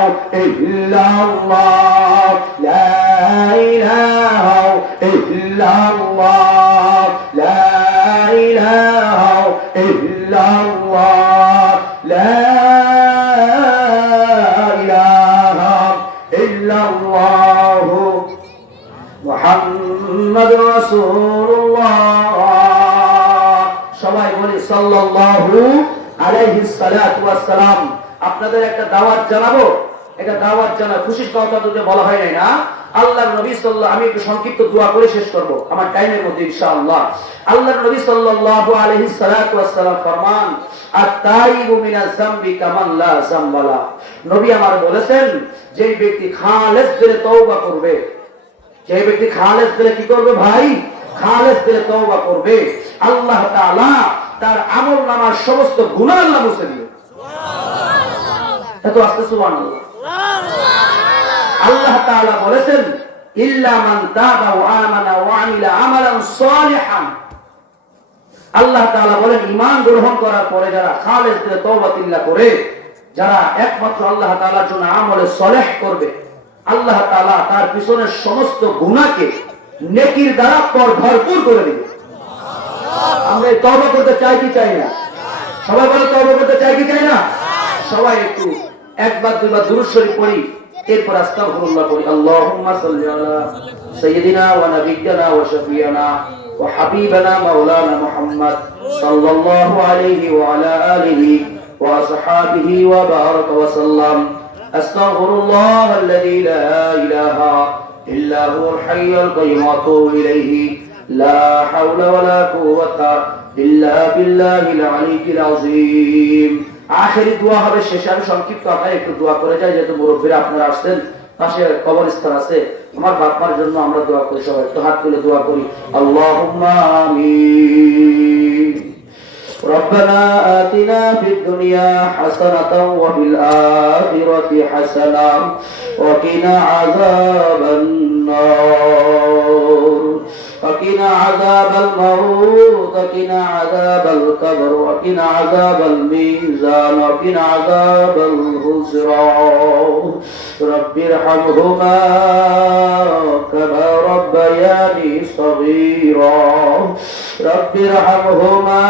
ইল্লাল্লাহ, লা ইলাহা ইল্লাল্লাহ, লা ইলাহা ইল্লাল্লাহ, লা ইলাহা ইল্লাল্লাহ, মুহাম্মাদুর রাসূলুল্লাহ। সবাই বলি সাল্লাল্লাহু আলাইহি সাল্লাতু ওয়াস সালাম। আপনাদের একটা দাওয়াত জানাবো, একটা দাওয়াত জানা, খুশির কথা তো বলা হয় নাই না। আল্লাহর নবী সাল্লাল্লাহু, আমি একটু সংক্ষিপ্ত দোয়া করে শেষ করব আমার টাইমের মধ্যে ইনশাআল্লাহ। আল্লাহর নবী সাল্লাল্লাহু আলাইহি সাল্লাতু ওয়াস সালাম ফরমান, আত-তাইবু মিনাজ যামবি কামান লা যামবা লা। নবী আমার বলেছেন, যে ব্যক্তি খালেস দিলে তওবা করবে, যে ব্যক্তি খালেস দিলে কি করবে ভাই? খালেস দিলে তওবা করবে, আল্লাহ তাআলা তার আমলনামার সমস্ত গুনাহ আল্লাহ মুছে দিবে। সুবহানাল্লাহ। এত আস্তে সুবহানাল্লাহ। আল্লাহ তাআলা বলেছেন, ইল্লা মান তাবা ওয়া আমানা ওয়া আমিলা আমালান সালিহান। আল্লাহ তাআলা বলেন, ঈমান গ্রহণ করার পরে যারা খালেস দিলে তওবাতিল্লাহ করে, যারা একমাত্র আল্লাহ তাআলার জন্য আমলে সালেহ করবে, আল্লাহ তাআলা তার পিছনের সমস্ত গুনাহকে নেকির দ্বারা ভরপুর করে দিবে। আমরা তওবা করতে চাই কি চাই না? সবাই বলে তওবা করতে চাই কি চাই না? সবাই একটু একবার দুইবার দুরূদ শরীফ পড়ি, এরপর আস্তাগফিরুল্লাহ পড়ি। আল্লাহুম্মা সাল্লি আলা সাইয়্যিদিনা ওয়া নাবিয়্যিনা ওয়া শাফিয়ানা وحبيبنا مولانا محمد صلى الله عليه وعلى آله وأصحابه وبارك وسلم أستغفر الله الذي لا إله إلا هو الحي القيوم وأتوب إليه لا حول ولا قوة إلا بالله العلي العظيم আখেরি দোয়া হবে শেষে আমি সংক্ষিপ্ত আকারে একটু দোয়া করে যাই যেহেতু মুরব্বীরা আপনারা আসছেন পাশে কবরস্থান আছে আমার বাবার জন্য আমরা দোয়া করি সবাই একটু হাত তুলে দোয়া করি আল্লাহুম্মা আমিন ربنا آتنا في الدنيا حسنة وفي الآخرة حسنة وقنا عذاب النار وقنا عذاب الموت وقنا عذاب القبر وقنا عذاب الميزان وقنا عذاب الخسران رب ارحمهما كما ربياني صغيرا رب ارحمهما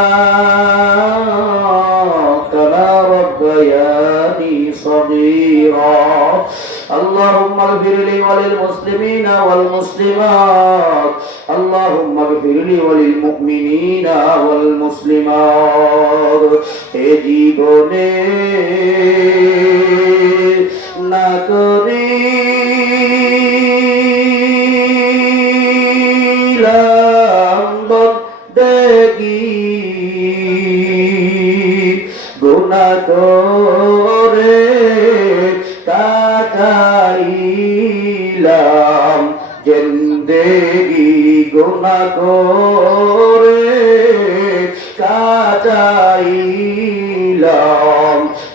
كما ربياني صغيرا اللهم اغفر لي وللمسلمين والمسلمات اللهم اغفر لي وللمؤمنين والمسلمات এ জীবনে না করিলাম বন্দেগী গুনাহ করে কাটাইলাম জিন্দেগি গুনাহ করে কাটাইলাম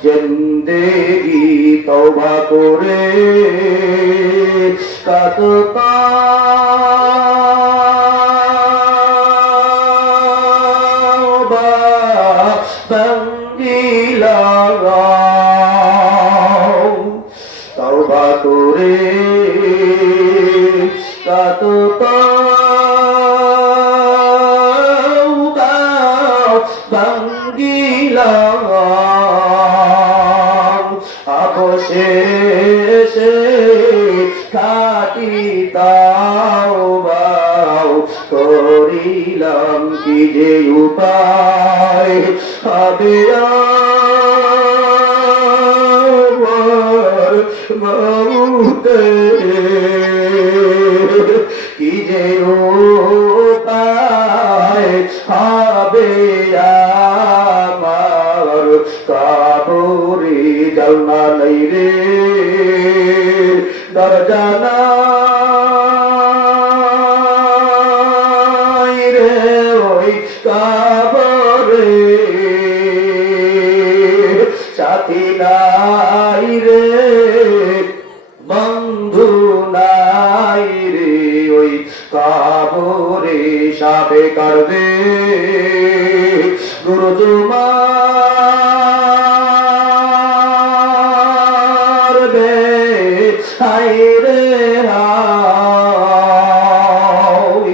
জিন্দেগি তওবা করে কাটতা তওবা করে কাটতা ভাঙ্গিলাম অবশেষে খাটি তাওবা করিলাম কি যে উপায় হবে মৌতে কি যে উপায় হবে আমার কাবরে জালনা নাই রে দরজা নাই রে ওই কাবরে সাথী নাই রে বন্ধু নাই রে ওই কাবরে সাপে কাটবে গুরু মারবে হাই রে হাই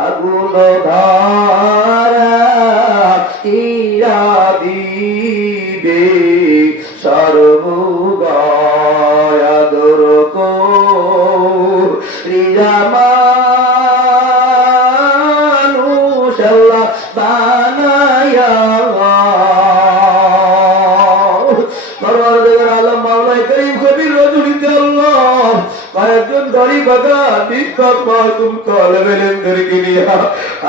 আগুন ধারা ইয়া দিবে সর্বগায়াদর কো রিজামানুষ আল্লাহ বানায়া পরওয়ারদিগার আলম মাওলাই করিম কবির রজুলিতে আল্লাহ কয়েকজন গরিব বাগা নিষ্পাপ মাসুম তালেব ইলমদেরকে নিয়া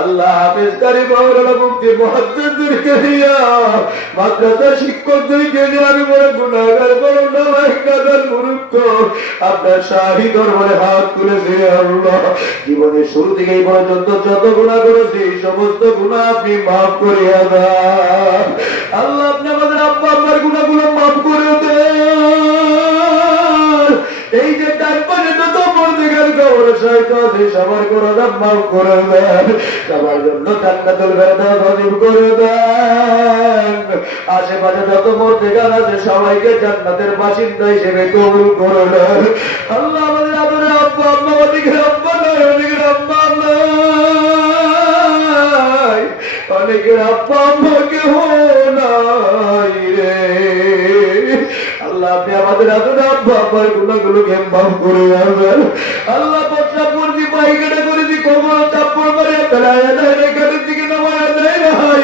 আল্লাহ হাফেজ কারি মাওলানা মুফতি মুহাদ্দিসদেরকে নিয়া মাদ্রাসার শিক্ষকদেরকে নিয়ে আমি বড় গুনাহগার বড় নালায়েক মূর্খ আপনার শাহী দরবারে হাত তুলেছি আল্লাহ জীবনের শুরু থেকে এই পর্যন্ত যত গুনাহ করেছি সমস্ত গুনাহ আপনি মাফ করিয়া দেন আল্লাহ আপনি আমাদের আব্বা আম্মার গুনাহগুলো মাফ করে দেন এই যে ডান পাশে যত পর্দিগার কবর শয়তান সবার গুনাহ মাফ করে দেন সবার জন্য জান্নাতুল ফেরদাউস নসিব করে দেন আশেপাশে যত পর্দিগার আছে সবাইকে জান্নাতের বাসিন্দা হিসেবে কবুল করে নেন আল্লাহ আমাদের আদরের আব্বা আম্মা অনেকের আব্বা নাই অনেকের আব্বা নাই অনেকের আব্বা আম্মা কেউ নাই রে আল্লাহ আপনি আমাদের আদরের আব্বা আম্মার গুনাহগুলোকে মাফ করে দেন আল্লাহ প্রস্রাব করছি পায়খানা করেছি কবর চাপ পড়ে ফেলাইয়া দেয়, এখানের দিকে নামাইয়া দেয় নাই।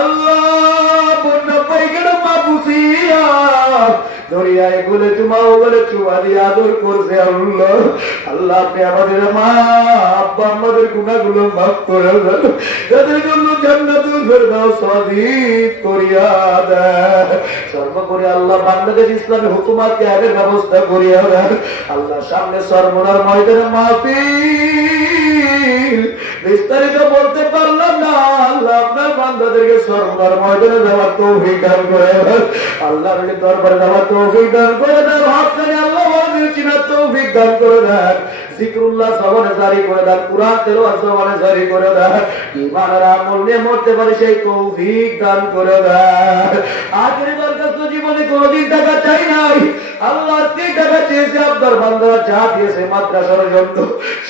আল্লাহ বন্যা পাইখানা মা বুঝিয়া দরিয়ায় বলে চুমা বলে চুমা দিয়ে আদর করছে। আল্লাহ আল্লাহ আপনি আমাদের মা আব্বা আমাদের গুনাহগুলো মাফ করে দেন, তাদের জন্য জান্নাতুল ফেরদাউস নসিব করিয়া দেন। সর্বোপরি আল্লাহ বাংলাদেশ ইসলামী হুকুমতকে আগের ব্যবস্থা করিয়া দেন। আল্লাহ সামনে সর্বনার ময়দানে মাহফিল বিস্তারিত বলতে পারলাম না। আল্লাহ আপনার বান্দাদেরকে সর্বনার ময়দানে যাওয়ার তৌফিক দান করে দেন। আল্লাহর দরবারে যাওয়ার তৌফিক দান করে দেন। হাতখানি আল্লাহ ওয়াজিব চিনার তৌফিক দান করে দেন। জিকরুল্লাহ জবানে জারি করে দেন, কুরআন তেলাওয়াত জবানে জারি করে দেন। ঈমানের আমল নিয়ে মরতে পারে সেই তৌফিক দান করে দেন। আখিরি বরকত জীবনে কোনদিন টাকা চাই নাই। আল্লাহ আজকে টাকা চেয়েছে, আপনার বান্দারা যা দিয়েছে মাদ্রাসার জন্য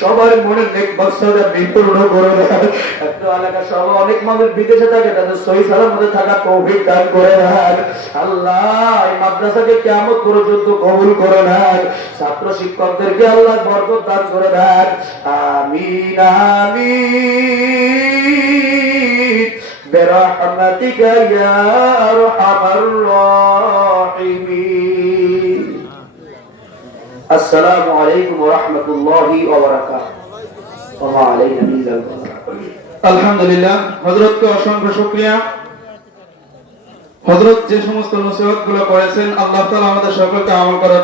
সবার মনে নেক মাকসাদে বিপূর্ণ করে দেন। একটা এলাকা সহ অনেক মানুষ বিদেশে থাকে, তাদের সহি সালামতে থাকা তৌফিক দান করে দেন। আল্লাহ এই মাদ্রাসাকে কিয়ামত পর্যন্ত কবুল করে নেন। ছাত্র শিক্ষকদেরকে আল্লাহ বরকত দান করে দেন। আমিন আমিন বিরহমাতিকা ইয়া আরহামার রাহিমিন। আসসালামু আলাইকুম ওয়া রাহমাতুল্লাহি ওয়া বারাকাতুহু। ওয়া আলাইকুম আসসালাম। আলহামদুলিল্লাহ, হযরতকে অসংখ্য শুকরিয়া। হযরত যে সমস্ত নসিহতগুলো করেছেন, আল্লাহ তাআলা আমাদের সকলকে আমল করার